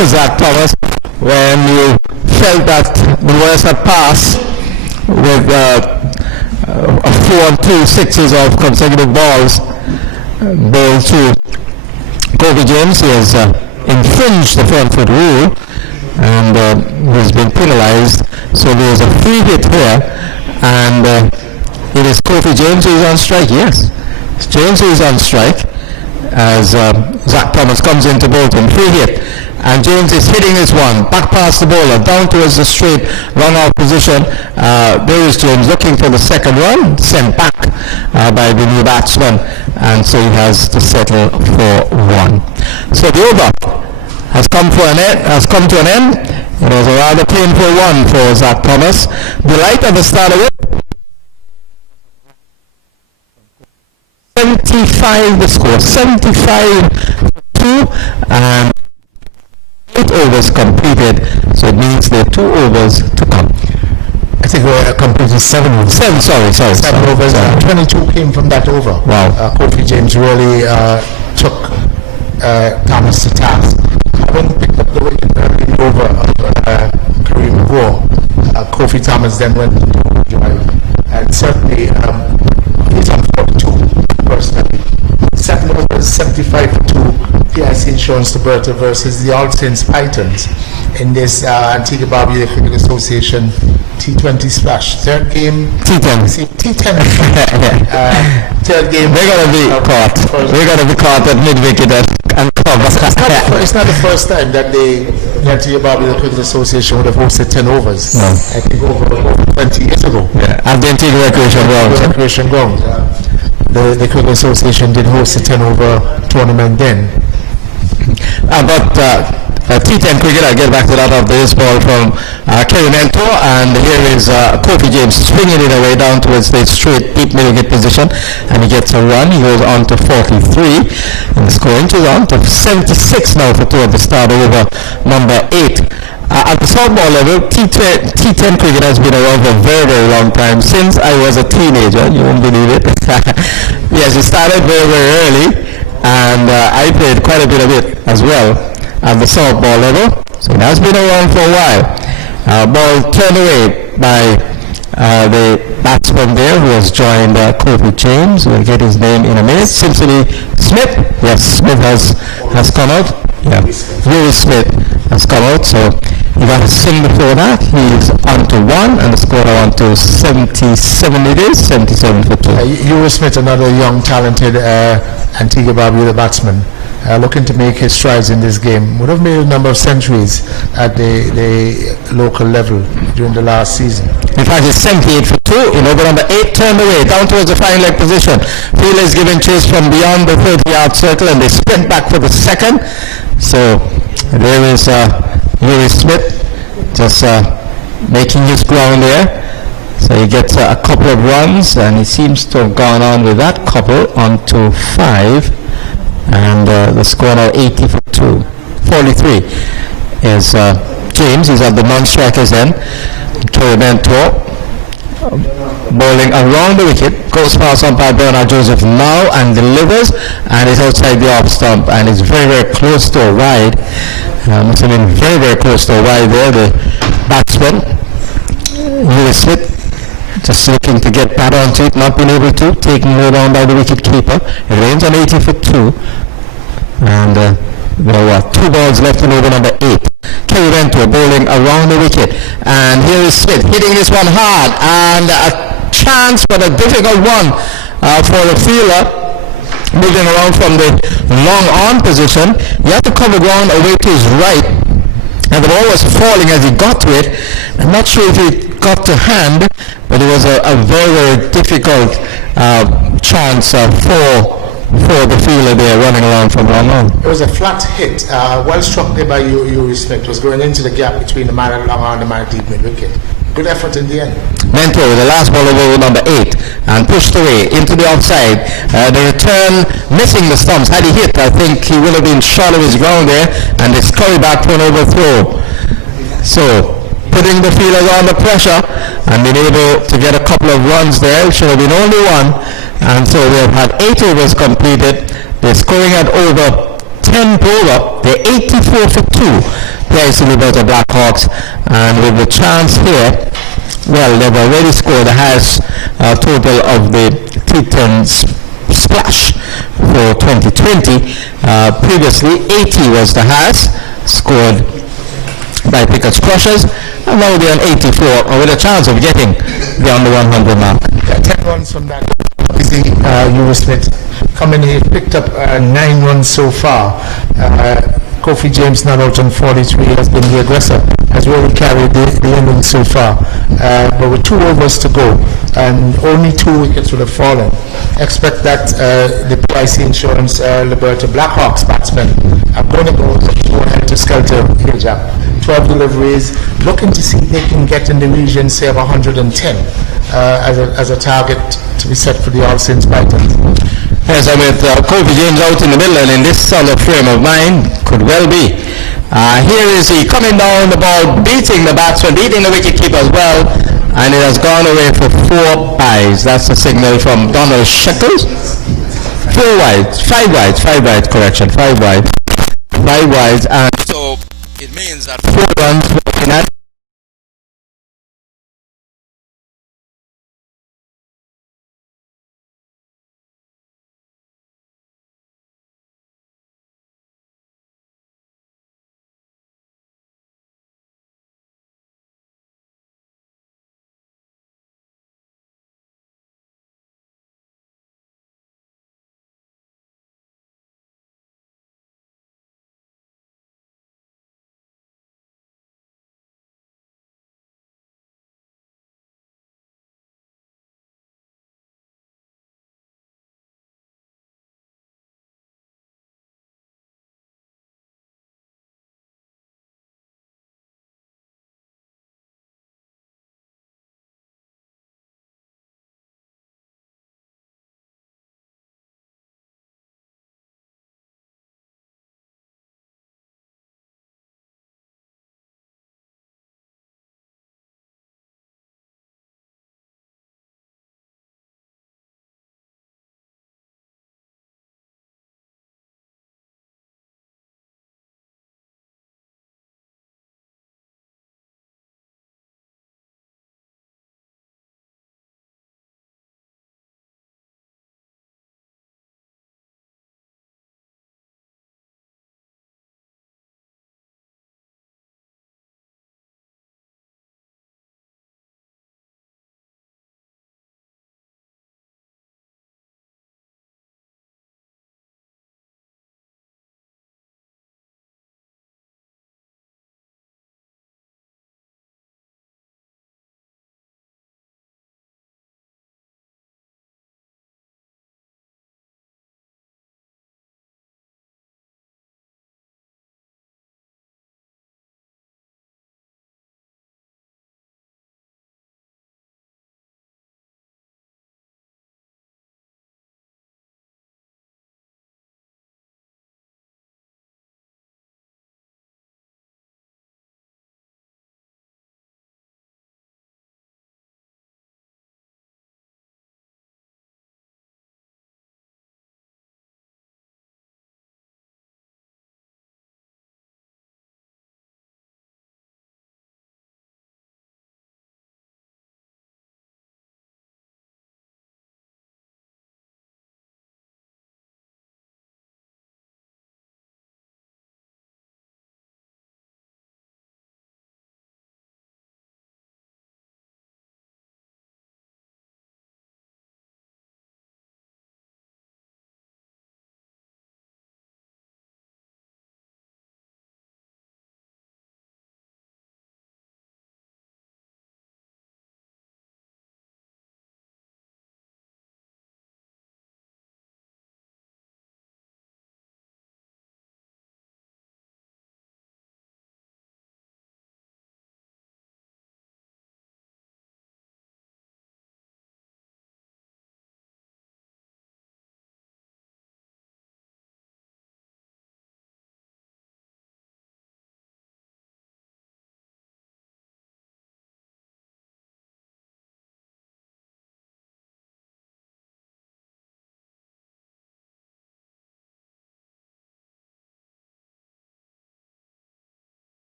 to Zach Thomas when you felt that the Warriors had passed with 4 and 2 sixes of consecutive balls. Ball to Kobe James. He has infringed the front foot rule and he's been penalized. So there's a free hit here, and it is Kofi James who is on strike. Yes, it's James who is on strike as Zach Thomas comes into Bolton. Free hit, and James is hitting this one back past the bowler down towards the straight run out position. There is James looking for the second run, sent back by the new batsman, and so he has to settle for one. So the over has come to an end. It was a rather painful one for Zach Thomas. Delight at the start of it. 75 the score, 75-2, and 8 overs completed, so it means there are 2 overs to come. I think we completed 7 overs. 7 overs. 22 came from that over. Wow. Kofi James really took Thomas to task. Having picked up the wicket early over Kareem Moore, Kofi Thomas then went to drive, and certainly he's on 42 personally. 7 overs, 75 for 2, PIC Insurance to Bertha versus the All Saints Pythons in this Antigua Barbuda Cricket Association T20 splash. Third game. T10. Third game. We're going to be caught. We're going to be caught at mid-wicket and cover. It's not the first time that the Antigua Barbuda Cricket Association would have hosted 10 overs. No. I think over 20 years ago. Yeah. At the Antigua Recreation Ground. The Cricket Association did host a 10 over tournament then. But T10 cricket, I'll get back to that after this ball from Kerry Mentor, and here is Kofi James swinging it away down towards the straight deep middle wicket position, and he gets a run. He goes on to 43, and the score inches on to 76 now for 2 at the start over number 8. At the softball level, T10 cricket has been around for a very, very long time, since I was a teenager. You won't believe it. Yes, it started very, very early, and I played quite a bit of it as well at the softball level. So it has been around for a while. Ball turned away by the batsman there who has joined Kofi James. We'll get his name in a minute. Simpson Smith. Yes, Smith has come out. Yeah, Will Smith has come out. So he got a sing before that. He's on to 1, and the score on to 77 it is, 77 for 2. Will Smith, another young, talented Antigua Barbuda batsman, looking to make his strides in this game. Would have made a number of centuries at the local level during the last season. In fact, it's 78 for 2. Over number 8 turned away down towards the fine leg position. Fielder is giving chase from beyond the 30-yard circle, and they sprint back for the second. So there is Will Smith just making his ground there. So he gets a couple of runs, and he seems to have gone on with that couple on to 5. And the score now 80 for 2. 43 is James. He's at the non-strikers end. Kerry Mentor bowling around the wicket, goes past umpire Bernard Joseph now and delivers, and is outside the off stump, and is very, very close to a wide. Must have been very, very close to a wide there. The batsman, Will Smith, just looking to get back onto it, not being able to, taken low down by the wicket keeper. It remains on 80 for 2, and there were 2 balls left in over number 8. Kerry Mentor bowling around the wicket, and here is Smith hitting this one hard, and a chance, but a difficult one for the fielder moving around from the long on position. He had to cover ground away to his right, and the ball was falling as he got to it. I'm not sure if it got to hand, but it was a very, very difficult chance for the fielder there running around from long on. It was a flat hit, well struck there by Will Smith. Was going into the gap between the man at long on and the man at deep mid wicket. Good effort in the end. Mentor with the last ball over number 8 and pushed away into the offside. The return missing the stumps. Had he hit, I think he would have been short of his ground there, and they scurry back for an overthrow. So putting the fielders under pressure and being able to get a couple of runs there. It should have been only 1, and so they have had 8 overs completed. They're scoring at over 10th over. They're 84 for 2. Plays the Liberta Blackhawks, and with the chance here, well, they've already scored the highest total of the T10 splash for 2020. Previously, 80 was the highest scored by Pickett's Crushers, and now they're on 84, with a chance of getting beyond the 100 mark. 10 runs from that. Obviously, Eurosmith coming here, picked up 9 runs so far. Kofi James not out on 43, has been the aggressor, has really carried the innings so far. But with 2 overs to go, and only 2 wickets would have fallen. Expect that the PIC Insurance Liberta Blackhawks batsmen are going to go ahead to Skelter Hijab. 12 deliveries, looking to see if they can get in the region, say, of 110 as a target to be set for the All Saints Titans. Yes, and with Kofi James out in the middle and in this solid frame of mind, could well be. Here is he coming down the ball, beating the batsman, beating the wicketkeeper as well, and it has gone away for 4 byes. That's the signal from Donald Shekels. 4 wides, 5 wides, 5 wides, correction, 5 wides. 5 wides, and so it means that 4 runs were in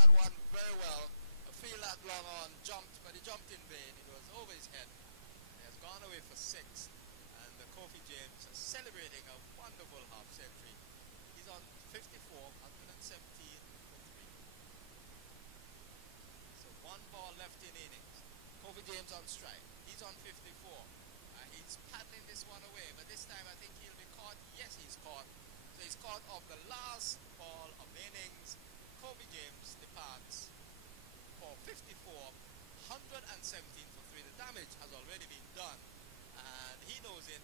that one very well. A field that long on jumped, but he jumped in vain. It was over his head. He has gone away for 6. And Kofi James is celebrating a wonderful half century. He's on 54, 117 for 3. So 1 ball left in innings. Kofi James on strike. He's on 54. He's paddling this one away, but this time I think he'll be caught. Yes, he's caught. So he's caught of the last ball of the innings. Kobe James departs for 54, 117 for 3. The damage has already been done, and he knows it,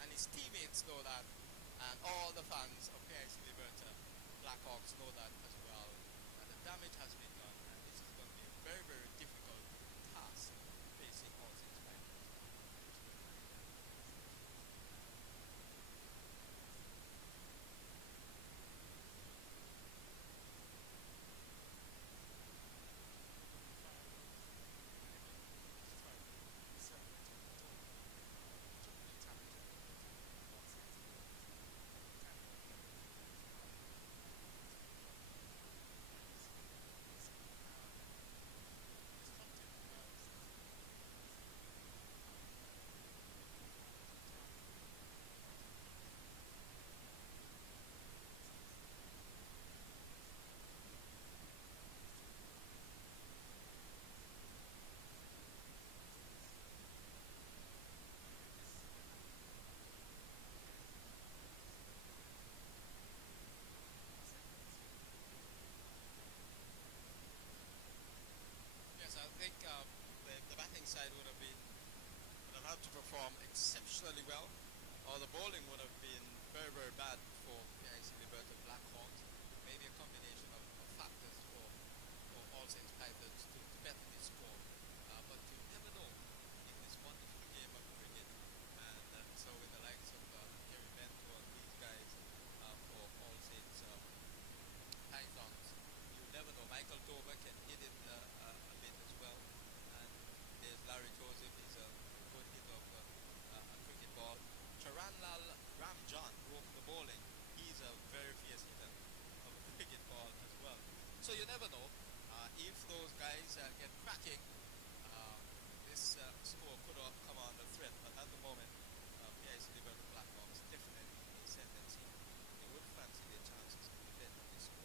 and his teammates know that, and all the fans of PIC Liberta Blackhawks know that as well, that the damage has been done, and this is going to be a very, very difficult task facing all six players. I think the batting side would have had to perform exceptionally well, or the bowling would have been very, very bad for PIC Liberta Blackhawks. Maybe a combination of factors for All Saints Titans to better this score. But you never know in this wonderful game of cricket. And so with the likes of Gary Bento and these guys for All Saints Titans, you never know. Michael Tober can hit it a bit as well. And there's Larry Joseph, he's a good hit of a cricket ball. Charanlal Ramjan broke the bowling. He's a very fierce hitter of a cricket ball as well. So you never know. If those guys get cracking, this score could have come under threat. But at the moment, PIC Liberta Blackhawks definitely in the ascendancy. They would fancy their chances of defending this score.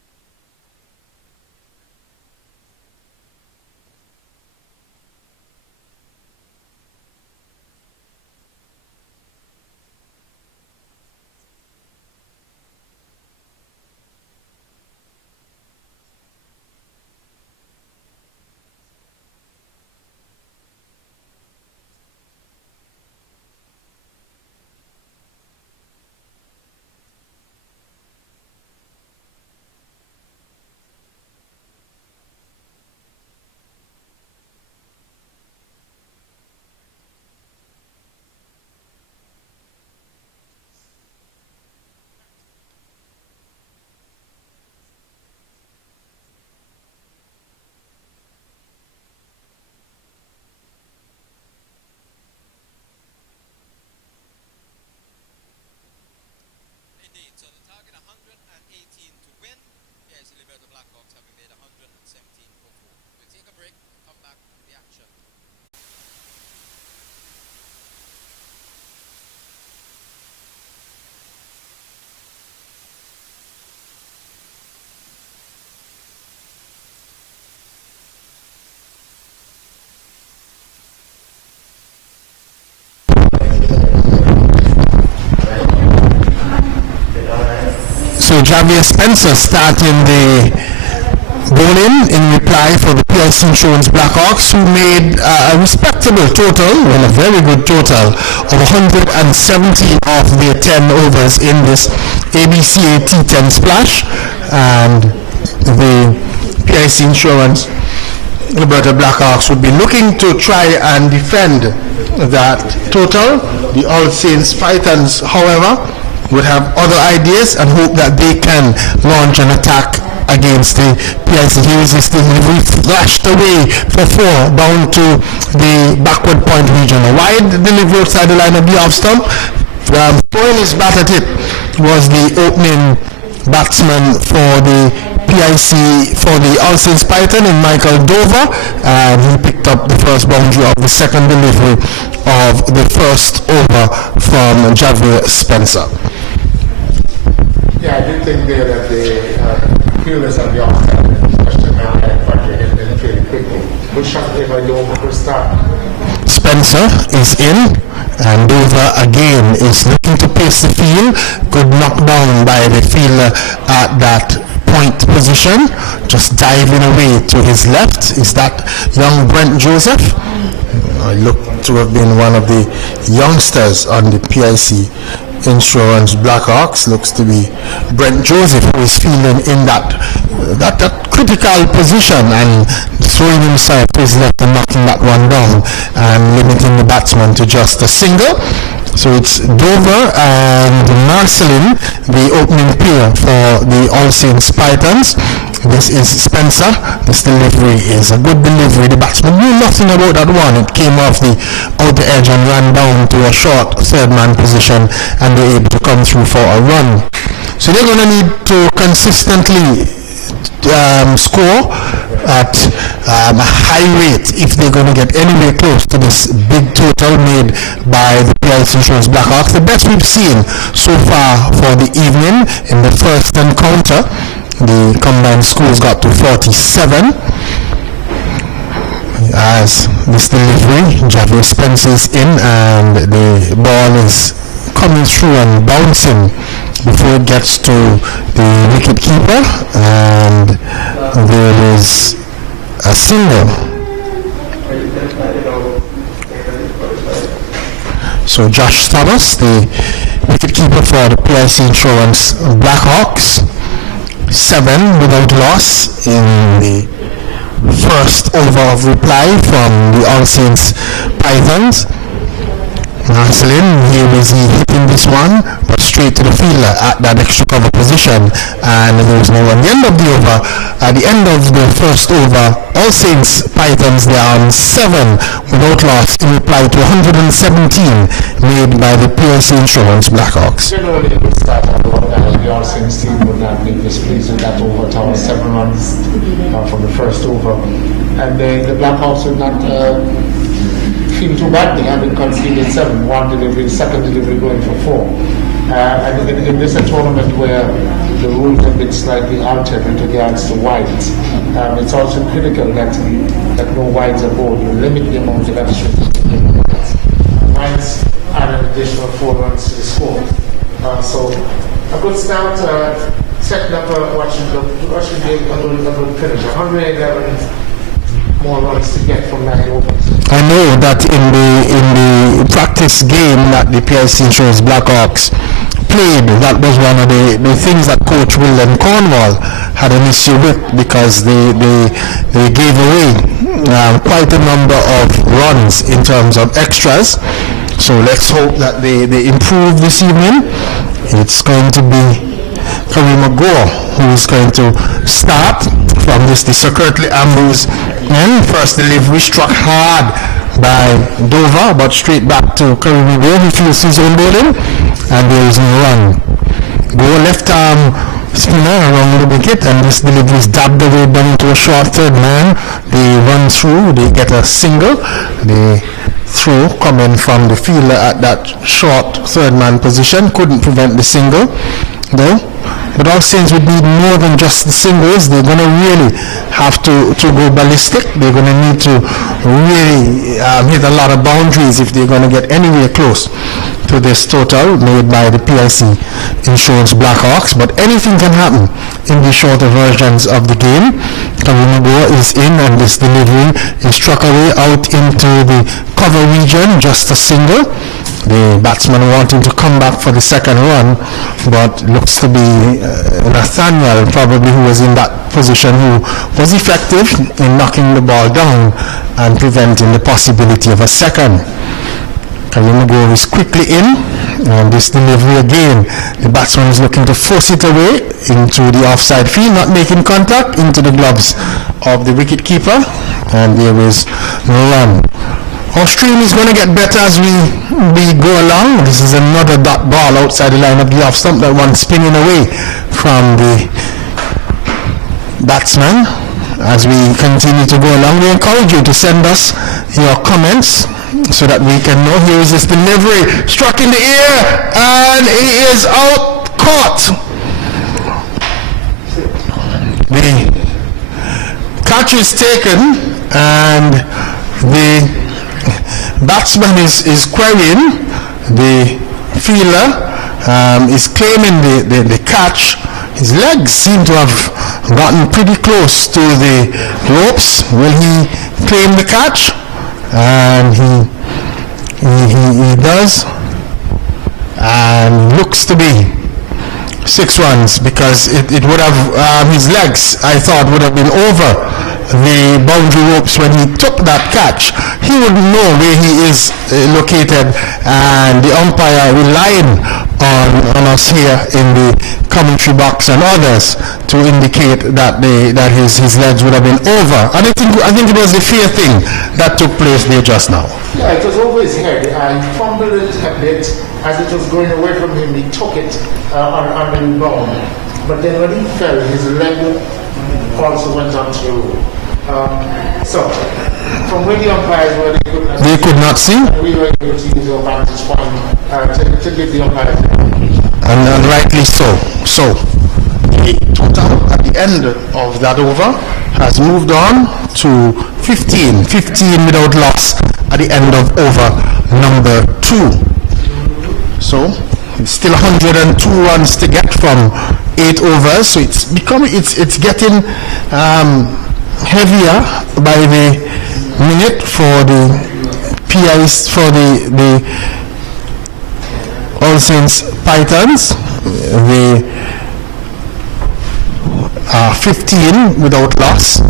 Indeed, so the target 118 to win. PIC Liberta Blackhawks having made 117 for 4. We'll take a break, come back to the action. So Javier Spencer starting the bowling in reply for the PIC Insurance Blackhawks, who made a respectable total, well, a very good total of 117 of their 10 overs in this ABCA T10 splash. And the PIC Insurance Liberta Blackhawks would be looking to try and defend that total. The All Saints Titans, however, would have other ideas and hope that they can launch an attack against the PIC. He resisting delivery, flashed away for 4 down to the backward point region. A wide delivery outside the line of the off stump. Throwing his bat at it was the opening batsman for the PIC for the All Saints Python in Michael Dover, and he picked up the first boundary of the second delivery of the first over from Javier Spencer. Yeah, I did think there that the fielders on the offside, especially now, had projected them fairly quickly. Good shot there by Dover for a start. Spencer is in, and Dover again is looking to pace the field. Good knockdown by the fielder at that point position, just diving away to his left. Is that young Brent Joseph? I look to have been one of the youngsters on the PIC Insurance Blackhawks. Looks to be Brent Joseph, who is fielding in that critical position and throwing himself to his left and knocking that one down and limiting the batsman to just a single. So it's Dover and Marcelin, the opening pair for the All Saints Pythons. This is Spencer. This delivery is a good delivery. The batsman knew nothing about that one. It came off the outer edge and ran down to a short third man position, and they were able to come through for a run. So they're going to need to consistently score at a high rate if they're going to get anywhere close to this big total made by the PIC Insurance Blackhawks. The best we've seen so far for the evening. In the first encounter, the combined scores got to 47. As this delivery, Javier Spencer is in, and the ball is coming through and bouncing before it gets to the wicket keeper, and there is a single. So Josh Thomas, the wicket keeper for the PIC Insurance Blackhawks, 7 without loss in the first over of reply from the All Saints Pythons. Marcelin, here is he hitting this one, but straight to the fielder at that extra cover position, and there was no one. The end of the over, at the end of the first over, All Saints Pythons, they are on 7 without loss in reply to 117 made by the PIC Insurance Blackhawks. Generally, a good start, although the All Saints team would not be displeased with that over tower, 7 runs from the first over, and the Blackhawks would not feel too bad. They haven't conceded 7, one delivery, second delivery going for 4. And in this a tournament where the rules have been slightly altered with regards to wides, it's also critical that no wides are bowled. You limit the amount of extra wides add an additional 4 runs to the score. So a good start, setting up watching the game, a good finish. 111 more runs to get from 9 overs. I know that in the practice game that the PIC Insurance Blackhawks played, that was one of the things that Coach William Cornwall had an issue with, because they gave away quite a number of runs in terms of extras. So let's hope that they improve this evening. It's going to be Kareem McGraw who is going to start from this. The Curtly Ambrose and first delivery struck hard by Dover, but straight back to Kareem McGraw, who feels his own bowling, and there is no run. Go left arm spinner around the wicket, and this delivery is dabbed away down to a short third man. They run through, they get a single. The throw coming from the fielder at that short third man position couldn't prevent the single though. But All Saints would need more than just the singles. They're going to really have to go ballistic. They're going to need to really hit a lot of boundaries if they're going to get anywhere close to this total made by the PIC Insurance Blackhawks. But anything can happen in the shorter versions of the game. Karumago is in, and this delivery is struck away out into the cover region, just a single. The batsman wanting to come back for the second run, but looks to be Nathaniel probably, who was in that position, who was effective in knocking the ball down and preventing the possibility of a second. Kalimagor is quickly in, and this delivery again, the batsman is looking to force it away into the offside field, not making contact, into the gloves of the wicket keeper, and there is no run. Our stream is going to get better as we go along. This is another dot ball outside the line of the off stump, that one spinning away from the batsman. As we continue to go along, we encourage you to send us your comments so that we can know. Here is this delivery, struck in the air, and he is out, caught. The catch is taken, and the batsman is querying. The fielder is claiming the catch. His legs seem to have gotten pretty close to the ropes. Will he claim the catch? And he does, and looks to be 6 runs, because it would have his legs, I thought, would have been over the boundary ropes when he took that catch. He would know where he is located, and the umpire relying on us here in the commentary box and others to indicate that his legs would have been over. And I think it was the fair thing that took place there just now. Yeah, it was over his head. He fumbled it a bit as it was going away from him. He took it on the rebound, but then when he fell, his leg also went onto the road. So, from where the umpires were, they could not see. We were able to use our vantage point to give the umpires the indication. And rightly so. So, the total at the end of that over has moved on to 15 without loss at the end of over number 2. So, it's still 102 runs to get from 8 overs. So it's getting heavier by the minute for the PIs, for the All Saints Pythons. They are 15 without loss.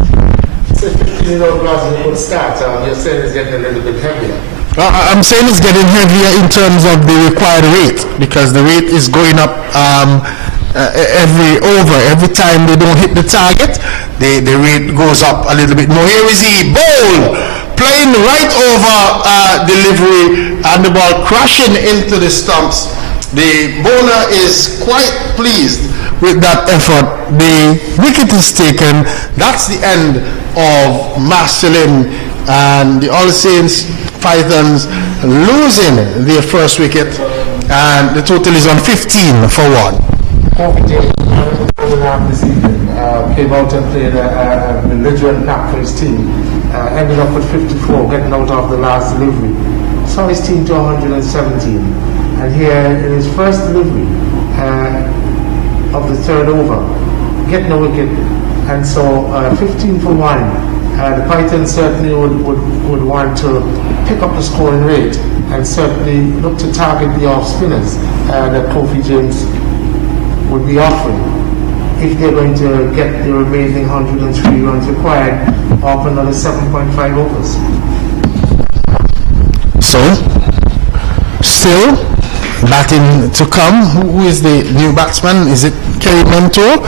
So 15 without loss is a good start. You're saying it's getting a little bit heavier. I'm saying it's getting heavier in terms of the required rate, because the rate is going up every time they don't hit the target, the rate goes up a little bit more. Here is he, bowl, playing right over delivery, and the ball crashing into the stumps. The bowler is quite pleased with that effort. The wicket is taken. That's the end of Marcelin, and the All Saints Pythons losing their first wicket, and the total is on 15 for 1. This evening came out and played a belligerent nap for his team. Ended up with 54, getting out of the last delivery. Saw his team to 117, and here in his first delivery of the third over, getting a wicket, and so 15 for 1. The Pythons certainly would want to pick up the scoring rate and certainly look to target the off spinners that Kofi James would be offering if they're going to get the remaining 103 runs required off another 7.5 overs. So, still batting to come. Who is the new batsman? Is it Kerry Mentor?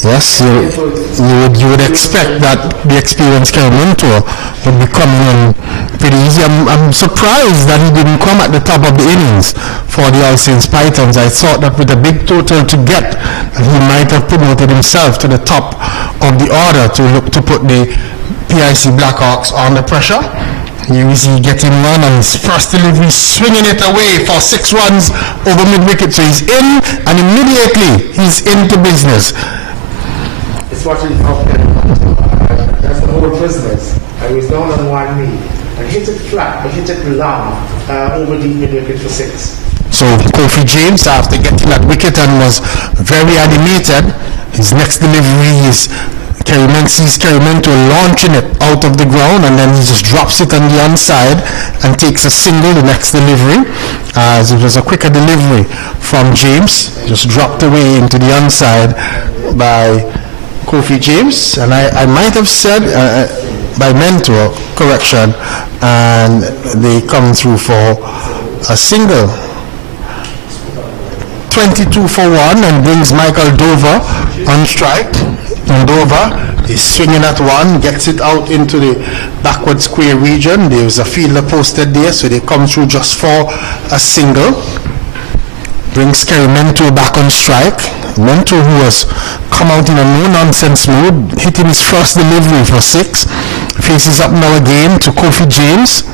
Yes, you would expect that the experienced Kerry Mentor would be coming in pretty easy. I'm surprised that he didn't come at the top of the innings for the All Saints Pythons. I thought that with a big total to get, that he might have promoted himself to the top of the order to look to put the PIC Blackhawks under pressure. Here is he getting one, and his first delivery, swinging it away for 6 runs over mid-wicket. So he's in, and immediately he's into business. It's what we call that's the whole business. I was down on one knee and hit it flat, but hit it long over deep mid-wicket for 6. So Kofi James, after getting that wicket and was very animated, his next delivery is Kerry Mentor launching it out of the ground, and then he just drops it on the onside and takes a single the next delivery. As it was a quicker delivery from James, just dropped away into the onside by Kofi James, and I might have said by Mentor, correction, and they come through for a single. 22 for 1, and brings Michael Dover on strike. And Dover is swinging at one, gets it out into the backward square region. There's a fielder posted there, so they come through just for a single. Brings Kerry Mentor back on strike, Mento, who has come out in a no-nonsense mode, hitting his first delivery for 6. Faces up now again to Kofi James.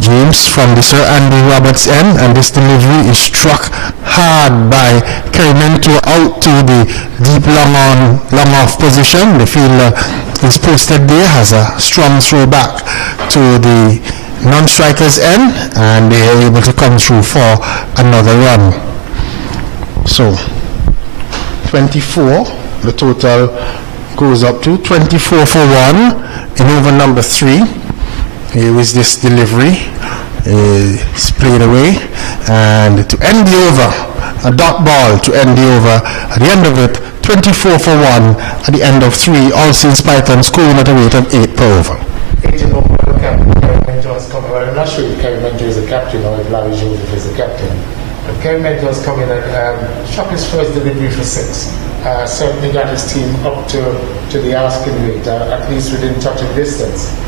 James from the Sir Andy Roberts end, and this delivery is struck hard by Kerry Mento out to the deep long off position. The fielder is posted there, has a strong throw back to the non-strikers end, and they are able to come through for another run. So 24, the total goes up to 24 for 1 in over number 3. Here is this delivery. It's played away, and to end the over, a dot ball to end the over. At the end of it, 24 for 1 at the end of 3. All Saints Python scoring at a rate of 8 per over. 8 and over, Kerry Mento has come. Well, I'm not sure if Kerry Mento is a captain or if Larry Joseph is a captain. But Kerry Mento has come in and struck his first delivery for 6. Certainly got his team up to the asking rate, at least within touching distance.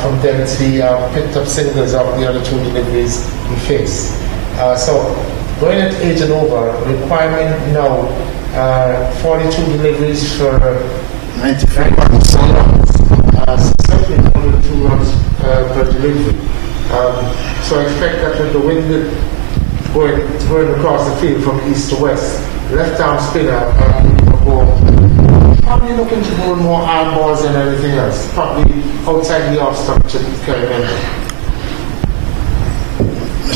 From thence, he picked up singles of the other 2 deliveries he faced. So, going at 8 and over, requirement now 42 deliveries for 94 runs. Certainly only 2 runs per delivery. So I expect that with the wind going across the field from east to west, left-arm spinner probably looking to bowl more arm balls than anything else. Probably outside the off-stump to Kerry Mento.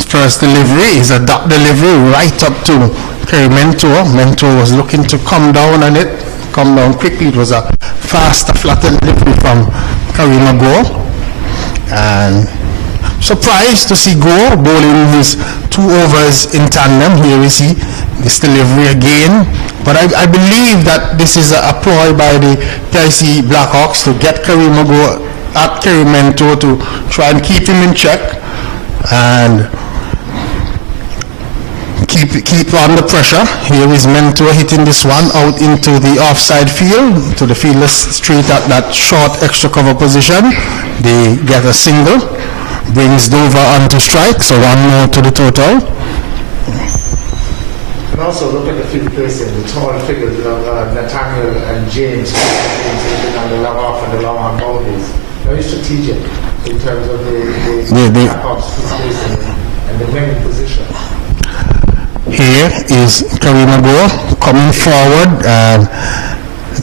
First delivery is a dot delivery right up to Kerry Mento. Mento was looking to come down quickly. It was a faster, flatter delivery from Kareem Agor. And surprised to see Gore bowling his 2 overs in tandem. Here we see this delivery again. But I believe that this is a ploy by the PIC Blackhawks to get Kareem Agor at Kerry Mento to try and keep him in check and keep under pressure. Here is Mento hitting this one out into the offside field, to the fielder straight at that short extra cover position. They get a single, brings Dover onto strike, so 1 more to the total. And also look at the field placing, the tall figures of Nathaniel and James on the long off and the long on boundaries. Very strategic in terms of the Blackhawks placing and the winning position. Here is Kareem Agor coming forward, and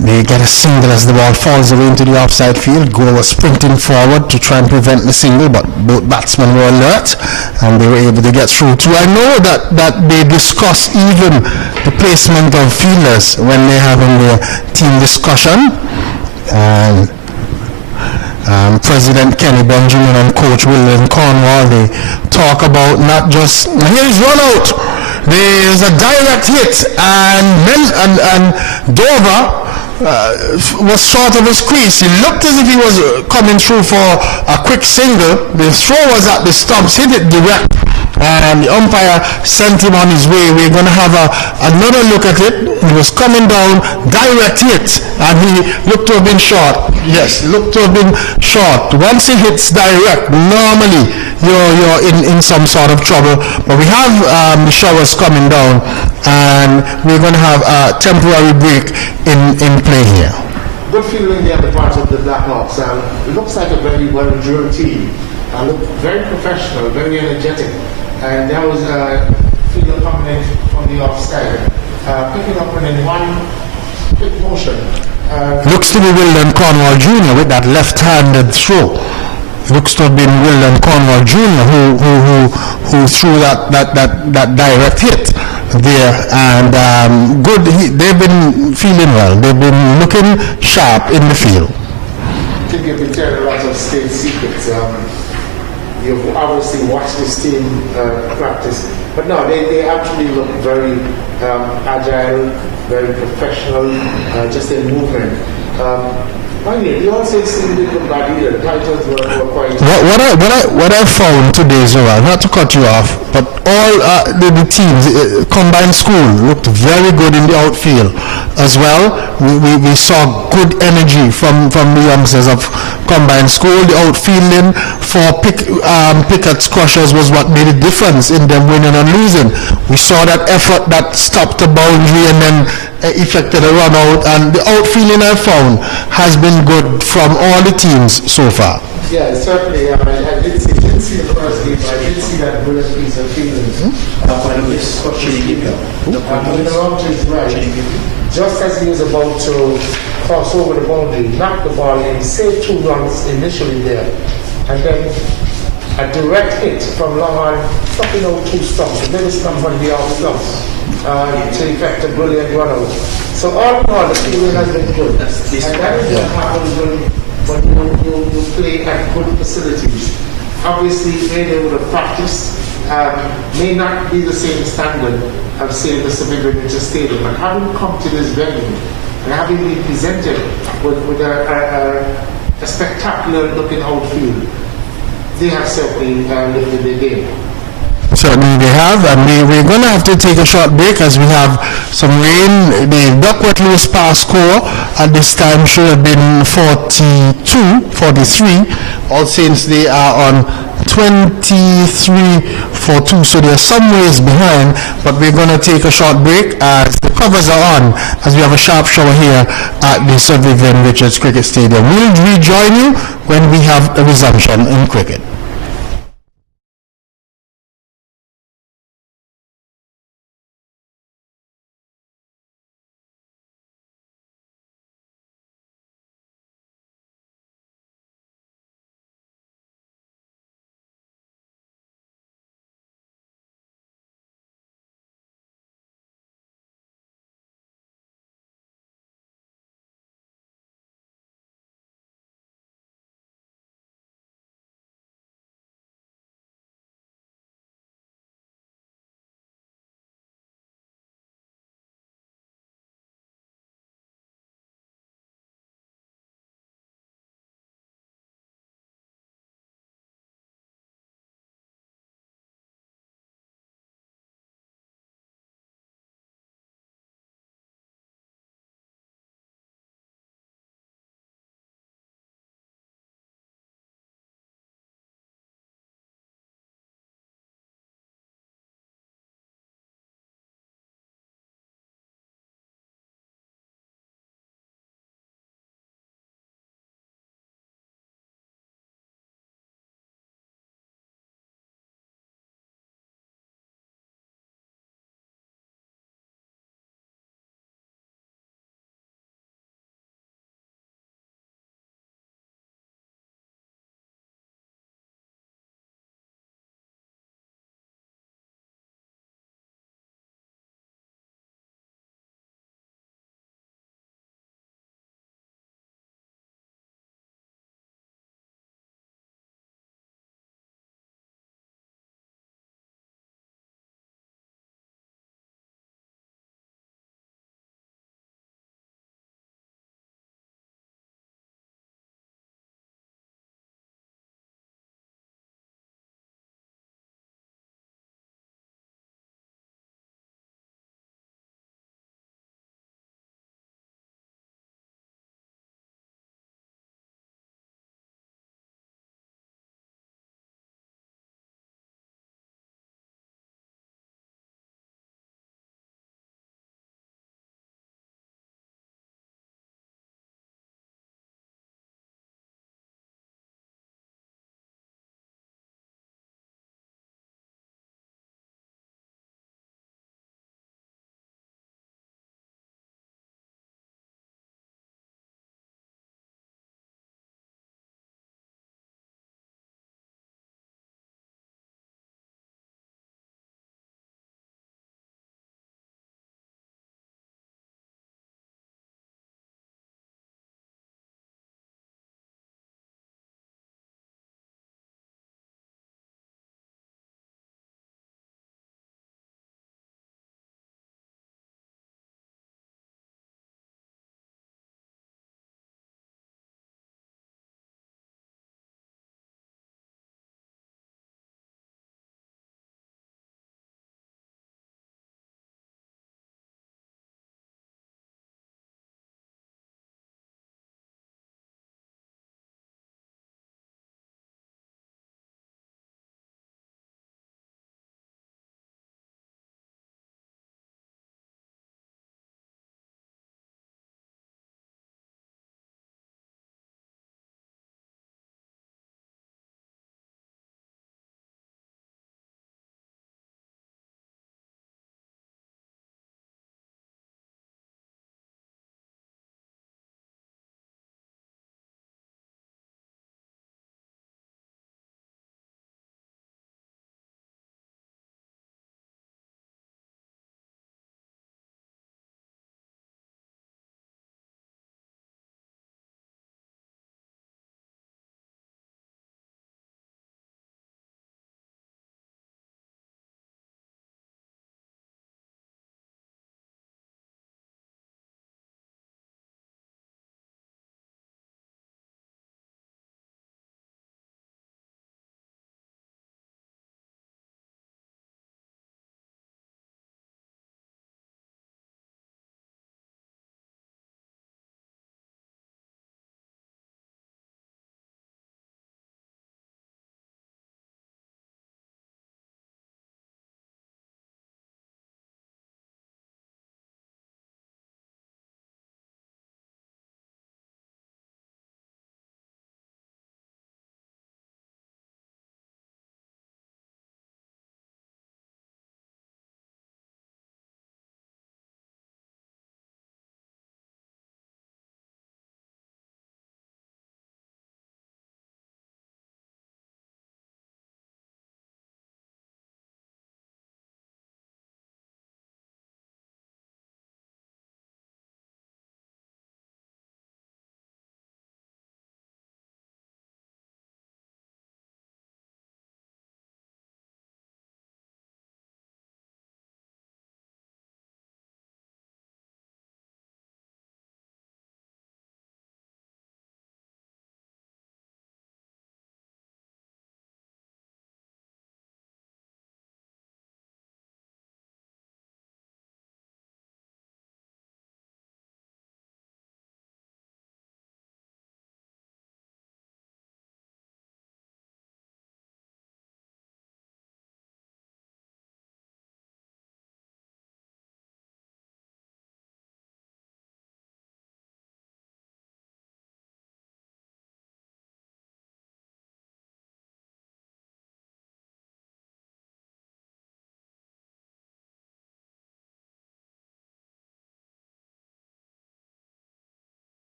they get a single as the ball falls away into the offside field. Gore was sprinting forward to try and prevent the single, but both batsmen were alert and they were able to get through too. I know that they discuss even the placement of fielders when they're having their team discussion. And President Kenny Benjamin and Coach William Cornwall, they talk about not just, here's run out, there's a direct hit, and Dover was short of his crease. He looked as if he was coming through for a quick single. The throw was at the stumps, hit it direct, and the umpire sent him on his way. We're going to have another look at it. He was coming down, direct hit, and he looked to have been short. Yes, looked to have been short. Once he hits direct, normally you're in some sort of trouble. But we have the showers coming down, and we're going to have a temporary break in play here. Good feeling there on the part of the Blackhawks. It looks like a very well-drilled team. Look very professional, very energetic. And there was a fielder coming in from the offside, picking up and in one quick motion. Looks to be Wilden Cornwall Jr. with that left-handed throw. Looks to have been Wilden Cornwall Jr. who threw that direct hit there, and good. They've been feeling well. They've been looking sharp in the field. I think you've been telling a lot of state secrets. You've obviously watched this team practice, but no, they actually look very agile, very professional, just in movement. Finally, the all-state team did look bad either. The titles were quite... What I found today, Zora, not to cut you off, but all the teams, combined school, looked very good in the outfield as well. We saw good energy from the youngsters of combined school. The outfielding for Pickett's Crushers was what made a difference in them winning and losing. We saw that effort that stopped the boundary and then effected a run out, and the outfielding I found has been good from all the teams so far. Yeah, certainly. I didn't see the first game, but I did see that bullet piece of feelings. Round is right. Just as he was about to cross over the boundary, knock the ball in, save 2 runs initially there, and then a direct hit from long on, stopping out 2 stumps, and then it's come from the off stumps to effect a brilliant run out. So all in all, the feeling has been good. And that is what happens when you play at good facilities. Obviously, they would have practiced, may not be the same standard of, say, the Savannah Nature Stadium, but having come to this venue and having been presented with a spectacular looking outfield, they have certainly lifted their game. Certainly they have, and we're going to have to take a short break as we have some rain. The Duckworth Lewis pass score at this time should have been 43. All Saints, they are on 23-2, so they're some ways behind, but we're going to take a short break as the covers are on, as we have a sharp shower here at the Sir Vivian Richards Cricket Stadium. We'll rejoin you when we have a resumption in cricket.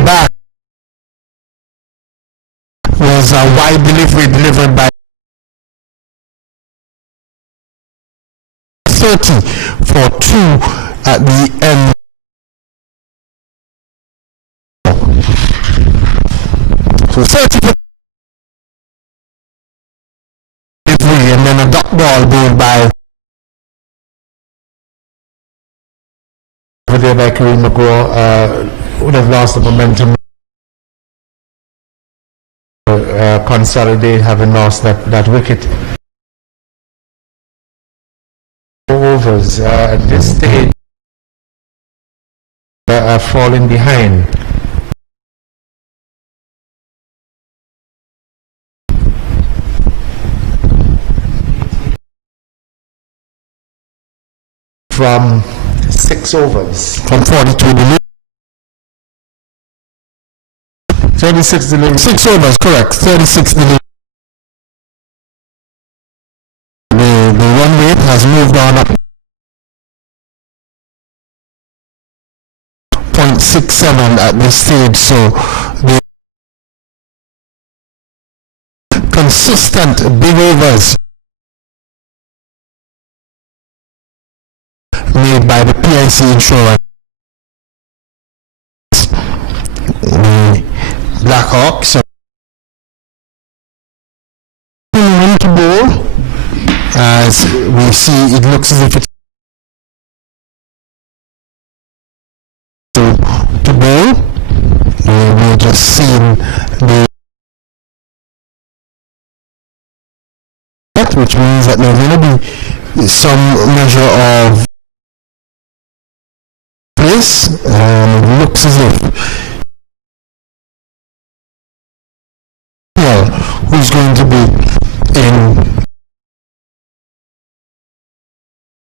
way back was a wide delivery delivered by 30 for 2 at the end. So 30 for delivery, and then a dot ball bowled by over there by Kareem McGraw would have lost the momentum. Consolidate, having lost that wicket. Overs at this stage are falling behind. From 6 overs. From 42 deliveries. 36 deliveries. 6 overs, correct. 36 deliveries. The run rate has moved on up 0.67 at this stage, so the consistent big overs made by the PIC insurance. The Blackhawks to bowl. As we see, it looks as if it's to bowl. We're just seeing the which means that there's going to be some measure of pace, and it looks as if who's going to be in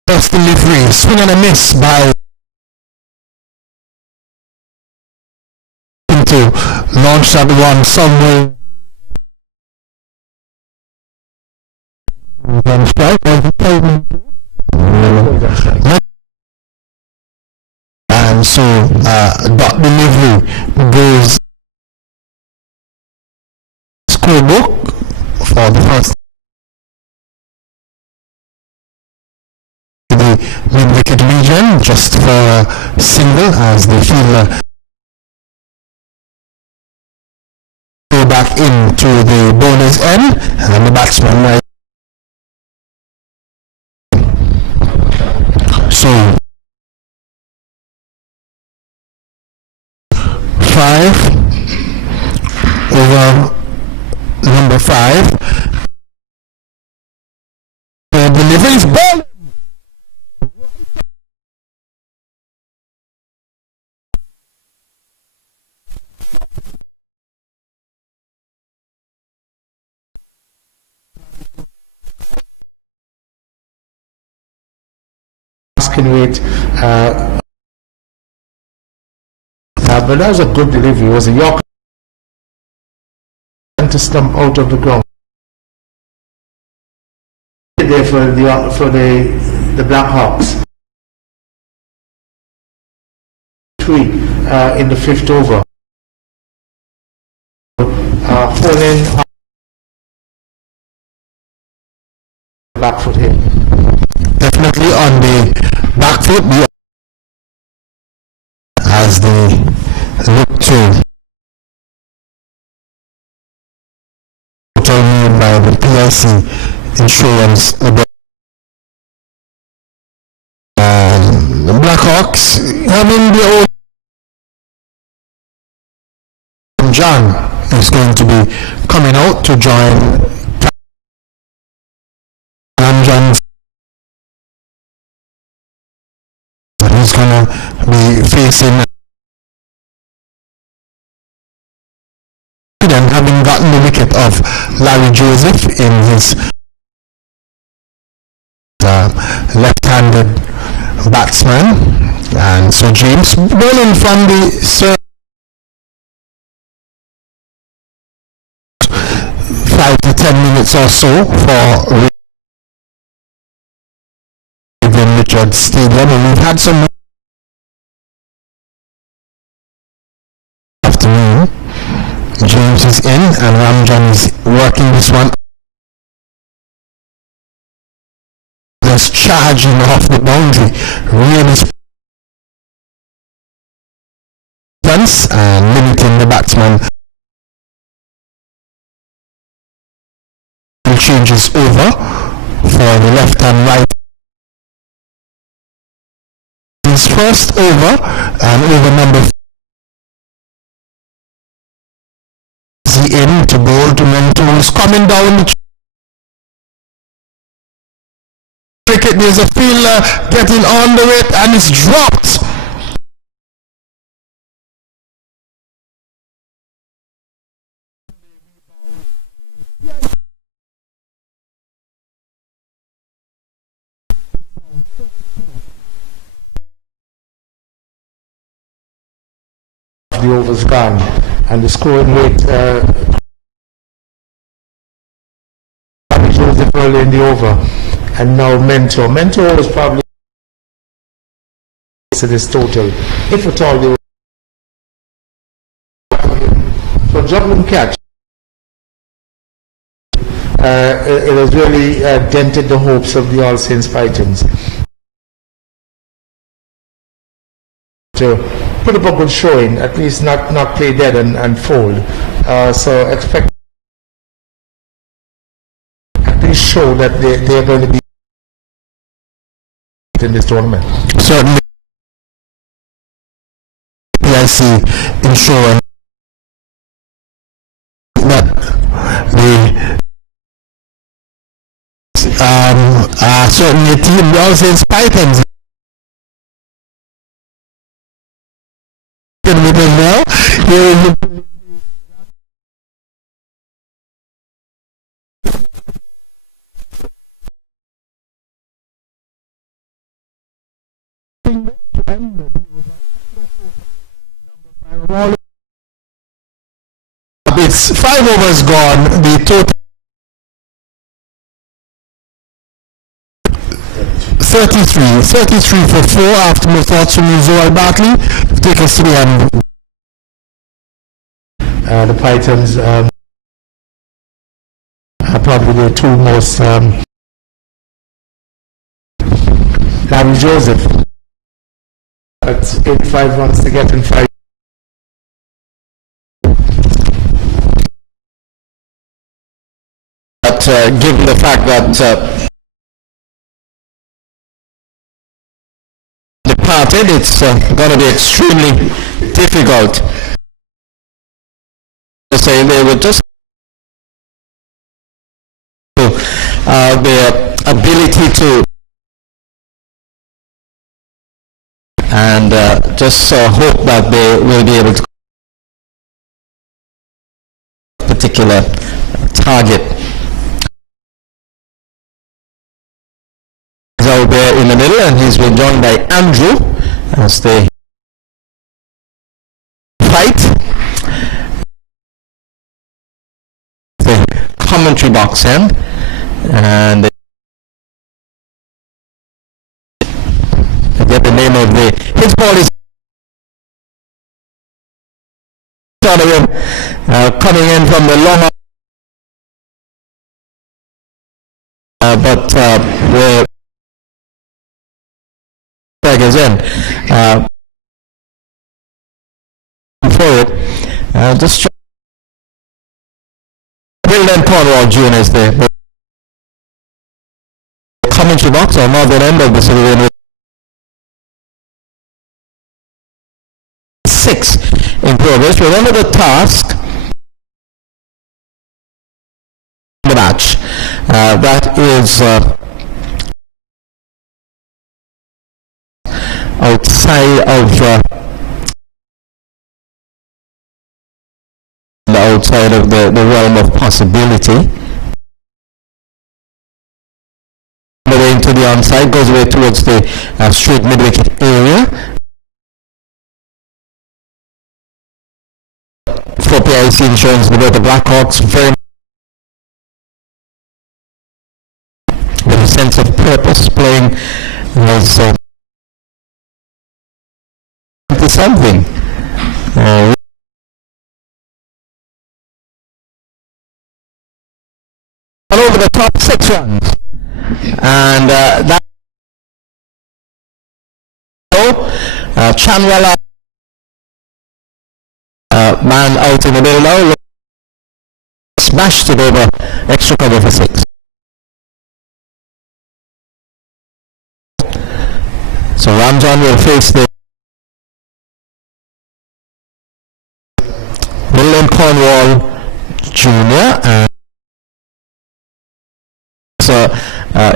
first delivery, swing and a miss by to launch that one somewhere. Then strike and so dot delivery goes scorebook for the first the mid-wicket region, just for a single as the fielder go back into the bowler's end and the batsman so 5 over number 5 the delivery is ball. Asking weight but that was a good delivery. It was a Yorker to stump out of the ground there for the Blackhawks. 3 in the 5th over. Holding back foot here. Definitely on the back foot as they look to total by the PIC insurance. The Blackhawks having the old John is going to be coming out to join John's. He's going to be facing and having gotten the wicket of Larry Joseph in his left-handed batsman, and so James bowling from the 5 to 10 minutes or so for Richard Stadium, and we've had some after is in, and Ramjan is working this one. Just charging off the boundary, really and limiting the batsman. Changes over for the left and right. His first over, and over number 4 in to bowl to Mentos, coming down the cricket. There's a fielder getting under it, and it's dropped. The over's gone, and the scoring rate Joseph early in the over, and now Mentor is probably to this total, if at all they were. So juggling catch, it has really dented the hopes of the All Saints Titans to put up a good showing, at least not play dead and fold. So expect at least show that they are going to be in this tournament. Certainly, PIC ensuring that the certainly team, the All Saints Titans, with them now. Here is the it's 5 overs gone. The total 33 for 4 after Muthatsu Zoal Bartley take us to the end. The Pythons are probably the two most Larry Joseph at 85 runs to get in 5. But given the fact that departed, it's going to be extremely difficult. Say they would just their ability to and just hope that they will be able to particular target. He's out there in the middle, and he's been joined by Andrew as they fight. The commentary box end, and I get the name of his ball is coming in from the long but where is in for it, just William Cornwall Jr. is there. Commentary box on northern end of the civilian 6 in progress. Remember the task, the match, that is outside of the realm of possibility. Away into the onside, goes away towards the straight mid-wicket area. For PIC Insurance, the Blackhawks, very with a sense of purpose, playing was something. the top 6 runs. And that Chanwala man out in the middle now smashed it over extra cover for 6. So Ramjan will face the William Cornwall Jr. and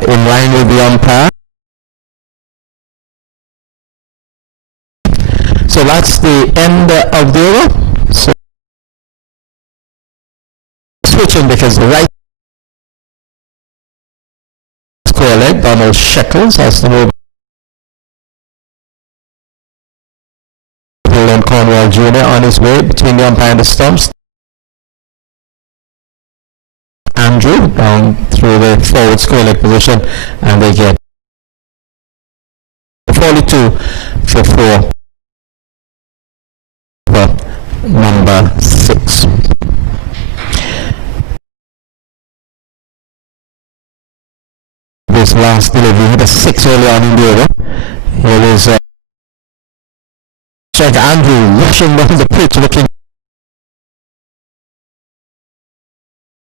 in line with the umpire. So that's the end of the over. So switching because the right square leg, Donald Shekels has the move. William Cornwall Jr. on his way between the umpire and the stumps. Andrew down through the forward square leg position, and they get 42 for 4 for number 6. This last delivery hit a 6 early on in the over. Here is striker Andrew rushing down the pitch looking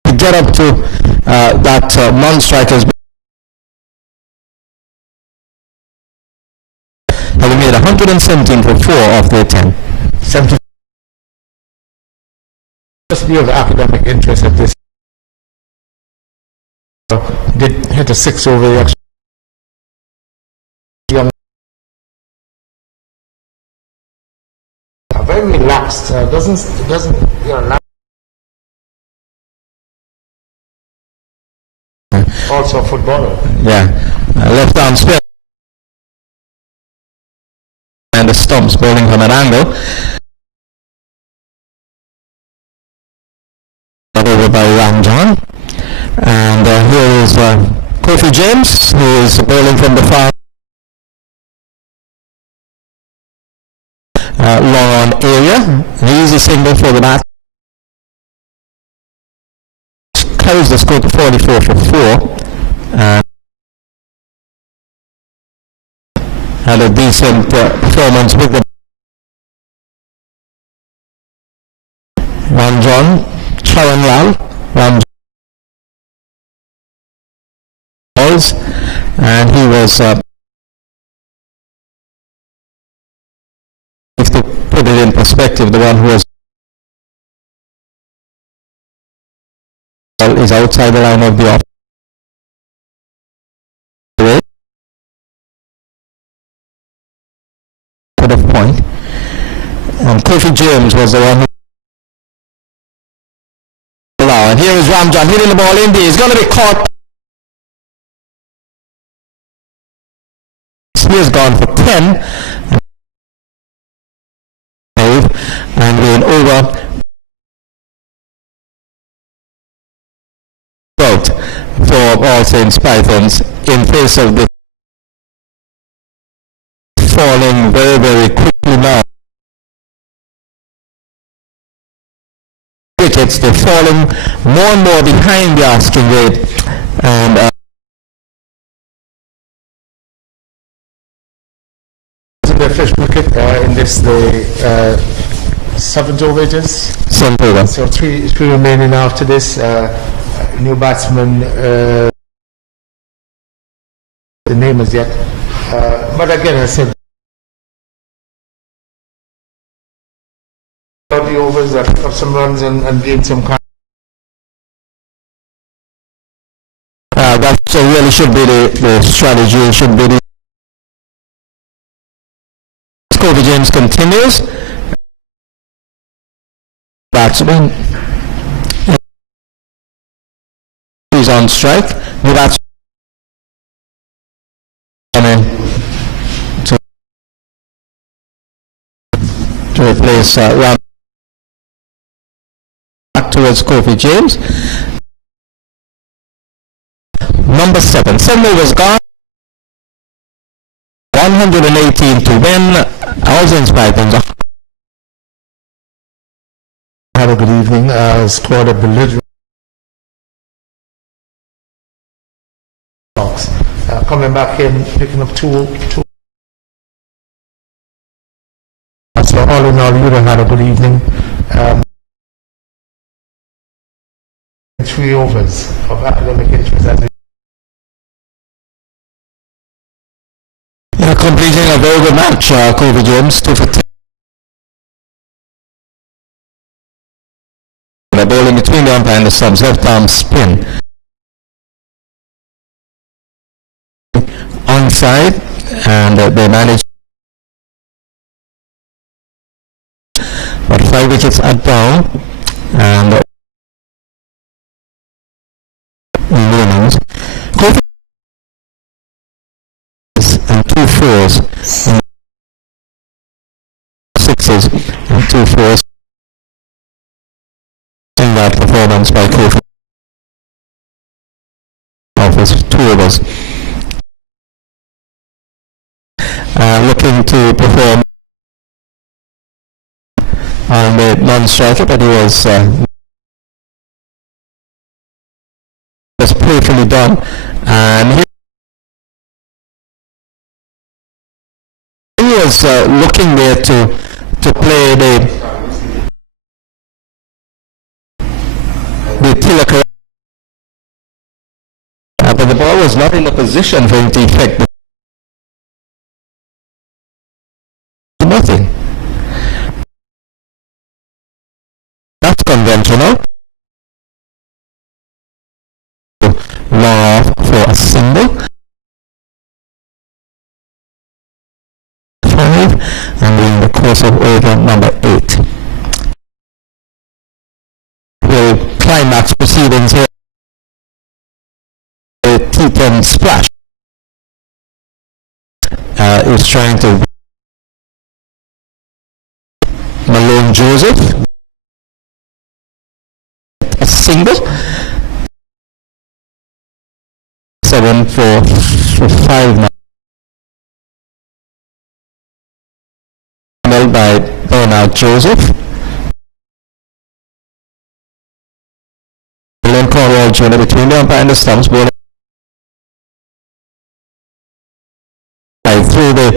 to get up to that non-strikers. Having made 117 for 4 of their 10. 70. Just be of academic interest at this. Did hit a 6 over the extra. Young. Very relaxed. Doesn't also a footballer. Yeah, left arm spin. And the stumps bowling from an angle. Over by Ramjan. And here is Kofi James, who is bowling from the far long on area. An easy single for the bat. Carries the score to 44 for 4. Had a decent performance with the Ramjan, Charan Lal, Ramjan, and he was if to put it in perspective, the one who was is outside the line of the off. Of point. And Kofi James was the one who and here is Ramjan hitting the ball in. He's going to be caught. He has gone for 10 and we're over for All Saints Pythons in face of the falling very, very quickly now. Wickets, they're falling more and more behind the asking rate. And the first wicket in this, the 7th over it is? 7th over. So three remaining after this. New batsman, the name is yet. But again, I said, the overs that pick up some runs and gain some kind. That really should be the strategy. It should be the Kofi James continues. Batsman. He's on strike. The batsman to replace Ram. Back towards Kofi James. Number 7. 7 overs gone. 118 to win. All Saints Pythons. Have a good evening. Scored a belligerent coming back in, picking up two. So all in all, you had a good evening. 3 overs of academic interest as we completing a very good match, Kobe James, 2 for 10. The bowling between the umpire and the subs, left arm spin. Onside, and they managed. But 5 wickets at down, and innings. Kobe and 2 fours, 6s and 2 fours. In that performance by Kofi Office, 2 overs. Looking to perform on the non-striker, but he was playfully done, and he was looking there to play the Tilak, but the ball was not in a position for him to effect nothing. That's conventional. Law for a single. 5, and in the course of over number 8. We'll climax proceedings here. A T10 splash is trying to Malone Joseph a single 7 for 5 now by Bernard Joseph. Malone Cornwall Jr. between the umpire and the stumps, bowling through the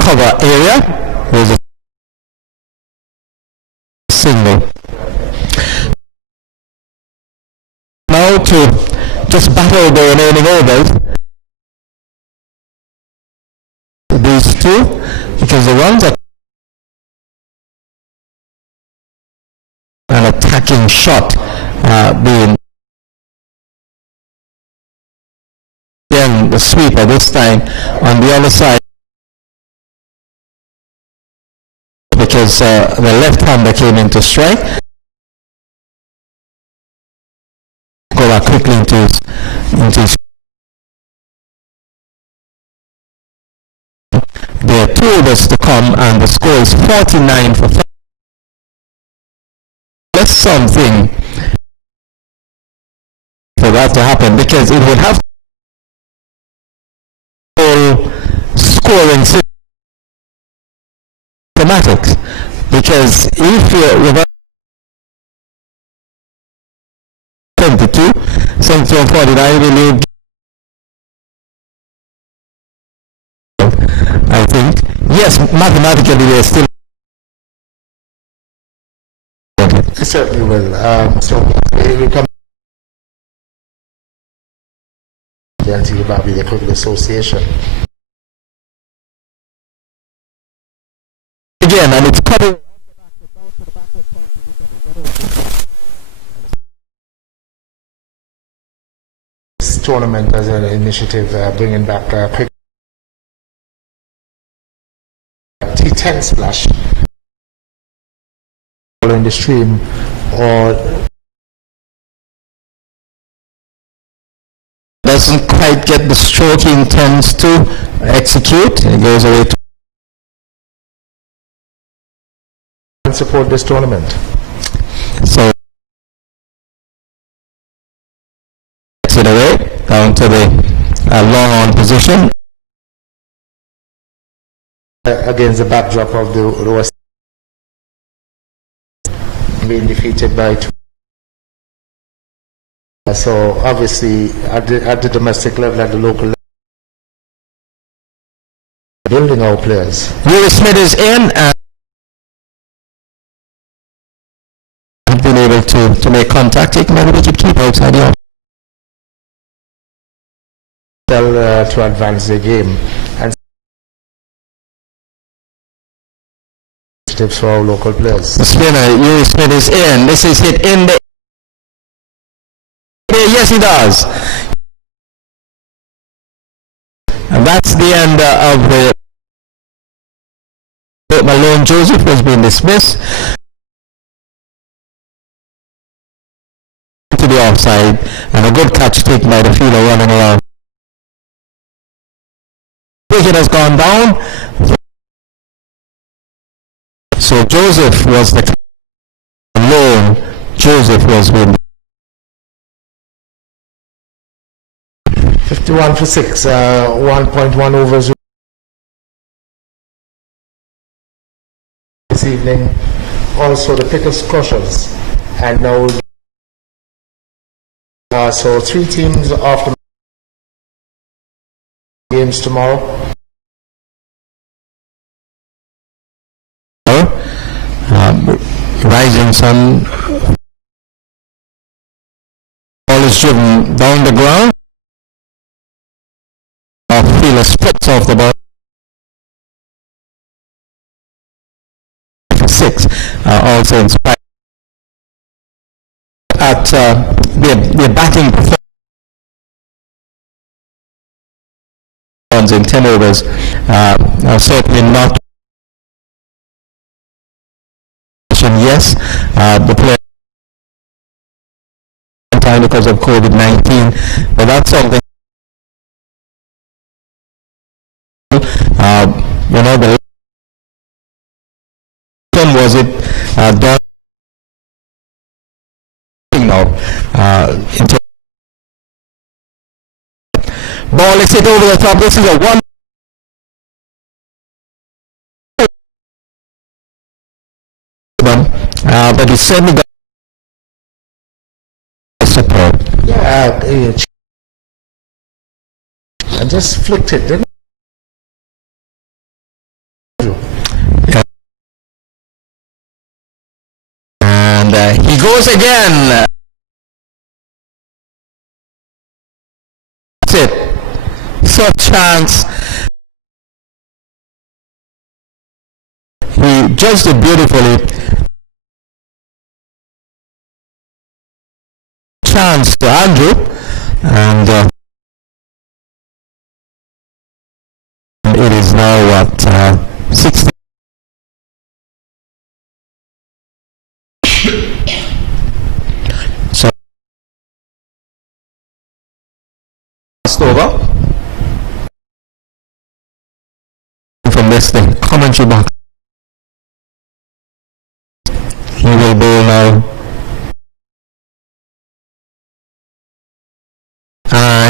cover area. There's a single. Now to just battle the remaining overs, these 2, because the ones are an attacking shot being then the sweeper this time on the other side, because the left-hander came into strike. Go back quickly into his there are 2 overs to come, and the score is 49 for 5. That's something for that to happen, because it would have scoring mathematics, because if you're 22, 74, 49, will you, I think, yes, mathematically they're still. It certainly will. So we come the Antigua-Barbuda Cricket Association. Again, and it's coming. This tournament as an initiative bringing back cricket. T10 splash in the stream, or doesn't quite get the stroke he intends to execute. It goes away to support this tournament. So takes it away down to the long on position against the backdrop of the West being defeated by 2. So obviously at the domestic level, at the local level, building our players. Will Smith is in and been able to make contact, taking out the wicket keeper outside the To advance the game and tips for our local players. The spinner, Will Smith is in. This is hit in the... Yes, he does. And that's the end of the... Malone Joseph has been dismissed to the offside, and a good catch taken by the fielder running around. Wicket has gone down. So Joseph was the Malone Joseph was with 51 for 6, 1.1 overs this evening. Also the Pickers Crushers, and now so 3 teams after games tomorrow. Rising sun. Ball is driven down the ground. Fielder splits off the ball. 6 also inspired at their batting performance in 10 overs. Certainly not. Yes, the player time because of COVID-19, but that's something. The was it done now? Ball is hit over the top. This is a one. But it's certainly got support. Yeah, and just flicked it, didn't it? Yeah. And he goes again. That's it. Such chance. He judged it beautifully. Chance to Andrew, and it is now at 60. So last over from this the commentary box. He will bowl now.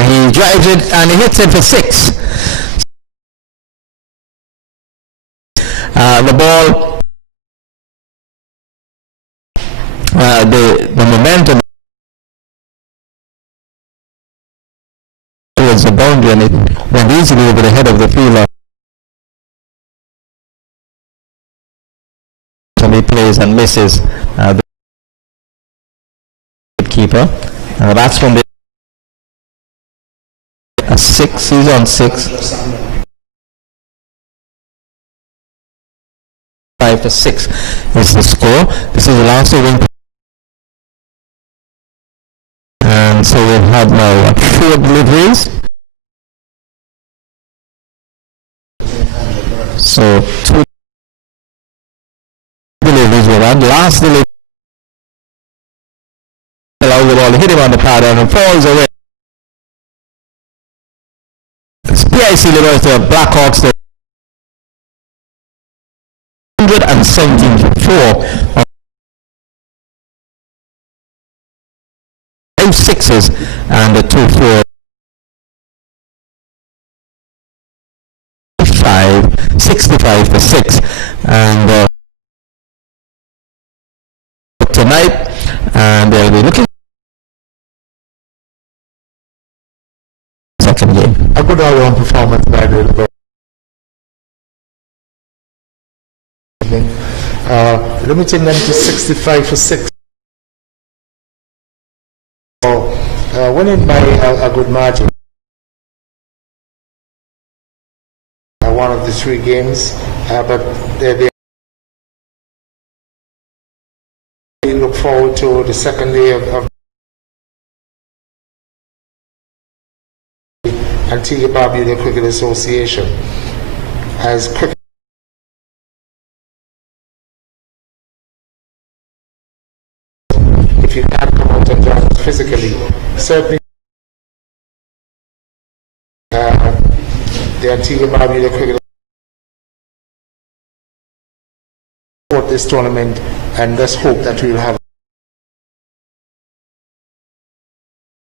He drives it and he hits it for 6. The ball, the momentum towards the boundary, and it went easily over the head of the fielder. And he plays and misses the keeper. That's when they 6, he's on 6. 5 for 6 is the score. This is the last over. And so we've had now 4 deliveries. So 2 deliveries were had. Last delivery allows the ball to hit him on the pattern and falls away. PIC delivers the Blackhawks the 117 for 5 sixes and the 2 4 5 65 for 6, and tonight, and they'll be looking second game. A good all-round performance by the evening, limiting them to 65 for 6. Winning by a good margin. One of the 3 games, but they look forward to the second day of Antigua Barbuda Cricket Association. As cricket, if you can't come out and join us physically, certainly the Antigua Barbuda Cricket support this tournament, and let's hope that we will have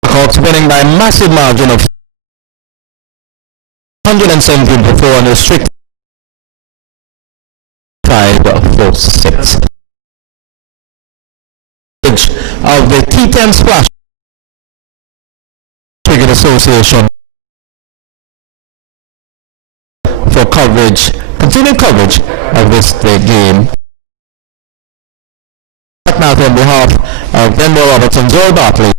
Hawks winning by a massive margin of 117 for 4 and a strict 5 for 6. Of the T10 Splash Cricket Association for coverage, continued coverage of this game. Now on behalf of Denver Robertson, Joel Bartley.